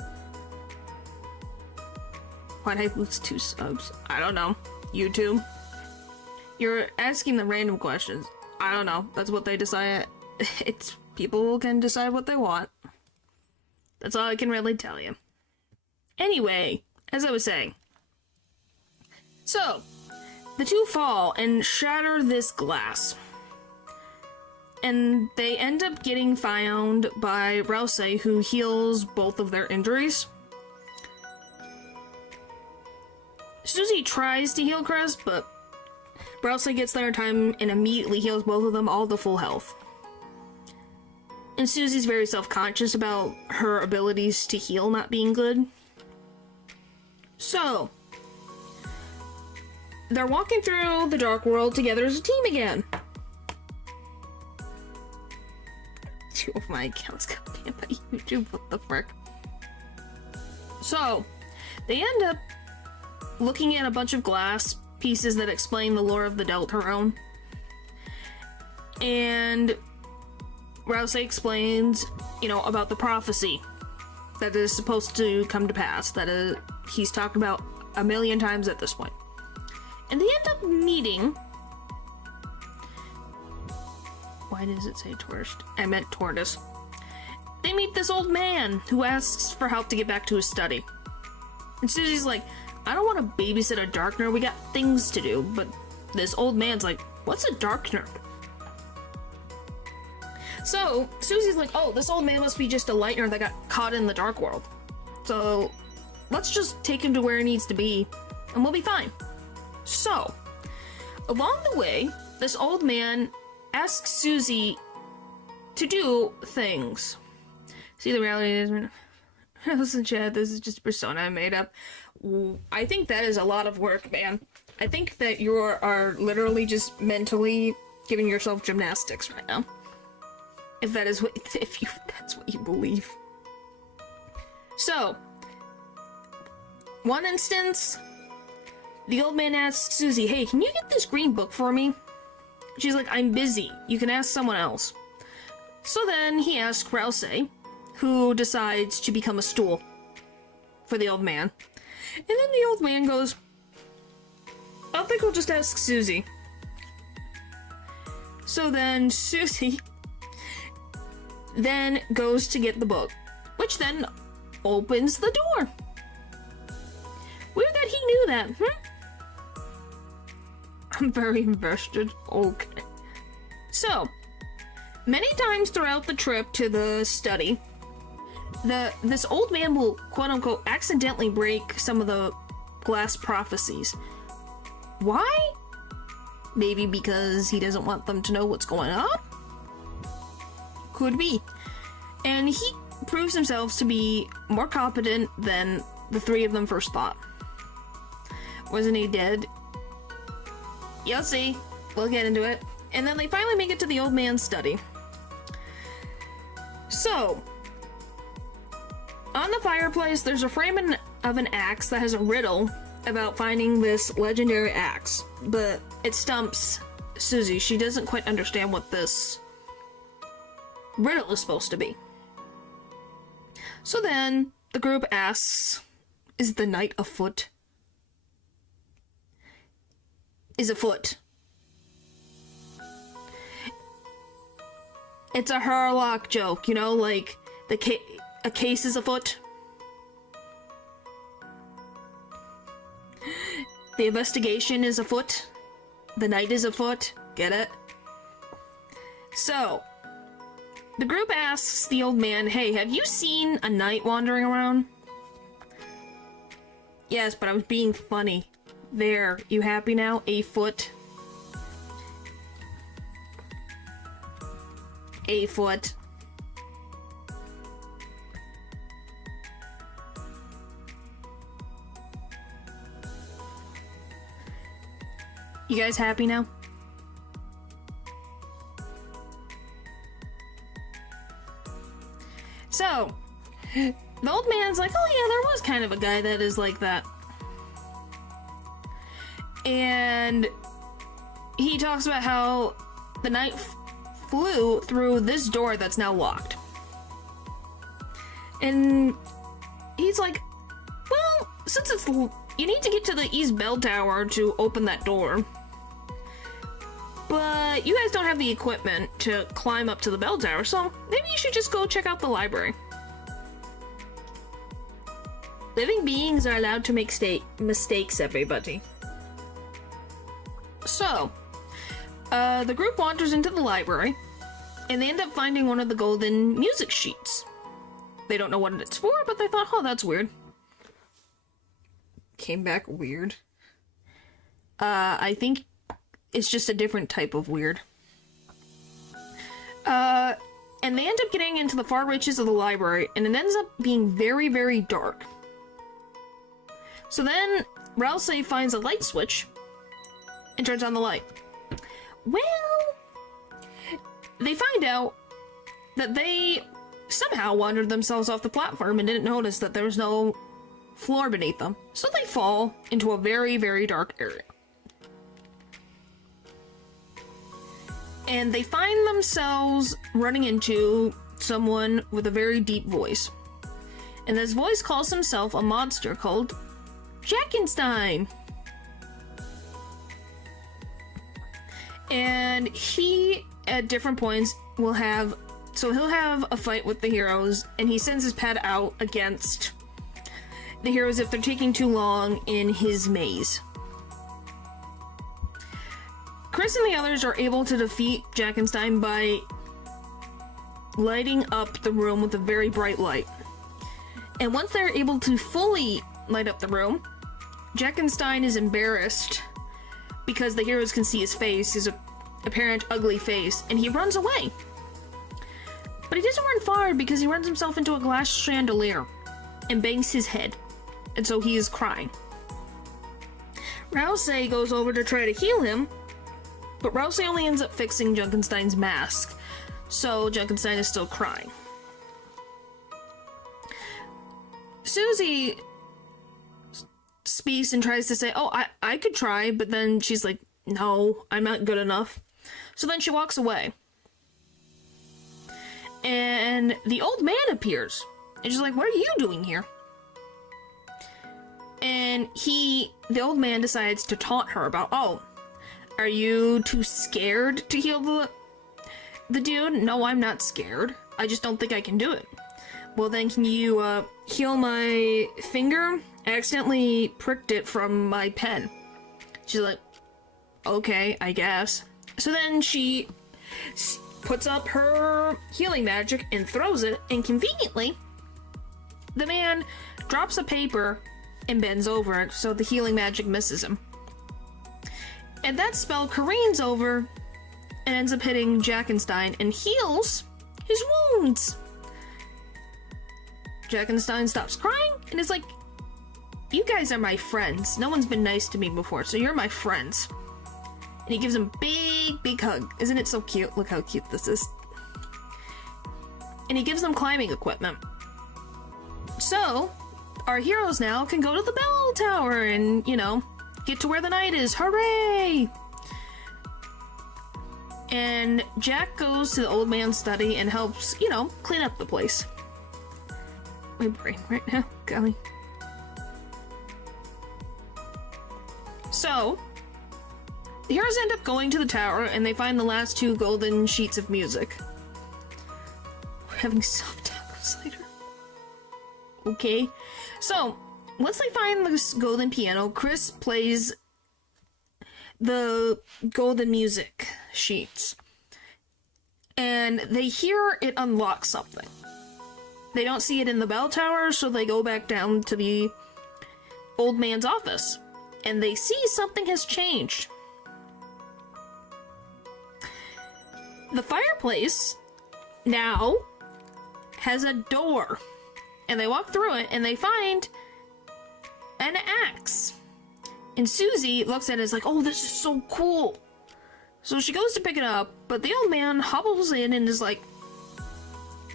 Why'd I lose 2 subs? I don't know. YouTube. You're asking them random questions. I don't know. That's what they decide. It's people can decide what they want. That's all I can really tell you. Anyway, as I was saying. So, the two fall and shatter this glass. And they end up getting found by Rouse, who heals both of their injuries. Susie tries to heal Chris, but Rouse gets there in time and immediately heals both of them all to full health. And Susie's very self-conscious about her abilities to heal not being good. So, they're walking through the dark world together as a team again. 2 of my accounts got banned by YouTube, what the frick? So, they end up looking at a bunch of glass pieces that explain the lore of the Deltarune. And Rouse explains, you know, about the prophecy that is supposed to come to pass, that he's talked about a million times at this point. And they end up meeting... Why does it say tortoise? I meant tortoise. They meet this old man who asks for help to get back to his study. And Susie's like, I don't want to babysit a dark nerd, we got things to do. But this old man's like, what's a dark nerd? So, Susie's like, oh, this old man must be just a light nerd that got caught in the dark world. So, let's just take him to where he needs to be, and we'll be fine. So, along the way, this old man asks Susie to do things. See, the reality is, listen, Chad, this is just a persona I made up. I think that is a lot of work, man. I think that you are literally just mentally giving yourself gymnastics right now. If that is that's what you believe. So, one instance, the old man asks Susie, hey, can you get this green book for me? She's like, I'm busy. You can ask someone else. So then he asks Rouse, who decides to become a stool for the old man. And then the old man goes, I think we'll just ask Susie. So then Susie then goes to get the book, which then opens the door. Weird that he knew that, I'm very invested. Okay. So, Many times throughout the trip to the study, this old man will quote-unquote accidentally break some of the glass prophecies. Why? Maybe because he doesn't want them to know what's going on? Could be. And he proves himself to be more competent than the three of them first thought. Wasn't he dead? You'll see. We'll get into it. And then they finally make it to the old man's study. So, on the fireplace, there's a frame of an axe that has a riddle about finding this legendary axe. But it stumps Susie. She doesn't quite understand what this riddle is supposed to be. So then, the group asks, is the knight afoot? Is afoot. It's a Herlock joke, you know, like, a case is afoot. The investigation is afoot. The knight is afoot. Get it? So, the group asks the old man, hey, have you seen a knight wandering around? Yes, but I was being funny. There, you happy now? A foot. A foot. You guys happy now? So, the old man's like, oh yeah, there was kind of a guy that is like that. And he talks about how the knight flew through this door that's now locked. And he's like, well, since it's... You need to get to the East Bell Tower to open that door. But you guys don't have the equipment to climb up to the bell tower, so maybe you should just go check out the library. Living beings are allowed to make mistakes, everybody. So, the group wanders into the library, and they end up finding one of the golden music sheets. They don't know what it's for, but they thought, oh, that's weird. Came back weird. I think it's just a different type of weird. And they end up getting into the far reaches of the library, and it ends up being very, very dark. So then, Rouse finds a light switch, and turns on the light. Well, they find out that they somehow wandered themselves off the platform and didn't notice that there was no floor beneath them. So they fall into a very, very dark area. And they find themselves running into someone with a very deep voice. And this voice calls himself a monster called Jackenstein. And he, at different points, will have... So he'll have a fight with the heroes, and he sends his pet out against the heroes if they're taking too long in his maze. Chris and the others are able to defeat Jackenstein by lighting up the room with a very bright light. And once they're able to fully light up the room, Jackenstein is embarrassed because the heroes can see his face, his apparent ugly face, and he runs away. But he doesn't run far because he runs himself into a glass chandelier and bangs his head, and so he is crying. Rouse goes over to try to heal him, but Rouse only ends up fixing Jackenstein's mask, so Jackenstein is still crying. Susie speaks and tries to say, oh, I could try, but then she's like, no, I'm not good enough. So then she walks away. And the old man appears. And she's like, what are you doing here? And the old man decides to taunt her about, oh, are you too scared to heal the dude? No, I'm not scared. I just don't think I can do it. Well, then can you heal my finger? I accidentally pricked it from my pen. She's like, okay, I guess. So then she puts up her healing magic and throws it, and conveniently, the man drops a paper and bends over it, so the healing magic misses him. And that spell careens over and ends up hitting Jackenstein and heals his wounds. Jackenstein stops crying and is like, you guys are my friends. No one's been nice to me before, so you're my friends. And he gives him a big, big hug. Isn't it so cute? Look how cute this is. And he gives them climbing equipment. So, our heroes now can go to the bell tower and, you know, get to where the knight is. Hooray! And Jack goes to the old man's study and helps, you know, clean up the place. My brain right now, golly. So, the heroes end up going to the tower and they find the last 2 golden sheets of music. We're having soft tacos later. Okay. So, once they find this golden piano, Chris plays the golden music sheets. And they hear it unlock something. They don't see it in the bell tower, so they go back down to the old man's office. And they see something has changed. The fireplace now has a door. And they walk through it and they find an axe. And Susie looks at it and is like, oh, this is so cool. So she goes to pick it up, but the old man hobbles in and is like,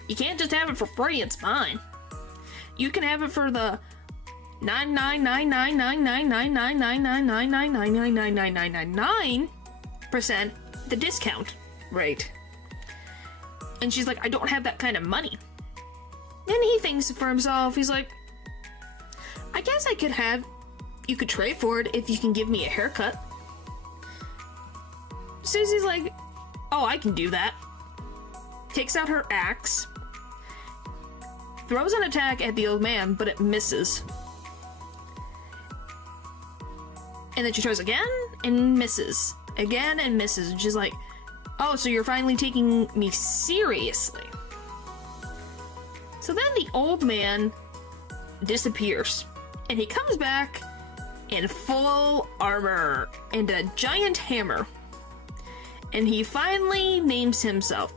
you can't just have it for free, it's mine. You can have it for the 99999999999999999% the discount rate. And she's like, I don't have that kind of money. And he thinks for himself, he's like, I guess you could trade for it if you can give me a haircut. Susie's like, oh, I can do that. Takes out her axe, throws an attack at the old man, but it misses. And then she tries again and misses. Again and misses. And she's like, oh, so you're finally taking me seriously. So then the old man disappears. And he comes back in full armor and a giant hammer. And he finally names himself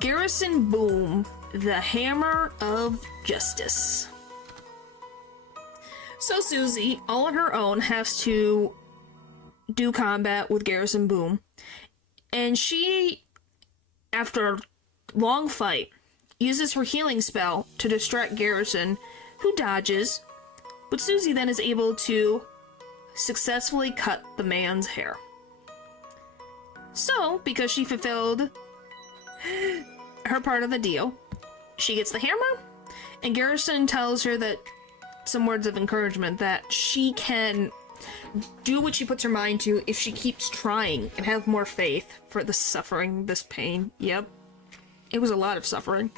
Garrison Boom, the Hammer of Justice. So Susie, all on her own, has to do combat with Garrison Boom. And she, after a long fight, uses her healing spell to distract Garrison, who dodges. But Susie then is able to successfully cut the man's hair. So, because she fulfilled her part of the deal, she gets the hammer, and Garrison tells her that some words of encouragement that she can do what she puts her mind to if she keeps trying and have more faith for the suffering, this pain. Yep. It was a lot of suffering.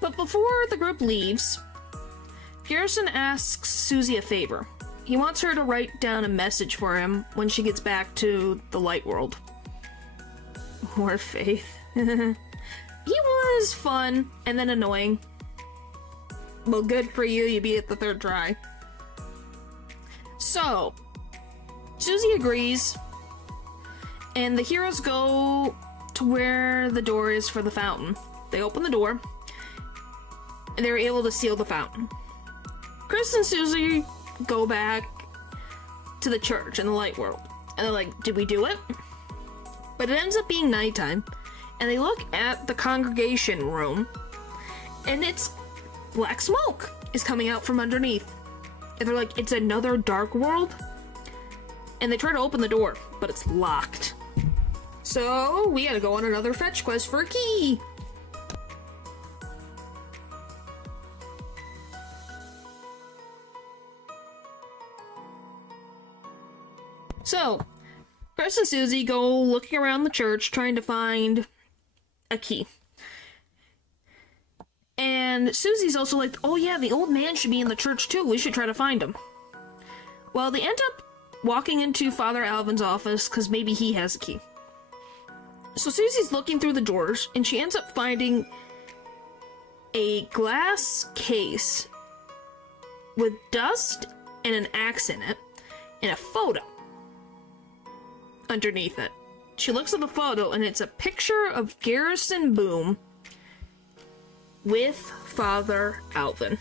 But before the group leaves, Garrison asks Susie a favor. He wants her to write down a message for him when she gets back to the light world. More faith. He was fun and then annoying. Well, good for you, you beat it the 3rd try. So, Susie agrees, and the heroes go to where the door is for the fountain. They open the door, and they're able to seal the fountain. Chris and Susie go back to the church in the light world, and they're like, did we do it? But it ends up being nighttime, and they look at the congregation room, and it's black smoke is coming out from underneath. And they're like, it's another dark world? And they try to open the door, but it's locked. So, we gotta go on another fetch quest for a key! So, Chris and Susie go looking around the church trying to find a key. And Susie's also like, oh yeah, the old man should be in the church too, we should try to find him. Well, they end up walking into Father Alvin's office, because maybe he has a key. So Susie's looking through the drawers, and she ends up finding a glass case with dust and an axe in it, and a photo underneath it. She looks at the photo, and it's a picture of Garrison Boom with Father Alvin.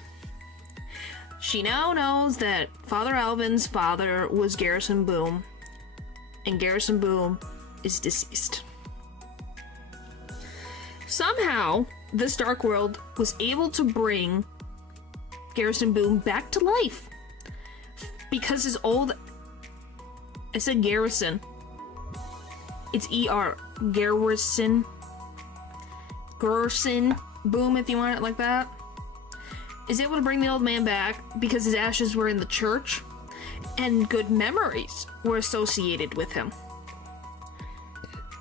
She now knows that Father Alvin's father was Garrison Boom, and Garrison Boom is deceased. Somehow, this dark world was able to bring Garrison Boom back to life. Because his old... I said Garrison. It's E-R. Garrison. Garrison Boom, if you want it like that. Is able to bring the old man back because his ashes were in the church, and good memories were associated with him.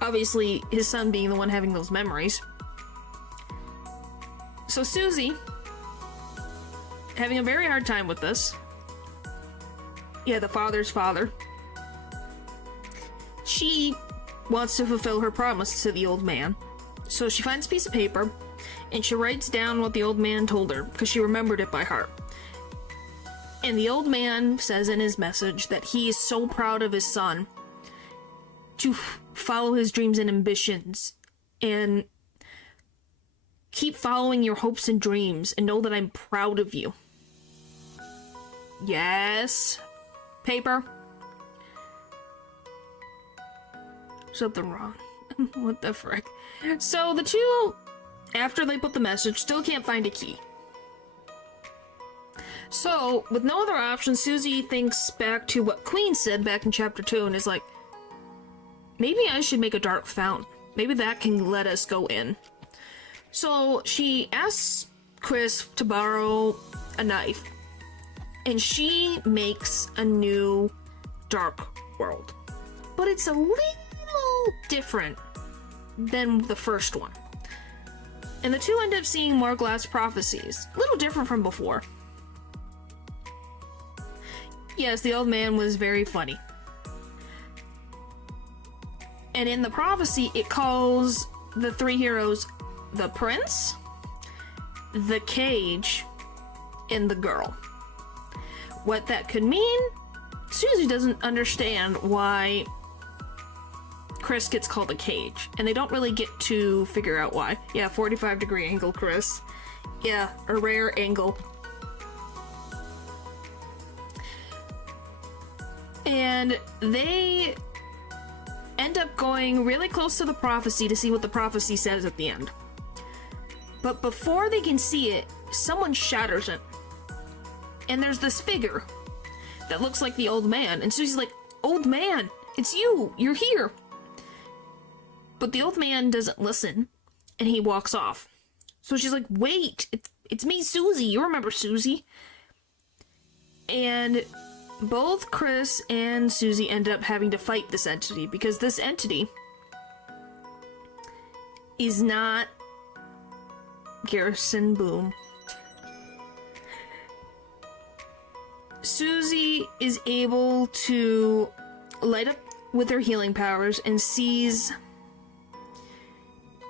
Obviously, his son being the one having those memories. So Susie, having a very hard time with this. Yeah, the father's father. She wants to fulfill her promise to the old man. So she finds a piece of paper, and she writes down what the old man told her, because she remembered it by heart. And the old man says in his message that he is so proud of his son to follow his dreams and ambitions, and keep following your hopes and dreams, and know that I'm proud of you. Yes. Paper. Something wrong. What the frick? So the two, after they put the message, still can't find a key. So, with no other option, Susie thinks back to what Queen said back in chapter 2 and is like, maybe I should make a dark fountain. Maybe that can let us go in. So she asks Chris to borrow a knife, and she makes a new dark world. But it's a little different than the first one. And the two end up seeing more glass prophecies. A little different from before. Yes, the old man was very funny. And in the prophecy, it calls the three heroes the prince, the cage, and the girl. What that could mean, Susie doesn't understand why Chris gets called a cage, and they don't really get to figure out why. Yeah, 45-degree angle, Chris. Yeah, a rare angle. And they end up going really close to the prophecy to see what the prophecy says at the end. But before they can see it, someone shatters it. And there's this figure that looks like the old man. And Susie's like, old man, it's you, you're here. But the old man doesn't listen, and he walks off. So she's like, wait, it's me, Susie, you remember Susie. And both Chris and Susie end up having to fight this entity, because this entity is not Garrison Boom. Susie is able to light up with her healing powers and sees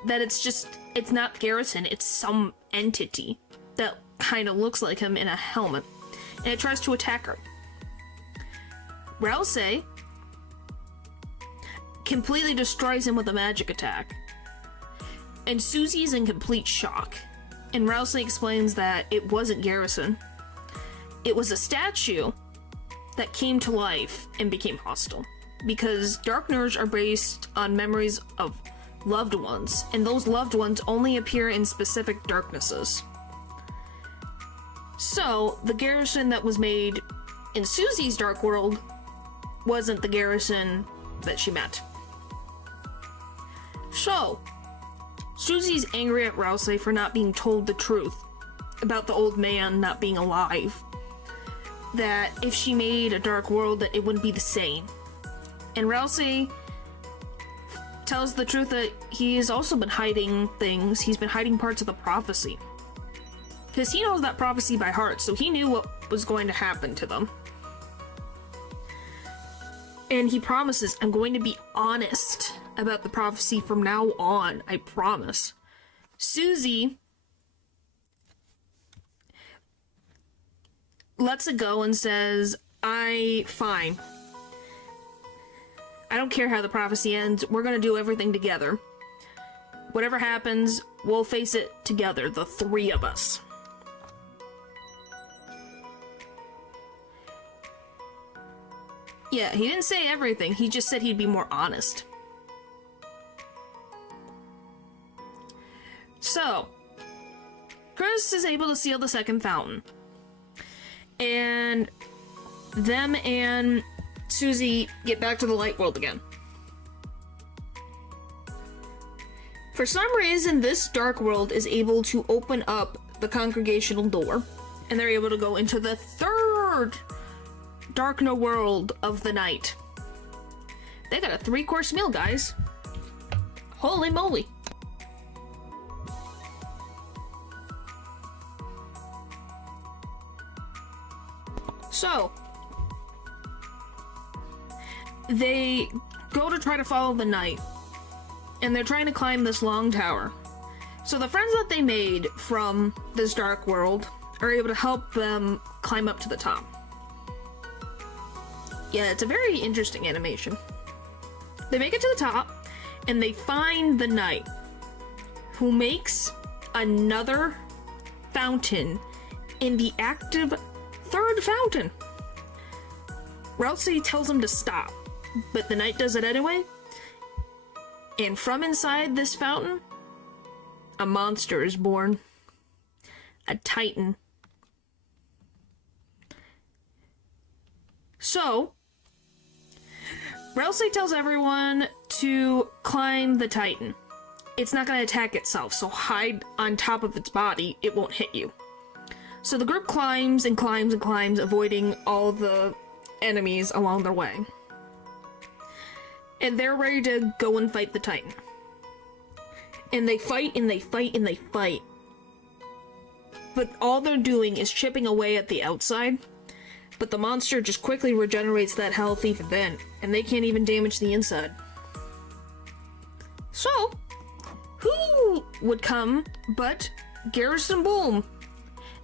that it's not Garrison, it's some entity that kind of looks like him in a helmet. And it tries to attack her. Rouse completely destroys him with a magic attack. And Susie's in complete shock. And Rouse explains that it wasn't Garrison. It was a statue that came to life and became hostile. Because dark nerves are based on memories of loved ones, and those loved ones only appear in specific darknesses. So, the Garrison that was made in Susie's dark world wasn't the Garrison that she met. So, Susie's angry at Rouse for not being told the truth about the old man not being alive. That if she made a dark world, that it wouldn't be the same. And Rouse tells the truth that he has also been hiding things. He's been hiding parts of the prophecy. Because he knows that prophecy by heart, so he knew what was going to happen to them. And he promises, I'm going to be honest about the prophecy from now on, I promise. Susie lets it go and says, fine. I don't care how the prophecy ends, we're gonna do everything together. Whatever happens, we'll face it together, the three of us. Yeah, he didn't say everything, he just said he'd be more honest. So, Chris is able to seal the second fountain. And them and Susie get back to the light world again. For some reason, this dark world is able to open up the congregational door, and they're able to go into the third darker world of the night. They got a 3-course meal, guys. Holy moly. So, they go to try to follow the night, and they're trying to climb this long tower. So the friends that they made from this dark world are able to help them climb up to the top. Yeah, it's a very interesting animation. They make it to the top, and they find the knight, who makes another fountain in the active third fountain. Rousey tells him to stop, but the knight does it anyway, and from inside this fountain, a monster is born. A titan. So, Rousey tells everyone to climb the titan. It's not going to attack itself, so hide on top of its body, it won't hit you. So the group climbs and climbs and climbs, avoiding all the enemies along their way. And they're ready to go and fight the titan. And they fight and they fight and they fight. But all they're doing is chipping away at the outside. But the monster just quickly regenerates that health even then, and they can't even damage the inside. So, who would come but Garrison Boom?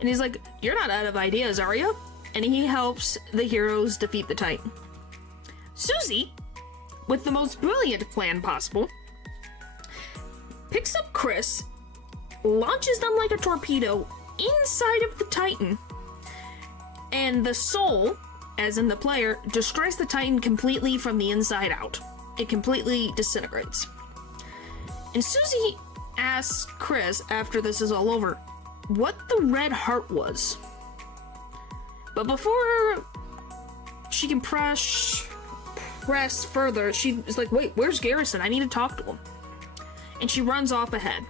And he's like, you're not out of ideas, are you? And he helps the heroes defeat the Titan. Susie, with the most brilliant plan possible, picks up Chris, launches them like a torpedo inside of the Titan, and the soul, as in the player, destroys the Titan completely from the inside out. It completely disintegrates. And Susie asks Chris, after this is all over, what the red heart was. But before she can press further, she is like, wait, where's Garrison? I need to talk to him. And she runs off ahead.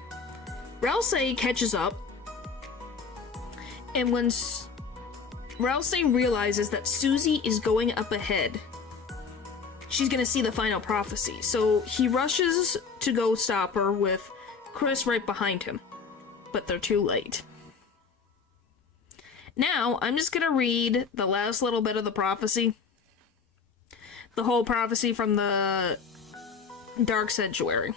Rousey catches up, and when Rousey realizes that Susie is going up ahead, she's gonna see the final prophecy. So he rushes to go stop her with Chris right behind him. But they're too late. Now, I'm just gonna read the last little bit of the prophecy. The whole prophecy from the Dark Sanctuary.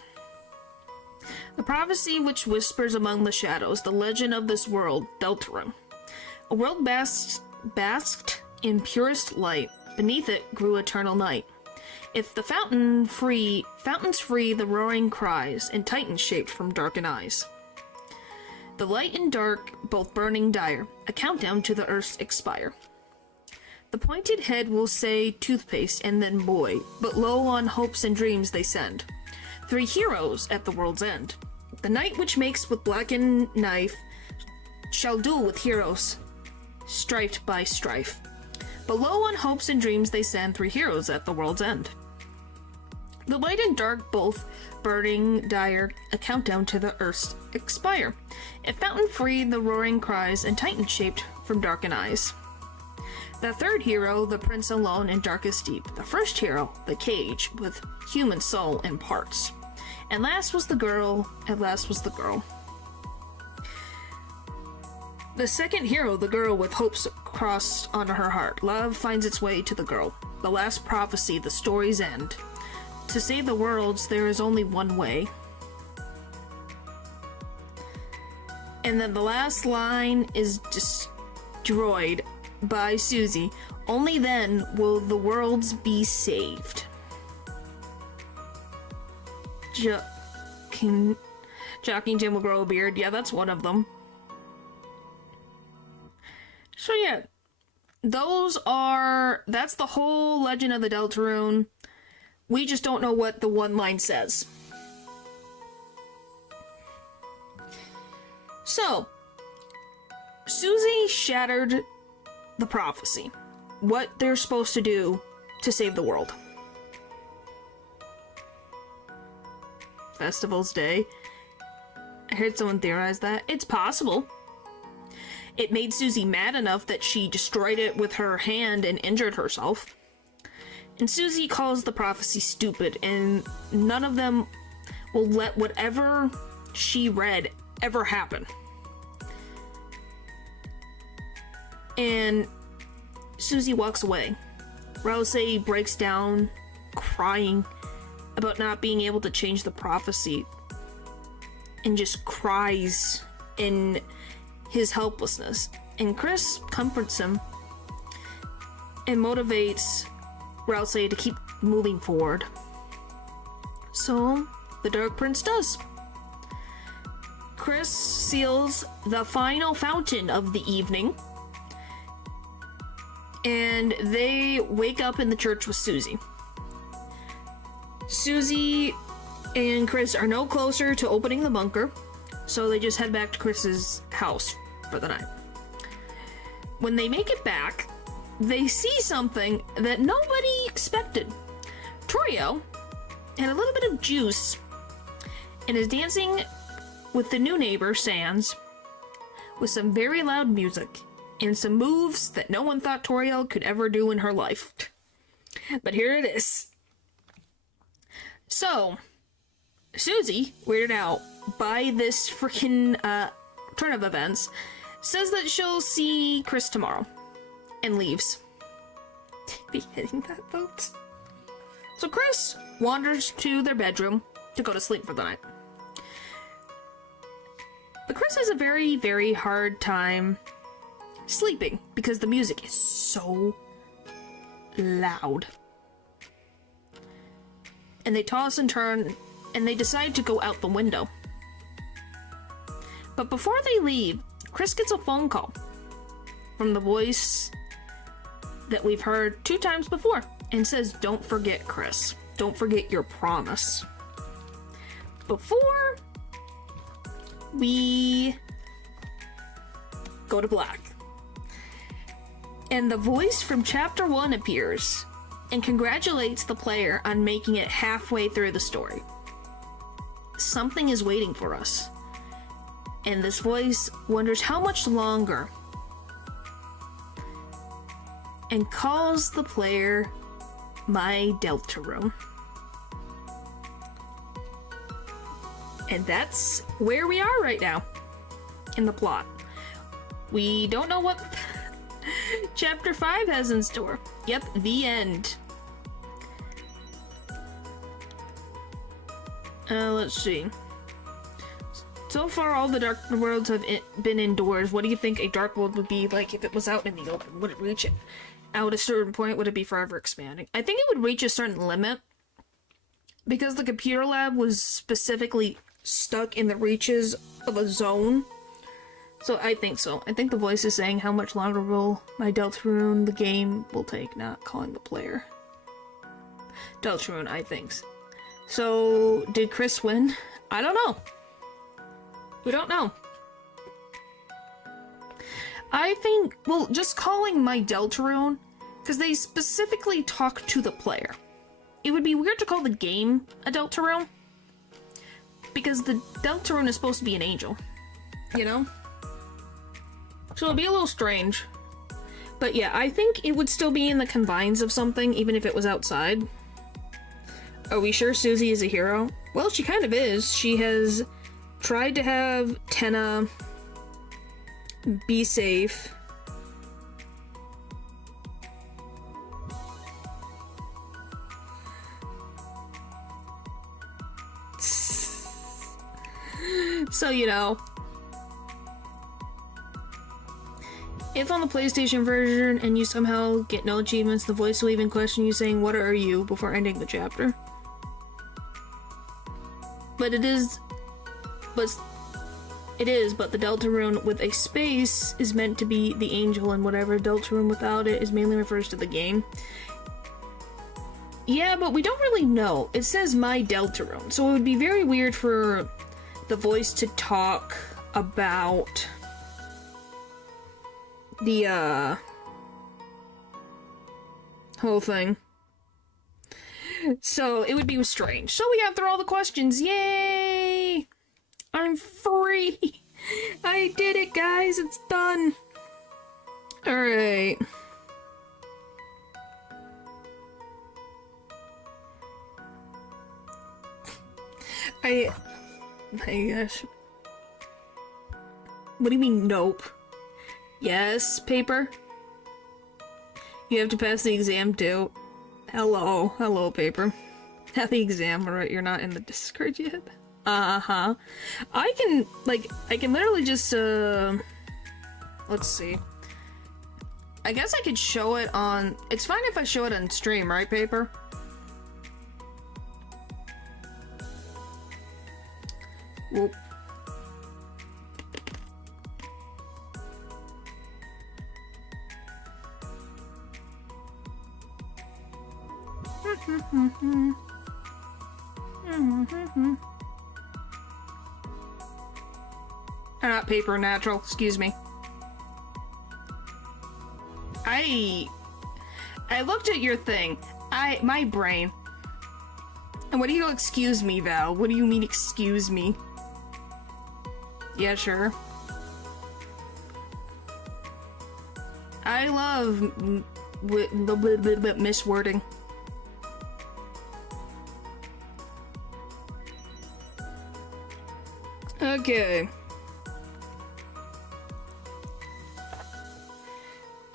The prophecy which whispers among the shadows, the legend of this world, Deltarune. A world basked in purest light, beneath it grew eternal night. If the fountains free, the roaring cries, and titans shaped from darkened eyes. The light and dark, both burning dire, a countdown to the earth's expire. The pointed head will say toothpaste and then boy, but low on hopes and dreams they send. 3 heroes at the world's end. The knight which makes with blackened knife shall duel with heroes, strifed by strife. But low on hopes and dreams they send 3 heroes at the world's end. The light and dark both burning dire, a countdown to the earth's expire. If fountain free the roaring cries, and titan shaped from darkened eyes. The 3rd hero, the prince alone in darkest deep. The 1st hero, the cage, with human soul and parts. And last was the girl, The 2nd hero, the girl with hopes crossed onto her heart. Love finds its way to the girl. The last prophecy, the story's end. to save the worlds, there is only one way. And then the last line is destroyed by Susie. Only then will the worlds be saved. Jockey and Jim will grow a beard. Yeah, that's one of them. So yeah, that's the whole Legend of the Deltarune. We just don't know what the one line says. So, Susie shattered the prophecy. What they're supposed to do to save the world. Festival's Day. I heard someone theorize that. It's possible. It made Susie mad enough that she destroyed it with her hand and injured herself. And Susie calls the prophecy stupid, and none of them will let whatever she read ever happen. And Susie walks away. Rouse breaks down, crying about not being able to change the prophecy, and just cries in his helplessness. And Chris comforts him and motivates Rouse to keep moving forward. So the Dark Prince does. Chris seals the final fountain of the evening, and they wake up in the church with Susie. Susie and Chris are no closer to opening the bunker, so they just head back to Chris's house for the night. When they make it back, they see something that nobody expected. Torio had a little bit of juice and is dancing with the new neighbor, Sans, with some very loud music and some moves that no one thought Toriel could ever do in her life. But here it is. So, Susie, weirded out by this freaking turn of events, says that she'll see Chris tomorrow and leaves. Be hitting that boat. So Chris wanders to their bedroom to go to sleep for the night. But Chris has a very, very hard time sleeping because the music is so loud. And they toss and turn, and they decide to go out the window. But before they leave, Chris gets a phone call from the voice that we've heard 2 times before, and says, "Don't forget, Chris. Don't forget your promise." Before we go to black, and the voice from Chapter 1 appears and congratulates the player on making it halfway through the story. Something is waiting for us, and this voice wonders how much longer, and calls the player my Deltarune. And that's where we are right now in the plot. We don't know what Chapter 5 has in store. Yep, the end. Let's see. So far, all the Dark Worlds have been indoors. What do you think a Dark World would be like if it was out in the open? Would it reach it out a certain point? Would it be forever expanding? I think it would reach a certain limit, because the computer lab was specifically stuck in the reaches of a zone. So I think so. I think the voice is saying how much longer will my Deltarune, the game, will take, not calling the player. Deltarune, I think. So, did Chris win? I don't know. We don't know. I think, well, just calling my Deltarune, because they specifically talk to the player. It would be weird to call the game a Deltarune, because the Deltarune is supposed to be an angel, you know? So it'll be a little strange. But yeah, I think it would still be in the confines of something, even if it was outside. Are we sure Susie is a hero? Well, she kind of is. She has tried to have Tenna be safe. So, you know. If on the PlayStation version and you somehow get no achievements, the voice will even question you saying, "What are you?" before ending the chapter. But the Deltarune with a space is meant to be the angel, and whatever Deltarune without it is mainly refers to the game. Yeah, but we don't really know. It says my Deltarune, so it would be very weird for the voice to talk about the whole thing. So it would be strange. So we got through all the questions. Yay! I'm free! I did it, guys! It's done! Alright. My gosh. What do you mean, nope? Yes, paper? You have to pass the exam too. Hello, paper. Not the exam, alright, you're not in the Discord yet? Uh-huh. I can literally just, let's see. I guess I could show it on... It's fine if I show it on stream, right, paper? Whoop. Not paper, natural, excuse me. I looked at your thing. My brain. And what do you excuse me, Val? What do you mean, excuse me? Yeah, sure. I love miswording. Okay.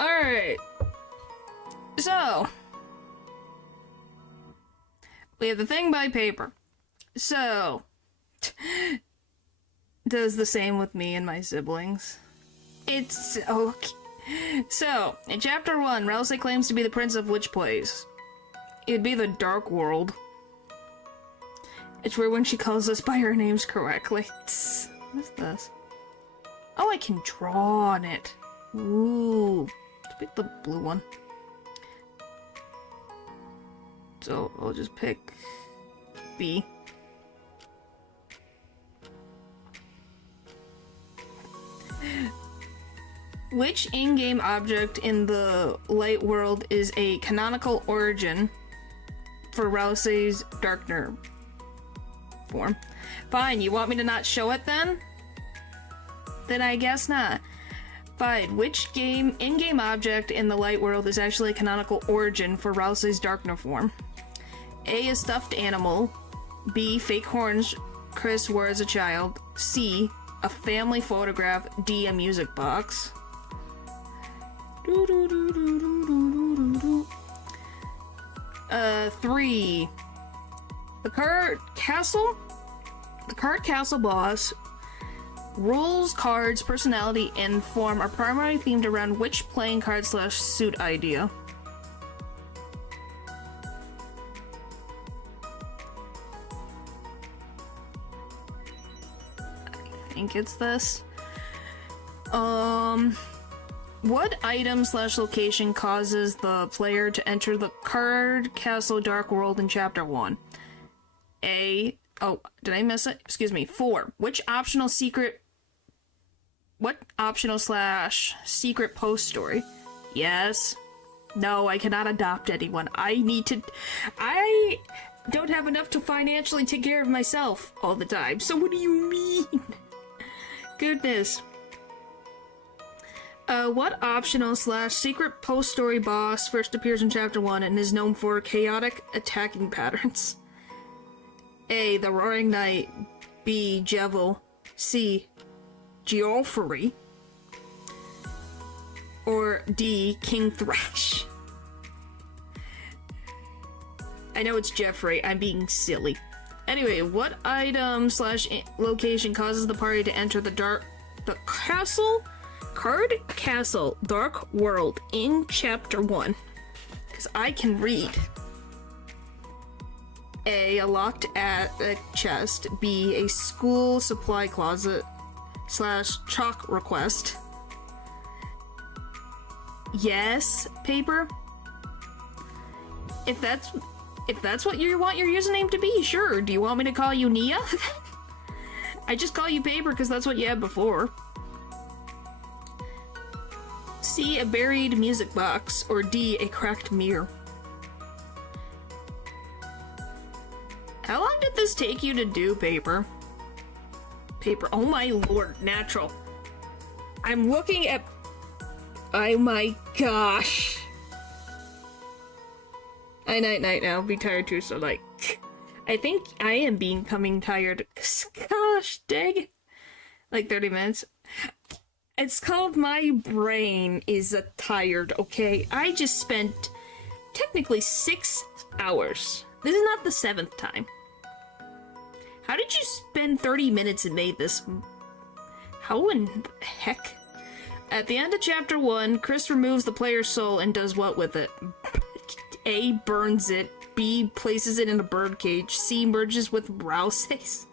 Alright. So. We have the thing by paper. So. Does the same with me and my siblings. It's okay. So, in chapter 1, Rousey claims to be the prince of which place? It'd be the Dark World. It's where when she calls us by our names correctly. What is this? Oh, I can draw on it. Ooh. Let's pick the blue one. So, I'll just pick B. Which in-game object in the light world is a canonical origin for Rousey's Darkner form? Fine, you want me to not show it then? Then I guess not. Fine, which in-game object in the light world is actually a canonical origin for Rousey's Darkner form? A, a stuffed animal. B, fake horns Chris wore as a child. C, a family photograph. D, a music box. 3. The card castle boss rules, cards, personality, and form are primarily themed around which playing card / suit idea? I think it's this. What item / location causes the player to enter the card castle dark world in chapter 1? A. Oh, did I miss it? Excuse me. 4. What optional / secret post story? Yes. No, I cannot adopt anyone. I don't have enough to financially take care of myself all the time. So what do you mean? Goodness. What optional / secret post story boss first appears in chapter 1 and is known for chaotic attacking patterns? A. The Roaring Knight. B. Jevil. C. Geoffrey. Or D. King Thrash. I know it's Jeffrey. I'm being silly. Anyway, what item slash location causes the party to enter the castle? Card Castle Dark World in Chapter 1. Because I can read. A locked at a chest. B, a school supply closet / chalk request. Yes, paper. If that's what you want your username to be, sure. Do you want me to call you Nia? I just call you paper because that's what you had before. C, a buried music box, or D, a cracked mirror. How long did this take you to do, paper? Paper, oh my lord, natural. I'm looking at... Oh my gosh. I night now, be tired too, so like... I think I am becoming tired. Gosh, dang. Like 30 minutes. It's called my brain is tired, okay? I just spent technically 6 hours. This is not the 7th time. How did you spend 30 minutes and made this? How in the heck? At the end of Chapter 1, Chris removes the player's soul and does what with it? A, burns it. B, places it in a birdcage. C, merges with Rouse's.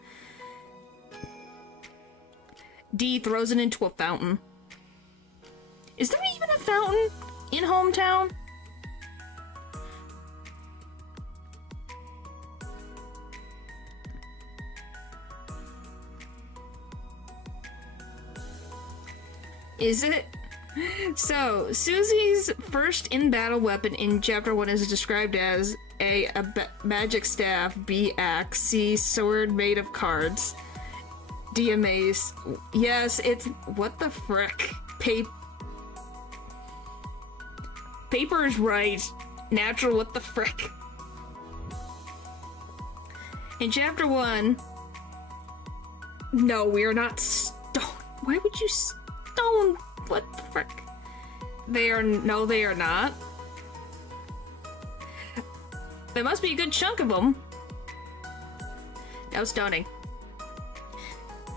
D, throws it into a fountain. Is there even a fountain in Hometown? Is it? So, Susie's first in-battle weapon in Chapter 1 is described as A, magic staff, B, axe, C, sword made of cards, D, a mace. Yes, it's... What the frick? Paper is right. Natural, what the frick? In Chapter 1... No, we are not stone. Why would you stone? What the frick? They are... No, they are not. There must be a good chunk of them. No stoning.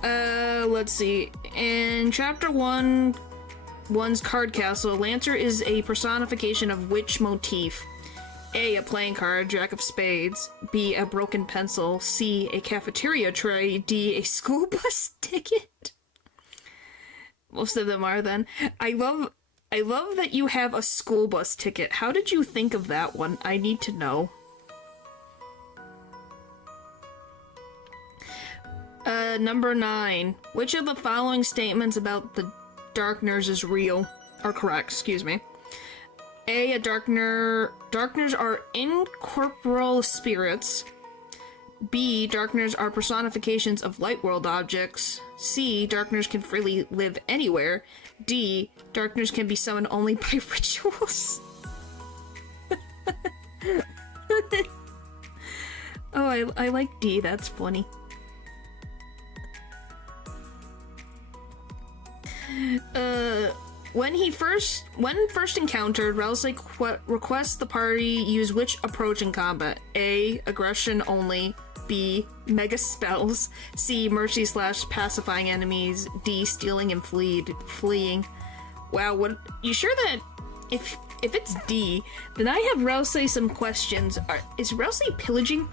Let's see. In Chapter 1's Card Castle, Lancer is a personification of which motif? A, a playing card, Jack of Spades. B, a broken pencil. C, a cafeteria tray. D, a school bus ticket. Most of them are then. I love that you have a school bus ticket. How did you think of that one? I need to know. Number 9. Which of the following statements about the Darkners is real? Or correct, excuse me. A, Darkners are incorporeal spirits. B, Darkners are personifications of light world objects. C, Darkners can freely live anywhere. D, Darkners can be summoned only by rituals. Oh, I like D, that's funny. When first encountered, Rousey requests the party use which approach in combat? A, aggression only. B, mega spells. C, mercy / pacifying enemies. D, stealing and fleeing. Wow, what? You sure that if it's D, then I have Rousey some questions. Is Rousey pillaging?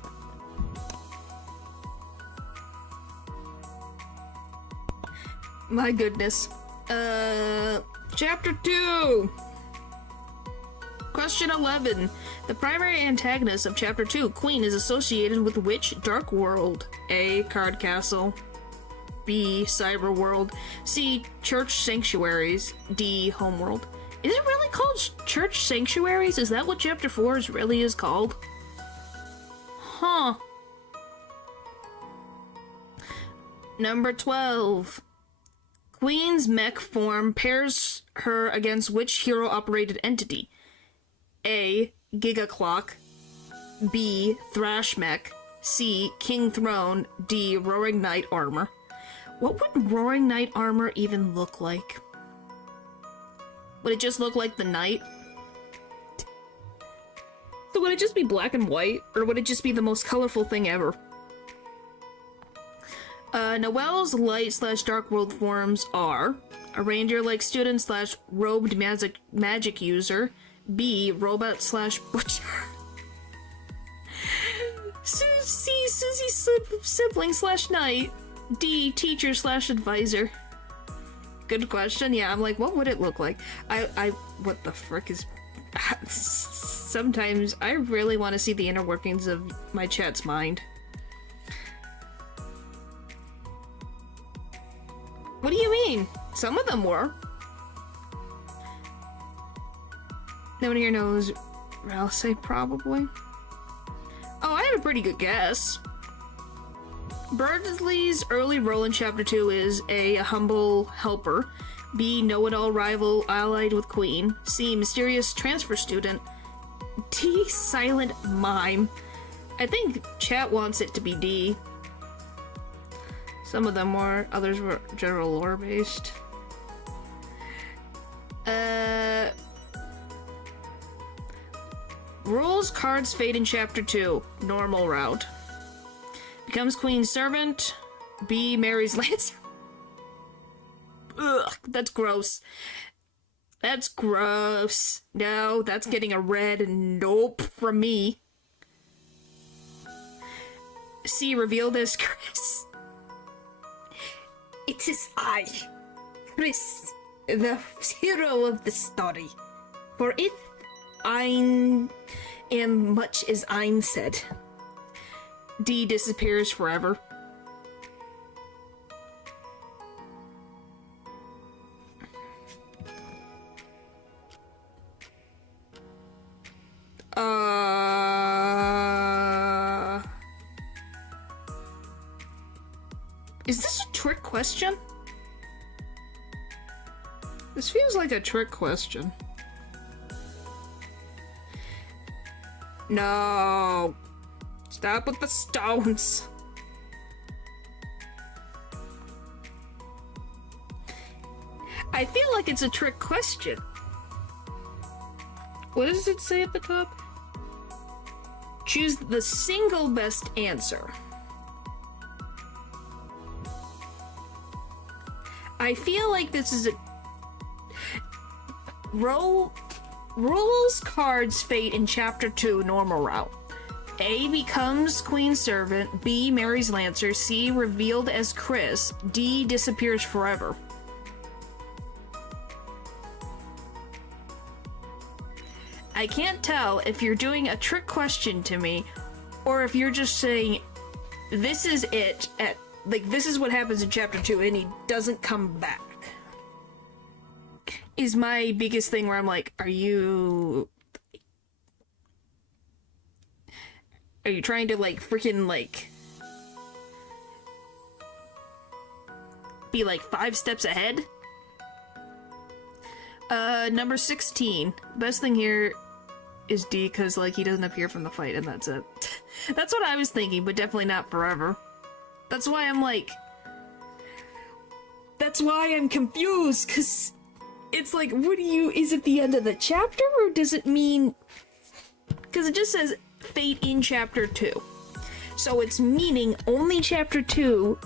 My goodness. Chapter 2! Question 11. The primary antagonist of Chapter 2, Queen, is associated with which dark world? A, Card Castle. B, Cyber World. C, Church Sanctuaries. D, Homeworld. Is it really called Church Sanctuaries? Is that what Chapter 4 really is called? Huh. Number 12. Queen's mech form pairs her against which hero-operated entity? A, Giga Clock. B, Thrash Mech. C, King Throne. D, Roaring Knight Armor. What would Roaring Knight Armor even look like? Would it just look like the knight? So would it just be black and white? Or would it just be the most colorful thing ever? Noelle's light / dark world forms are a reindeer-like student / robed magic user. B, robot / butcher. C, Susie's sibling / knight. D, teacher / advisor. Good question. Yeah, I'm like, what would it look like? What the frick is... Sometimes I really want to see the inner workings of my chat's mind. What do you mean? Some of them were. No one here knows. I'll say probably. Oh, I have a pretty good guess. Berdsley's early role in Chapter 2 is A, humble helper. B, know-it-all rival allied with Queen. C, mysterious transfer student. D, silent mime. I think chat wants it to be D. Some of them were, others were general lore based. Rules cards fate in Chapter 2. Normal route. Becomes Queen's servant. B, marries Lance. Ugh, that's gross. That's gross. No, that's getting a red nope from me. C, revealed as Chris. It is I, Chris, the hero of the story. For it, I am much as I'm said. D, disappears forever. Is this a trick question? This feels like a trick question. No. Stop with the stones. I feel like it's a trick question. What does it say at the top? Choose the single best answer. I feel like this is a... Rules cards fate in Chapter 2 normal route. A, becomes Queen's servant. B, marries Lancer. C, revealed as Chris. D, disappears forever. I can't tell if you're doing a trick question to me, or if you're just saying, this is it, like, this is what happens in Chapter 2, and he doesn't come back. Is my biggest thing where I'm like, are you trying to, like, freaking, like, be, like, 5 steps ahead? Number 16. Best thing here is D, because, like, he doesn't appear from the fight, and that's it. That's what I was thinking, but definitely not forever. That's why I'm, like... That's why I'm confused, because... It's like, what do you... Is it the end of the chapter, or does it mean... Because it just says, fate in Chapter 2. So it's meaning only Chapter 2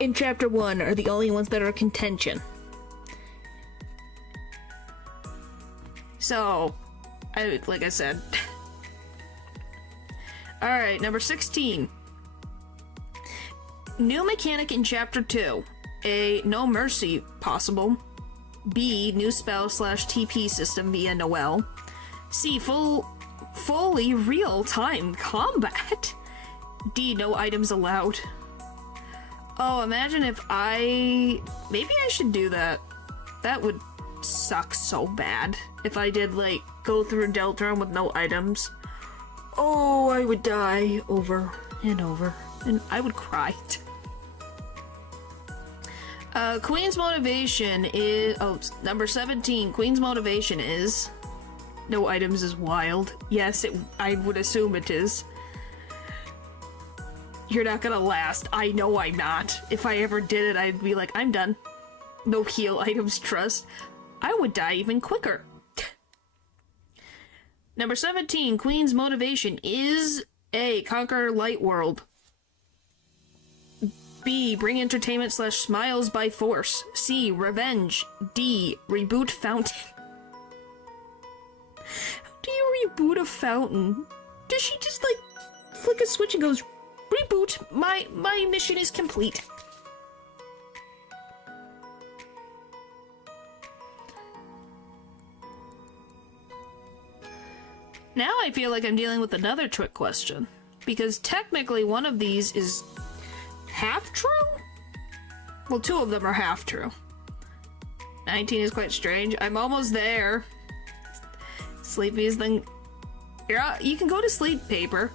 and Chapter 1 are the only ones that are contention. So, like I said. Alright, number 16. New mechanic in Chapter 2. A, no mercy possible. B, new spell / TP system via Noelle. C, fully real-time combat. D, no items allowed. Oh, imagine if maybe I should do that. That would suck so bad. If I did, like, go through Deltarune with no items. Oh, I would die over and over. And I would cry. Queen's motivation is... Oh, number 17. Queen's motivation is... No items is wild. Yes, I would assume it is. You're not gonna last. I know I'm not. If I ever did it, I'd be like, I'm done. No heal items trust. I would die even quicker. Number 17. Queen's motivation is A, conquer light world. B. Bring entertainment / smiles by force. C. Revenge. D. Reboot fountain. How do you reboot a fountain? Does she just, like, flick a switch and goes, reboot, my mission is complete. Now I feel like I'm dealing with another trick question. Because technically one of these is half true? Well, 2 of them are half true. 19 is quite strange. I'm almost there. Sleepy thing. Yeah, you can go to sleep, Paper.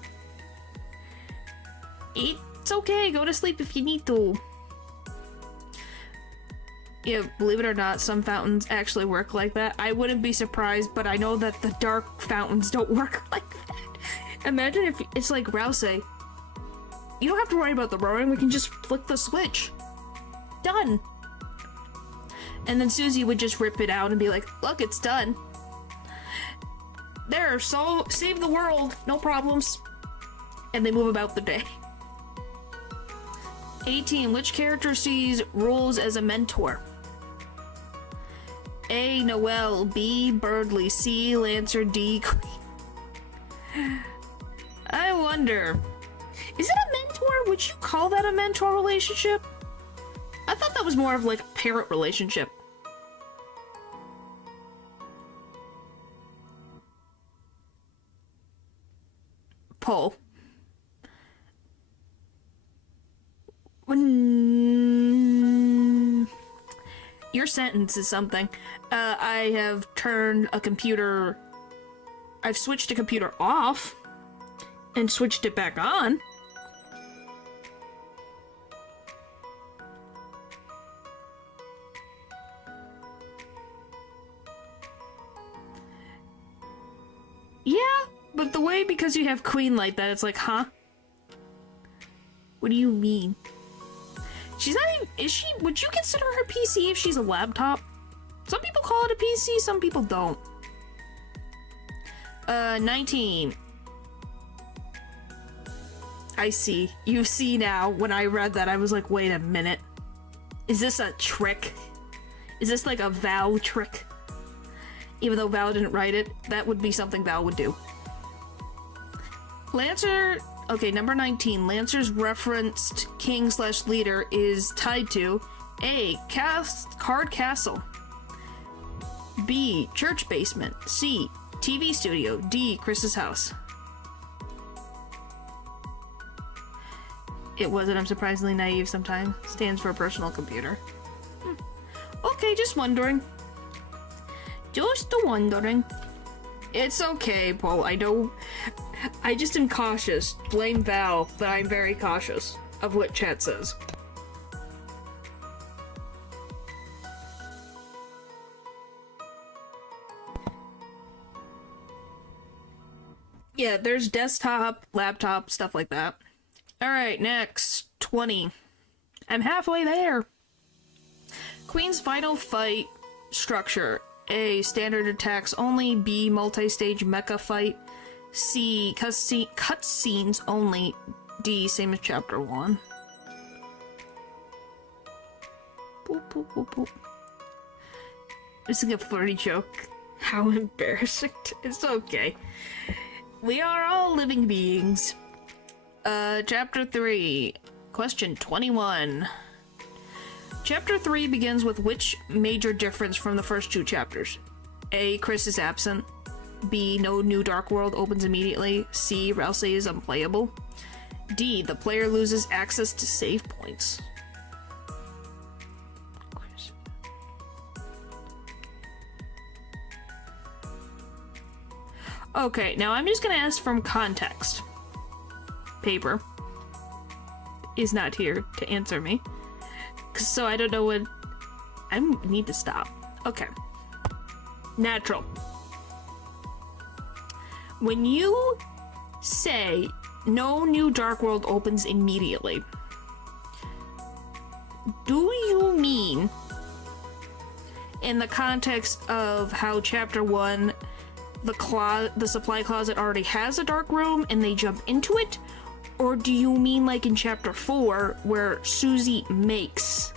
It's okay, go to sleep if you need to. Yeah, believe it or not, some fountains actually work like that. I wouldn't be surprised, but I know that the dark fountains don't work like that. Imagine if it's like Rouse. You don't have to worry about the roaring, we can just flick the switch. Done. And then Susie would just rip it out and be like, look, it's done. There, so save the world, no problems. And they move about the day. 18. Which character sees rules as a mentor? A. Noelle. B. Birdley. C. Lancer. D. Queen. I wonder. Is it a mentor? Would you call that a mentor relationship? I thought that was more of like a parent relationship. Poll. Your sentence is something. I have turned a computer... I've switched a computer off and switched it back on. Yeah, but the way, because you have Queen like that, it's like, huh? What do you mean? She's not even, is she, would you consider her PC if she's a laptop? Some people call it a PC, some people don't. 19. I see. You see now, when I read that, I was like, wait a minute. Is this a trick? Is this like a Val trick? Even though Val didn't write it, that would be something Val would do. Lancer... Okay, number 19. Lancer's referenced king/leader is tied to A. Card Castle. B. Church basement. C. TV studio. D. Chris's house. It wasn't. I'm surprisingly naive sometimes. Stands for personal computer. Okay, just wondering. Just wondering. It's okay, Paul. I know. I just am cautious. Blame Val, but I'm very cautious of what chat says. Yeah, there's desktop, laptop, stuff like that. Alright, next. 20. I'm halfway there. Queen's final fight structure. A. Standard attacks only. B. Multi-stage mecha fight. C. Cutscenes only. D. Same as chapter 1. Boop, boop, boop, boop. This is a flirty joke. How embarrassing. It's okay. We are all living beings. Chapter 3. Question 21. Chapter 3 begins with which major difference from the first 2 chapters? A. Chris is absent. B. No new Dark World opens immediately. C. Rouse is unplayable. D. The player loses access to save points. Okay, now I'm just gonna ask from context. Paper is not here to answer me. So I don't know what... I need to stop. Okay. Natural. When you say no new Dark World opens immediately, do you mean in the context of how chapter 1, the supply closet already has a dark room and they jump into it? Or do you mean like in chapter 4, where Susie makes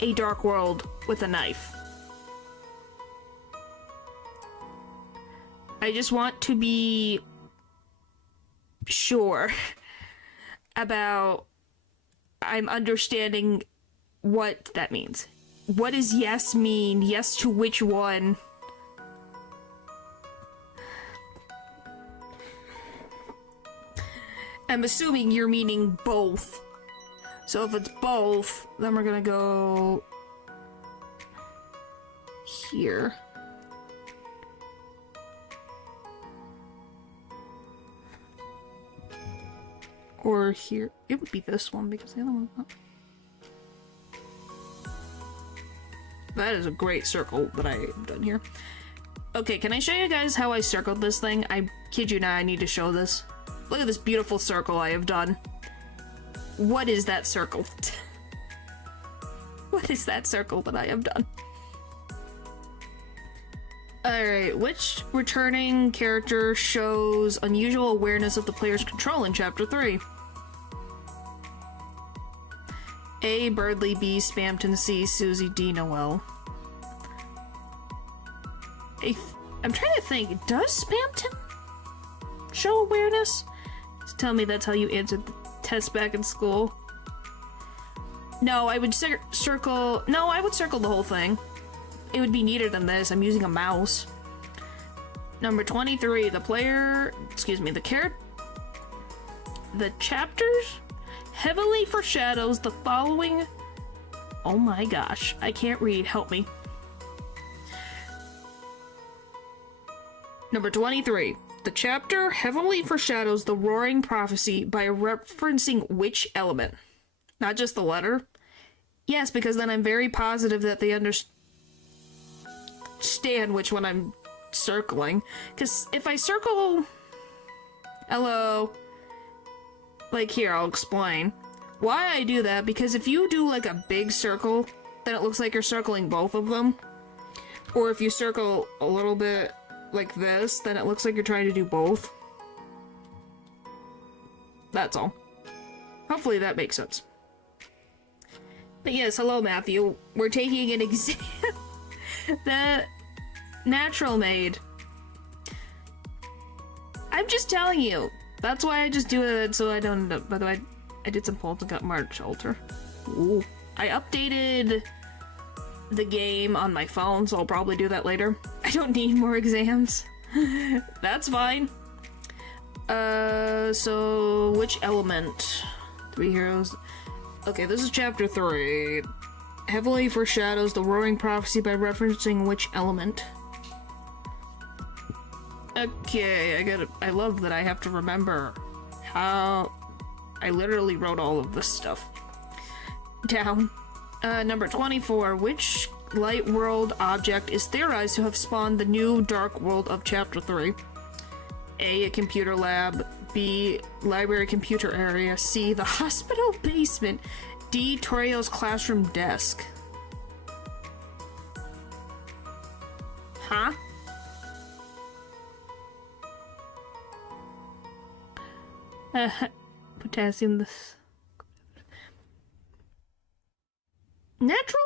a dark world with a knife? I just want to be sure about I'm understanding what that means. What does yes mean? Yes to which one? I'm assuming you're meaning both. So if it's both, then we're gonna go here. Or here. It would be this one because the other one's not. That is a great circle that I've done here. Okay, can I show you guys how I circled this thing? I kid you not, I need to show this. Look at this beautiful circle I have done. What is that circle? What is that circle that I have done? Alright, which returning character shows unusual awareness of the player's control in Chapter 3? A. Birdley, B. Spamton, C. Susie, D. Noel. I'm trying to think, does Spamton show awareness? Just tell me that's how you answered the test back in school. No, I would circle... No, I would circle the whole thing. It would be neater than this. I'm using a mouse. Number 23, the chapters heavily foreshadows the following... Oh my gosh, I can't read, help me. Number 23, the chapter heavily foreshadows the roaring prophecy by referencing which element? Not just the letter? Yes, because then I'm very positive that they understand which one I'm circling. Because if I circle... Hello... Like here, I'll explain. Why I do that, because if you do like a big circle, then it looks like you're circling both of them. Or if you circle a little bit like this, then it looks like you're trying to do both. That's all. Hopefully that makes sense. But yes, hello Matthew. We're taking an exam. The natural maid. I'm just telling you. That's why I just do it so I don't end up. By the way, I did some polls and got March Alter. Ooh. I updated the game on my phone, so I'll probably do that later. I don't need more exams. That's fine. So which element? 3 heroes. Okay, this is chapter 3. Heavily foreshadows the roaring prophecy by referencing which element. Okay, I love that I have to remember how I literally wrote all of this stuff down. Number 24, which light world object is theorized to have spawned the new dark world of chapter 3? A computer lab, B, library computer area, C, the hospital basement, D, Torio's classroom desk. Huh? Potassium this. Natural?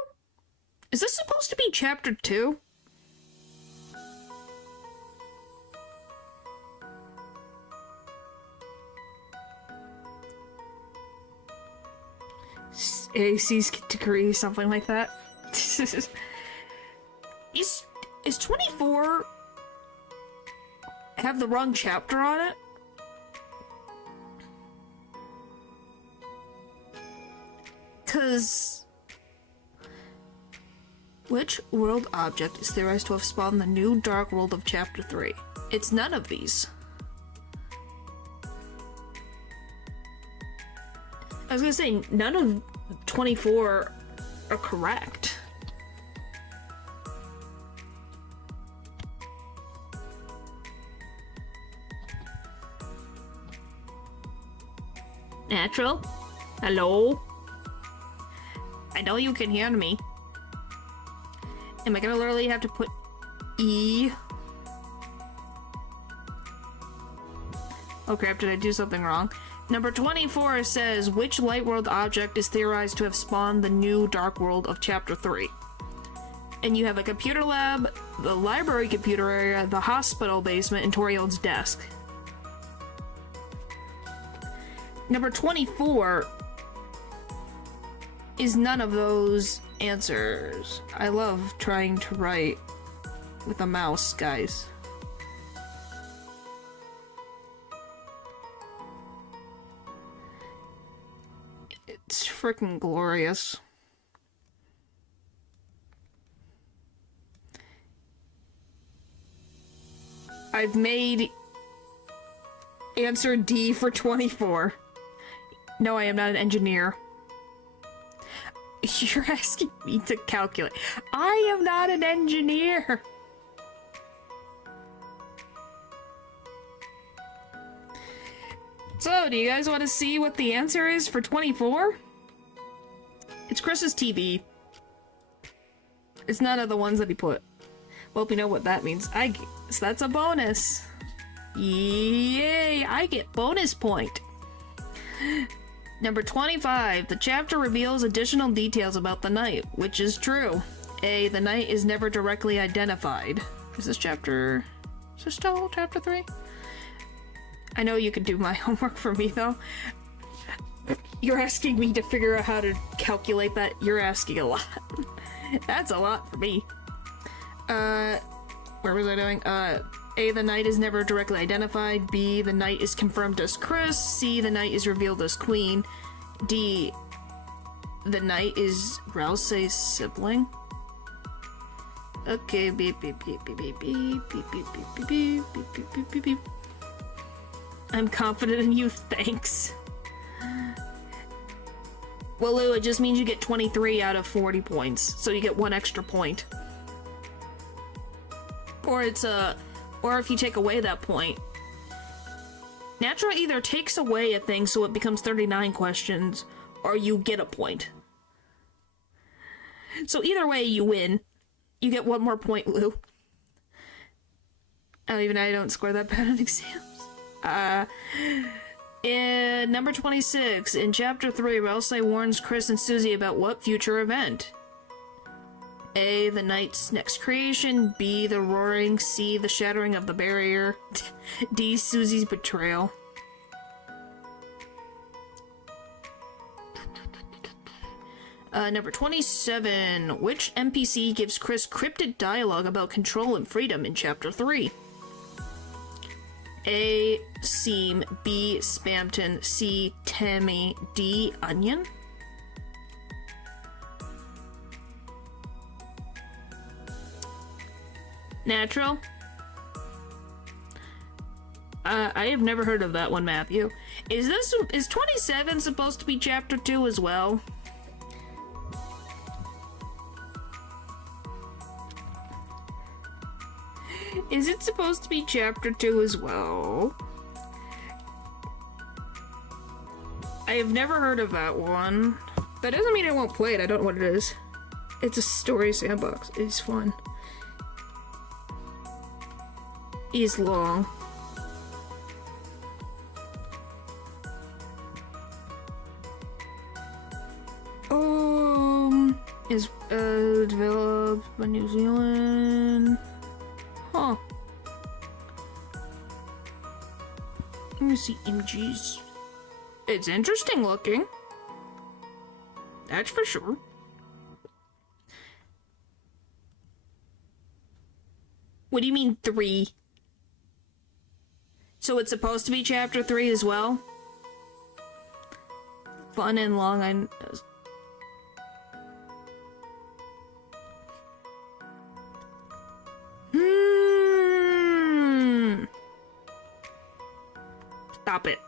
Is this supposed to be chapter 2? AC's degree, something like that. Is 24 have the wrong chapter on it? Cause which world object is theorized to have spawned the new dark world of chapter 3? It's none of these. I was gonna say, none of 24 are correct. Natural? Hello? I know you can hear me. Am I gonna literally have to put E? Oh crap, did I do something wrong? Number 24 says, which light world object is theorized to have spawned the new dark world of Chapter 3? And you have a computer lab, the library computer area, the hospital basement, and Toriel's desk. Number 24 is none of those answers. I love trying to write with a mouse, guys. It's freaking glorious. I've made answer D for 24. No, I am not an engineer. You're asking me to calculate. I am not an engineer. So, do you guys want to see what the answer is for 24? It's Chris's TV. It's none of the ones that he put. Well, we know what that means. So that's a bonus. Yay! I get bonus point. Number 25. The chapter reveals additional details about the knight, which is true. A. The knight is never directly identified. Is this still chapter 3? I know you can do my homework for me, though. You're asking me to figure out how to calculate that. You're asking a lot. That's a lot for me. Where was I doing? A, the knight is never directly identified. B, the knight is confirmed as Chris. C, the knight is revealed as Queen. D, the knight is Rousey's sibling. Okay, beep beep beep beep beep beep beep beep beep beep beep beep beep beep beep. I'm confident in you, thanks. Well, Lou, it just means you get 23 out of 40 points, so you get 1 extra point. Or if you take away that point. Natural either takes away a thing so it becomes 39 questions, or you get a point. So either way, you win. You get 1 more point, Lou. Oh, even I don't score that bad on exams. In number 26, in Chapter 3, Rousey warns Chris and Susie about what future event? A, the knight's next creation. B, the roaring. C, the shattering of the barrier. D, Susie's betrayal. Number 27, which NPC gives Chris cryptic dialogue about control and freedom in Chapter 3? A, Seam. B, Spamton. C, Tammy. D, Onion. Natural? I have never heard of that one, Matthew. Is 27 supposed to be Chapter 2 as well? Is it supposed to be Chapter 2 as well? I have never heard of that one. That doesn't mean I won't play it. I don't know what it is. It's a story sandbox. It's fun. Is long. Is developed by New Zealand. Huh. Let me see images. It's interesting looking. That's for sure. What do you mean 3? So it's supposed to be Chapter 3 as well? Fun and long, Stop it.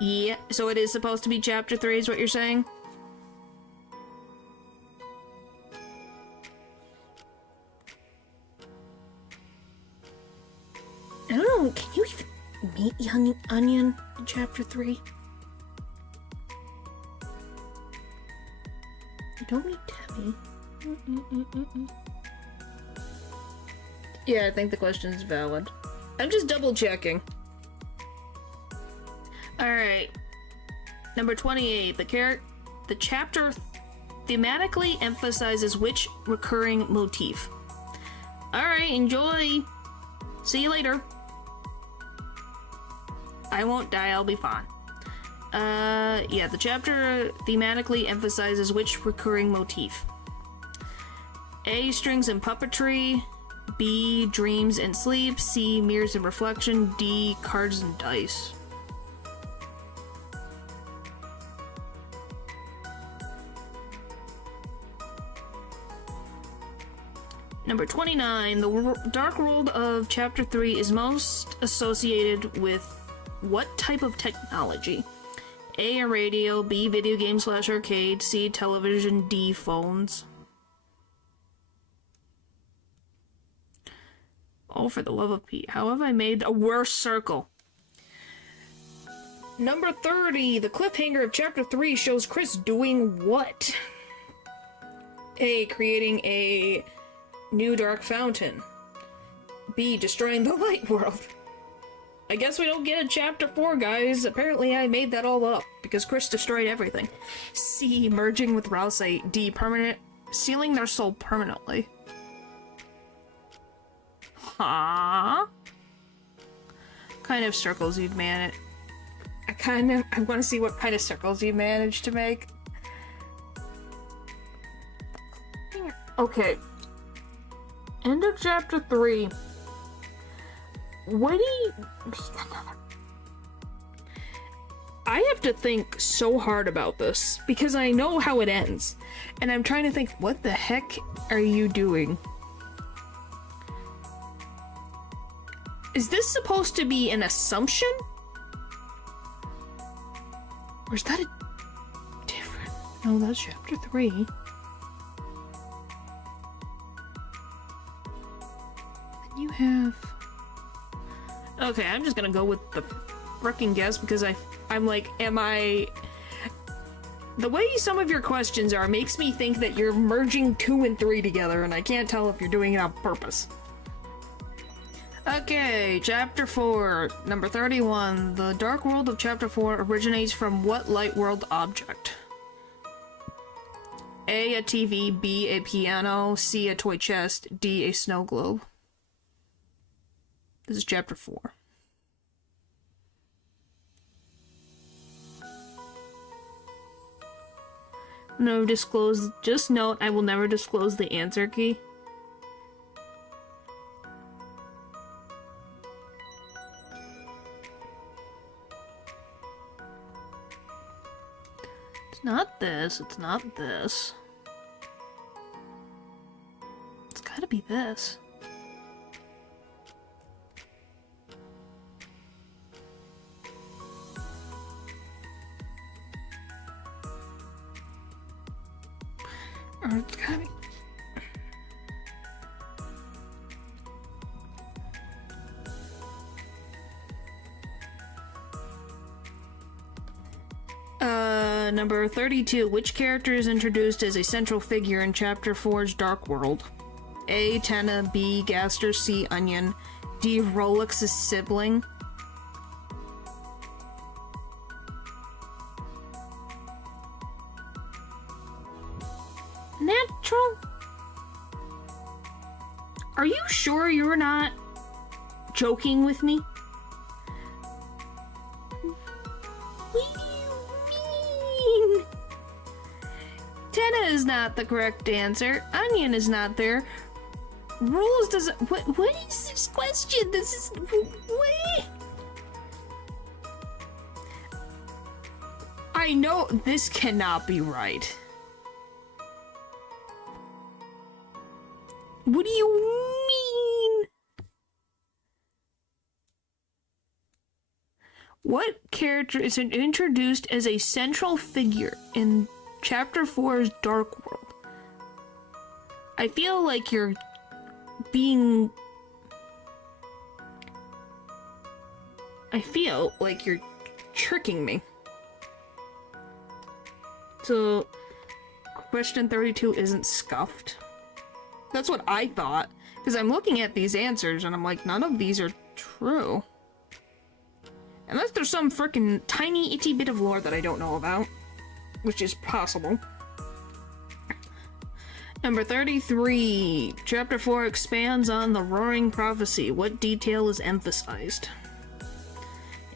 Yeah, so it is supposed to be Chapter 3 is what you're saying? I don't know, can you even meet young Onion in Chapter 3? You don't meet Debbie. Yeah, I think the question is valid. I'm just double checking. Alright. Number 28. The chapter thematically emphasizes which recurring motif? Alright, enjoy! See you later. I won't die, I'll be fine. Yeah, the chapter thematically emphasizes which recurring motif? A. Strings and puppetry. B. Dreams and sleep. C. Mirrors and reflection. D. Cards and dice. Number 29. The Dark World of Chapter 3 is most associated with what type of technology? A. A radio. B. Video game/arcade. C. Television. D. Phones. Oh, for the love of Pete. How have I made a worse circle? Number 30. The cliffhanger of Chapter 3 shows Chris doing what? A. Creating a new dark fountain. B. Destroying the light world. I guess we don't get a Chapter 4, guys. Apparently I made that all up, because Chris destroyed everything. C. Merging with Rousey. D. Sealing their soul permanently. Huh? Kind of circles you'd manage. I want to see what kind of circles you managed to make. Okay. End of Chapter 3. What do you... I have to think so hard about this, because I know how it ends. And I'm trying to think, what the heck are you doing? Is this supposed to be an assumption? Or is that a different... No, that's Chapter 3. Then you have... Okay, I'm just gonna go with the frickin' guess, because I'm like, am I... The way some of your questions are makes me think that you're merging 2 and 3 together, and I can't tell if you're doing it on purpose. Okay, Chapter 4, number 31. The Dark World of Chapter 4 originates from what light world object? A. A TV. B. A piano. C. A toy chest. D. A snow globe. This is Chapter 4. No disclose. Just note, I will never disclose the answer key. It's not this. It's not this. It's gotta be this. Or it's gotta be... Number 32. Which character is introduced as a central figure in Chapter 4's Dark World? A. Tenna. B. Gaster. C. Onion. D. Rolex's sibling. Natural? Are you sure you're not joking with me? What do you mean? Tenna is not the correct answer. Onion is not there. Rules doesn't... What is this question? This is... What? I know this cannot be right. What do you mean? What character is introduced as a central figure in Chapter 4's Dark World? I feel like you're being... I feel like you're tricking me. So, question 32 isn't scuffed? That's what I thought, because I'm looking at these answers and I'm like, none of these are true. Unless there's some frickin' tiny itty bit of lore that I don't know about. Which is possible. Number 33. Chapter 4 expands on the Roaring Prophecy. What detail is emphasized?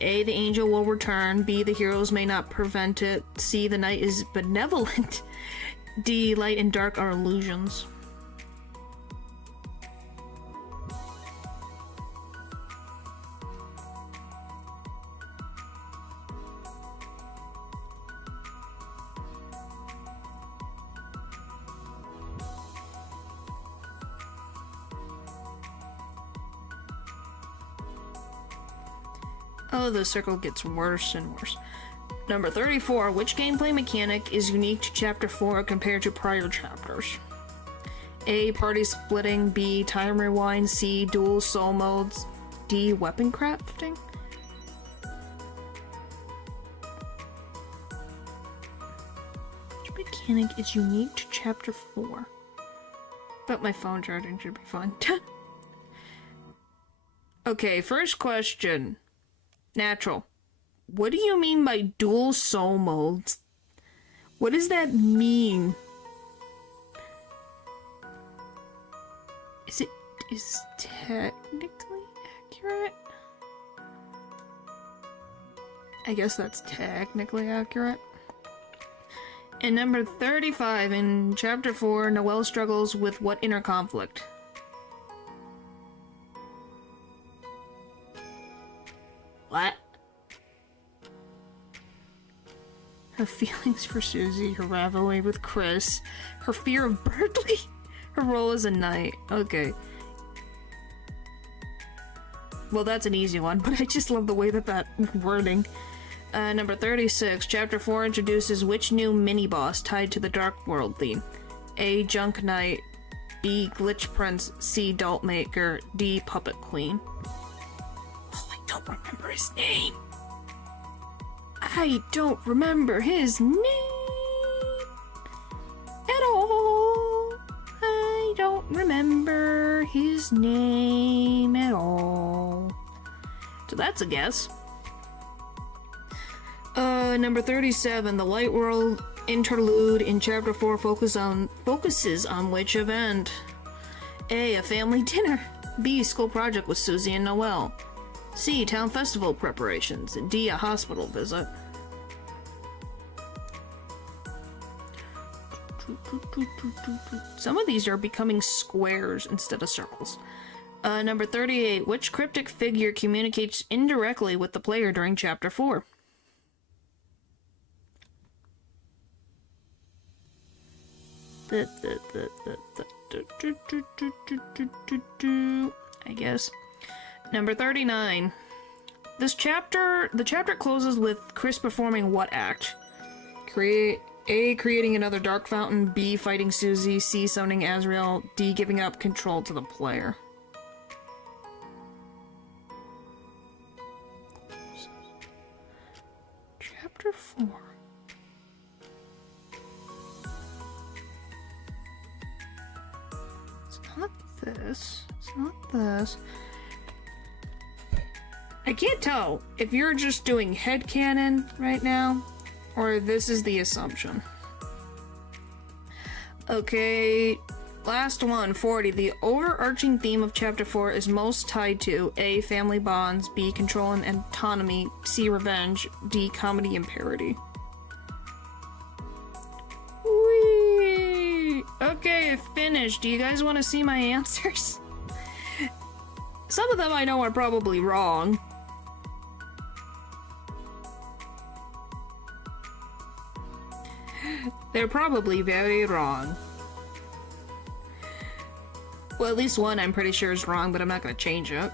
A. The angel will return. B. The heroes may not prevent it. C. The night is benevolent. D. Light and dark are illusions. Oh, the circle gets worse and worse. Number 34. Which gameplay mechanic is unique to Chapter 4 compared to prior chapters? A. Party splitting. B. Time rewind. C. Dual soul modes. D. Weapon crafting. Which mechanic is unique to Chapter 4? But my phone charging should be fine. Okay, first question. Natural. What do you mean by dual soul modes? What does that mean? Is technically accurate? I guess that's technically accurate. And number 35, in Chapter 4, Noelle struggles with what inner conflict? What? Her feelings for Susie, her rivalry with Chris, her fear of Berkeley, her role as a knight. Okay. Well, that's an easy one, but I just love the way that wording. Number 36, Chapter 4 introduces which new mini-boss tied to the Dark World theme? A. Junk Knight. B. Glitch Prince. C. Dolt Maker. D. Puppet Queen. Oh, I don't remember his name. I don't remember his name at all. I don't remember his name at all. So that's a guess. Number 37, the Light World interlude in Chapter 4 focuses on which event? A. A family dinner. B. School project with Susie and Noelle. C. Town festival preparations. D. A hospital visit. Some of these are becoming squares instead of circles. Number 38. Which cryptic figure communicates indirectly with the player during Chapter 4? I guess. Number 39. The chapter closes with Chris performing what act? A. Creating another dark fountain. B. Fighting Susie. C. Summoning Azrael. D. Giving up control to the player. Chapter 4. It's not this. It's not this. I can't tell if you're just doing headcanon right now, or this is the assumption. Okay, last one, 40. The overarching theme of Chapter 4 is most tied to A. Family bonds. B. Control and autonomy. C. Revenge. D. Comedy and parody. Whee! Okay, finished. Do you guys want to see my answers? Some of them I know are probably wrong. They're probably very wrong. Well, at least one I'm pretty sure is wrong, but I'm not gonna change it.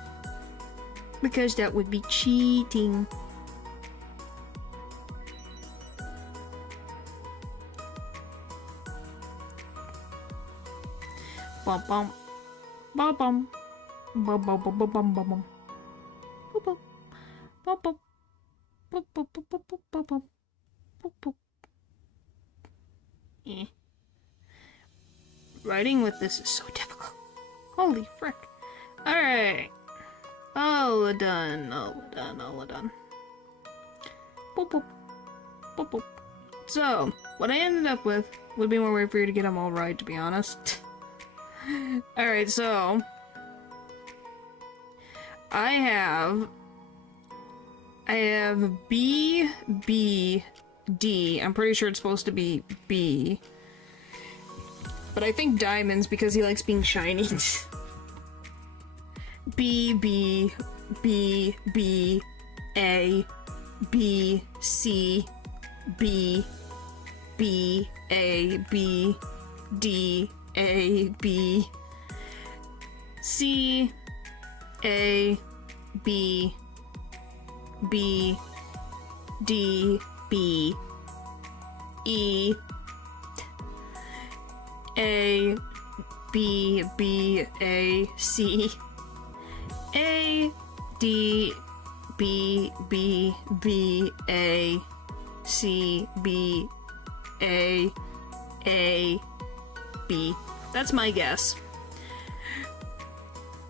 Because that would be cheating. Bum bum. Bum bum. Bum bum bum bum bum bum bum. Bum bum. Bum bum. Bum bum bum bum bum bum. Bum bum. Eh. Writing with this is so difficult. Holy frick. Alright. All done. Boop, boop. Boop, boop. So, what I ended up with would be more way for you to get them all right, to be honest. Alright, so... I have B, B, D. I'm pretty sure it's supposed to be B. But I think diamonds because he likes being shiny. B, B, B, B, A, B, C, B, B, A, B, D, A, B, C, A, B, B, D, B, E, A, B, B, A, C, A, D, B, B, B, A, C, B, A, B. That's my guess.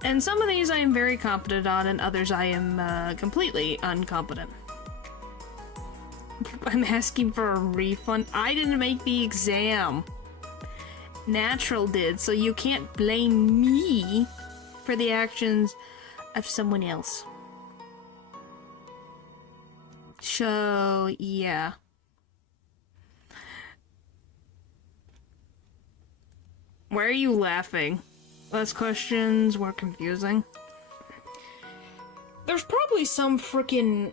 And some of these I am very competent on, and others I am completely incompetent. I'm asking for a refund. I didn't make the exam. Natural did, so you can't blame me for the actions of someone else. So, yeah. Why are you laughing? Less questions were confusing. There's probably some frickin'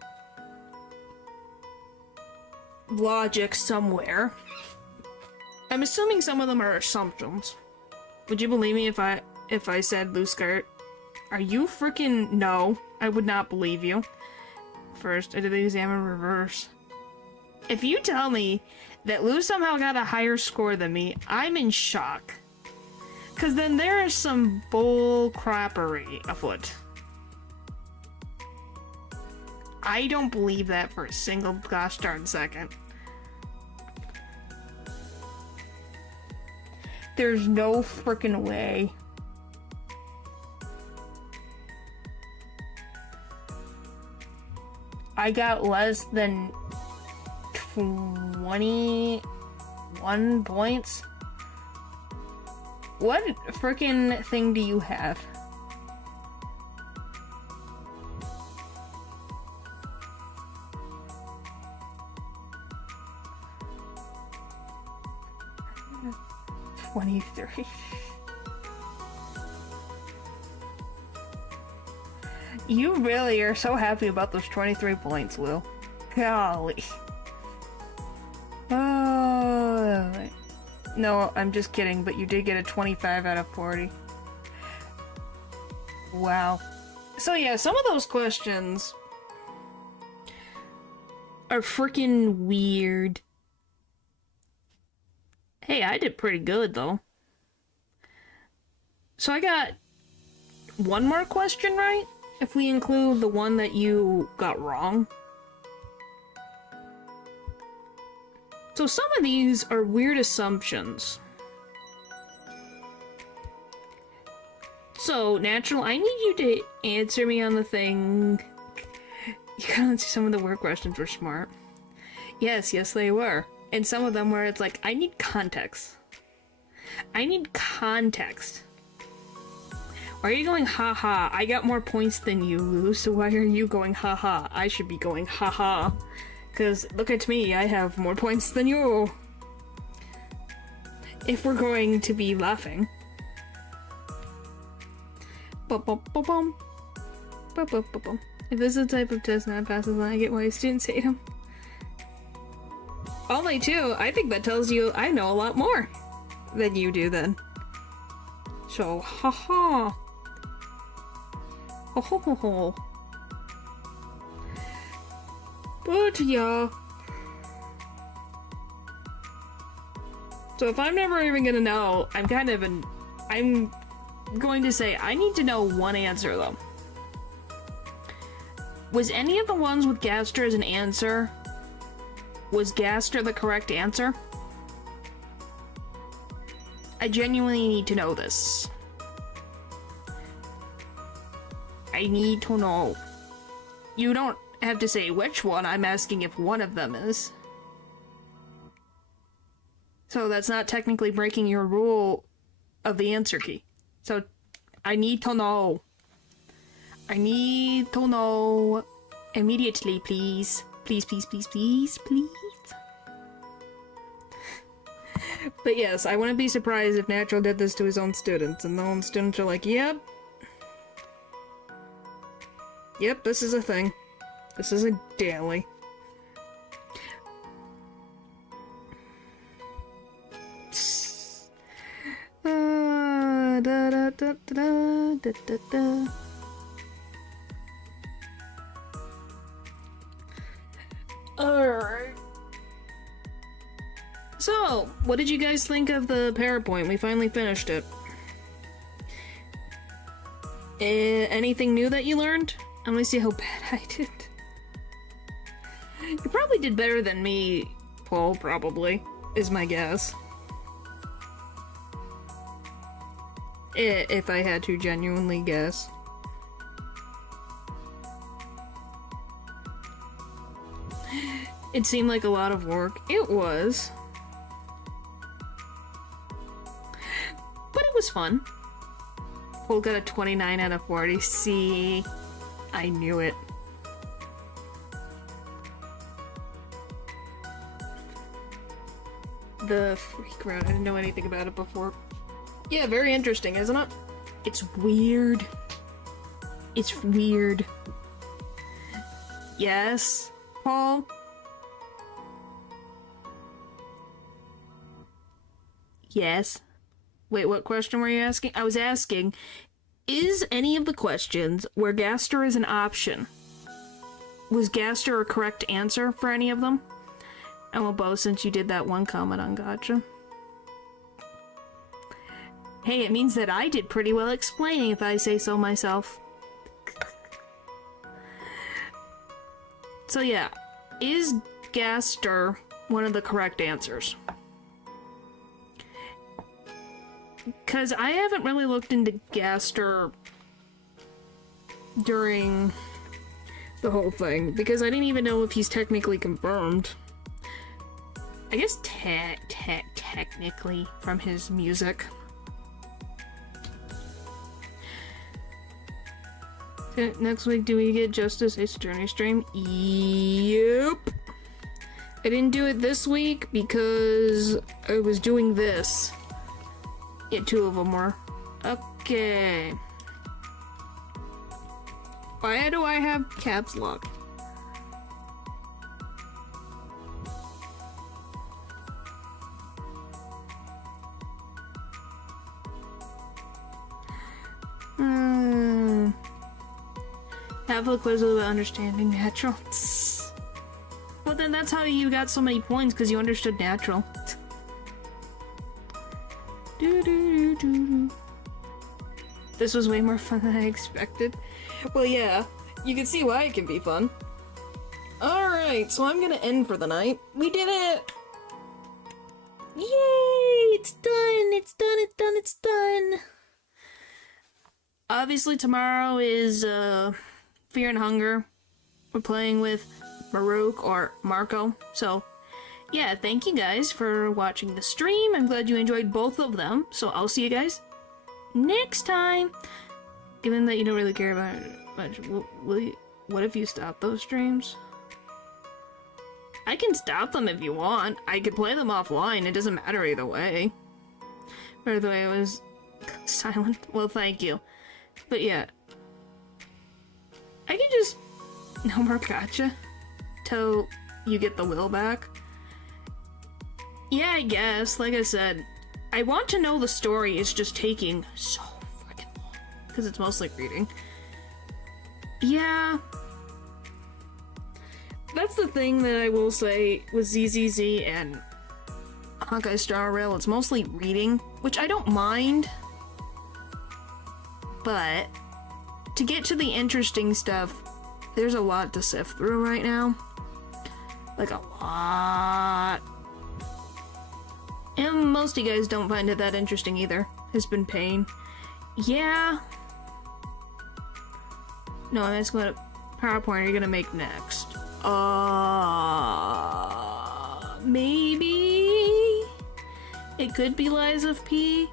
logic somewhere. I'm assuming some of them are assumptions. Would you believe me if I said loose skirt? Are you frickin' no? I would not believe you. First, I did the exam in reverse. If you tell me that Lou somehow got a higher score than me, I'm in shock. Cause then there is some bull crappery afoot. I don't believe that for a single gosh darn second. There's no frickin' way. I got less than 21 points. What frickin' thing do you have? $23. You really are so happy about those 23 points, Lou. Golly. Oh. No, I'm just kidding, but you did get a 25 out of 40. Wow. So yeah, some of those questions are freaking weird. Hey, I did pretty good, though. So I got one more question right, if we include the one that you got wrong. So some of these are weird assumptions. So, Natural, I need you to answer me on the thing. You gotta see some of the word questions were smart. Yes, they were. And some of them where it's like, I need context. I need context. Why are you going haha? I got more points than you, Lou, so why are you going haha? I should be going haha. Because look at me, I have more points than you. If we're going to be laughing. If this is the type of test not passes, then I get why students hate him. Only two? I think that tells you I know a lot more than you do then. So, haha. Ho ho ho ho. But yeah. So if I'm never even gonna know, I'm going to say I need to know one answer though. Was any of the ones with Gaster as an answer? Was Gaster the correct answer? I genuinely need to know this. I need to know. You don't have to say which one, I'm asking if one of them is. So that's not technically breaking your rule of the answer key. So I need to know. I need to know immediately, please. Please, please, please, please, please. But yes, I wouldn't be surprised if Natural did this to his own students, and the own students are like, yep. Yep, this is a thing. This is a daily. Alright. So, what did you guys think of the PowerPoint? We finally finished it. Anything new that you learned? I'm gonna see how bad I did. You probably did better than me, Paul, probably, is my guess. If I had to genuinely guess. It seemed like a lot of work. It was. But it was fun. Paul got a 29 out of 40. See, I knew it. The freak route, I didn't know anything about it before. Yeah, very interesting, isn't it? It's weird. It's weird. Yes, Paul? Yes. Wait, what question were you asking? I was asking, is any of the questions where Gaster is an option? Was Gaster a correct answer for any of them? And well, Bo, since you did that one comment on Gotcha. Hey, it means that I did pretty well explaining, if I say so myself. So yeah, is Gaster one of the correct answers? Because I haven't really looked into Gaster during the whole thing, because I didn't even know if he's technically confirmed. I guess technically from his music. Next week, do we get Justice Ace Attorney stream? Yep. I didn't do it this week because I was doing this. Yeah, two of them were. Okay. Why do I have caps lock? Half of the quiz was about understanding natural. Well, then that's how you got so many points, because you understood natural. This was way more fun than I expected. Well, yeah, you can see why it can be fun. Alright, so I'm gonna end for the night. We did it! Yay! It's done! It's done! It's done! It's done! Obviously, tomorrow is, Fear and Hunger. We're playing with Maruk or Marco. So, yeah, thank you guys for watching the stream. I'm glad you enjoyed both of them. So I'll see you guys next time. Given that you don't really care about it much, what if you stop those streams? I can stop them if you want. I could play them offline. It doesn't matter either way. By the way, I was silent. Well, thank you. But yeah. I can just... No more gotcha. Till you get the will back. Yeah, I guess. Like I said, I want to know the story. It's just taking so freaking long. Because it's mostly reading. Yeah. That's the thing that I will say with ZZZ and Honkai Star Rail. It's mostly reading, which I don't mind. But to get to the interesting stuff, there's a lot to sift through right now. Like a lot. And most of you guys don't find it that interesting either. It's been pain. Yeah. No, I'm asking about PowerPoint are you gonna make next? Maybe it could be Lies of P.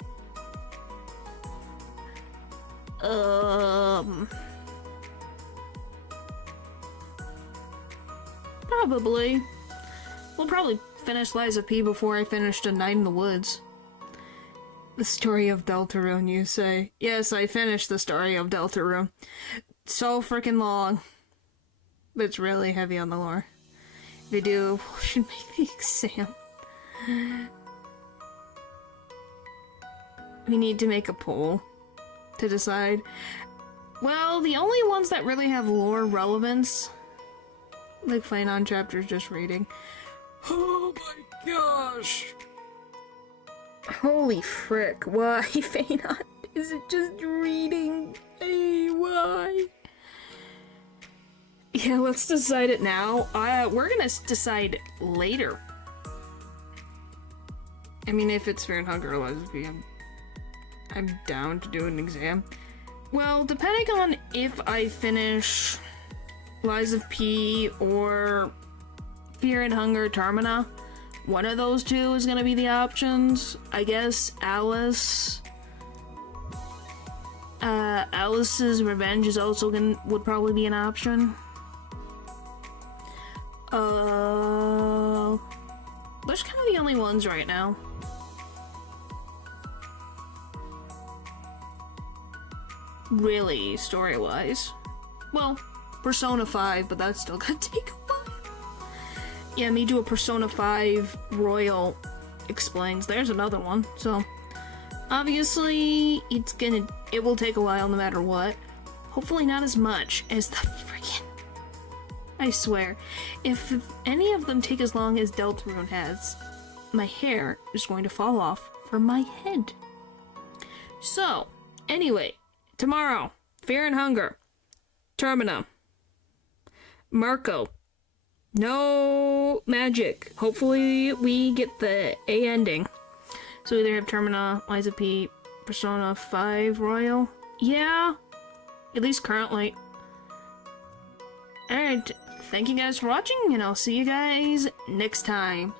Probably. We'll probably finish Lies of P before I finish A Night in the Woods. The story of Deltarune, you say? Yes, I finished the story of Deltarune. So freaking long. But it's really heavy on the lore. If you do, we should make the exam. We need to make a poll to decide. Well, the only ones that really have lore relevance, like Fainon chapters just reading. Oh my gosh! Holy frick, why Fainon? Is it just reading? Hey, why? Yeah, let's decide it now. We're gonna decide later. I mean, if it's Fear and Hunger or Lies of P, I'm down to do an exam. Well, depending on if I finish Lies of P or Fear and Hunger Termina, one of those two is gonna be the options. I guess Alice. Alice's Revenge is also would probably be an option. Those are kind of the only ones right now. Really, story-wise. Well, Persona 5, but that's still gonna take a while. Yeah, me do a Persona 5 Royal Explains. There's another one, so... Obviously, it will take a while no matter what. Hopefully not as much as the freaking... I swear, if any of them take as long as Deltarune has, my hair is going to fall off from my head. So, anyway, tomorrow, Fear and Hunger, Termina, Marco, no magic. Hopefully we get the A ending. So we either have Termina, Lies of P, Persona 5 Royal. Yeah, at least currently. Alright, thank you guys for watching, and I'll see you guys next time.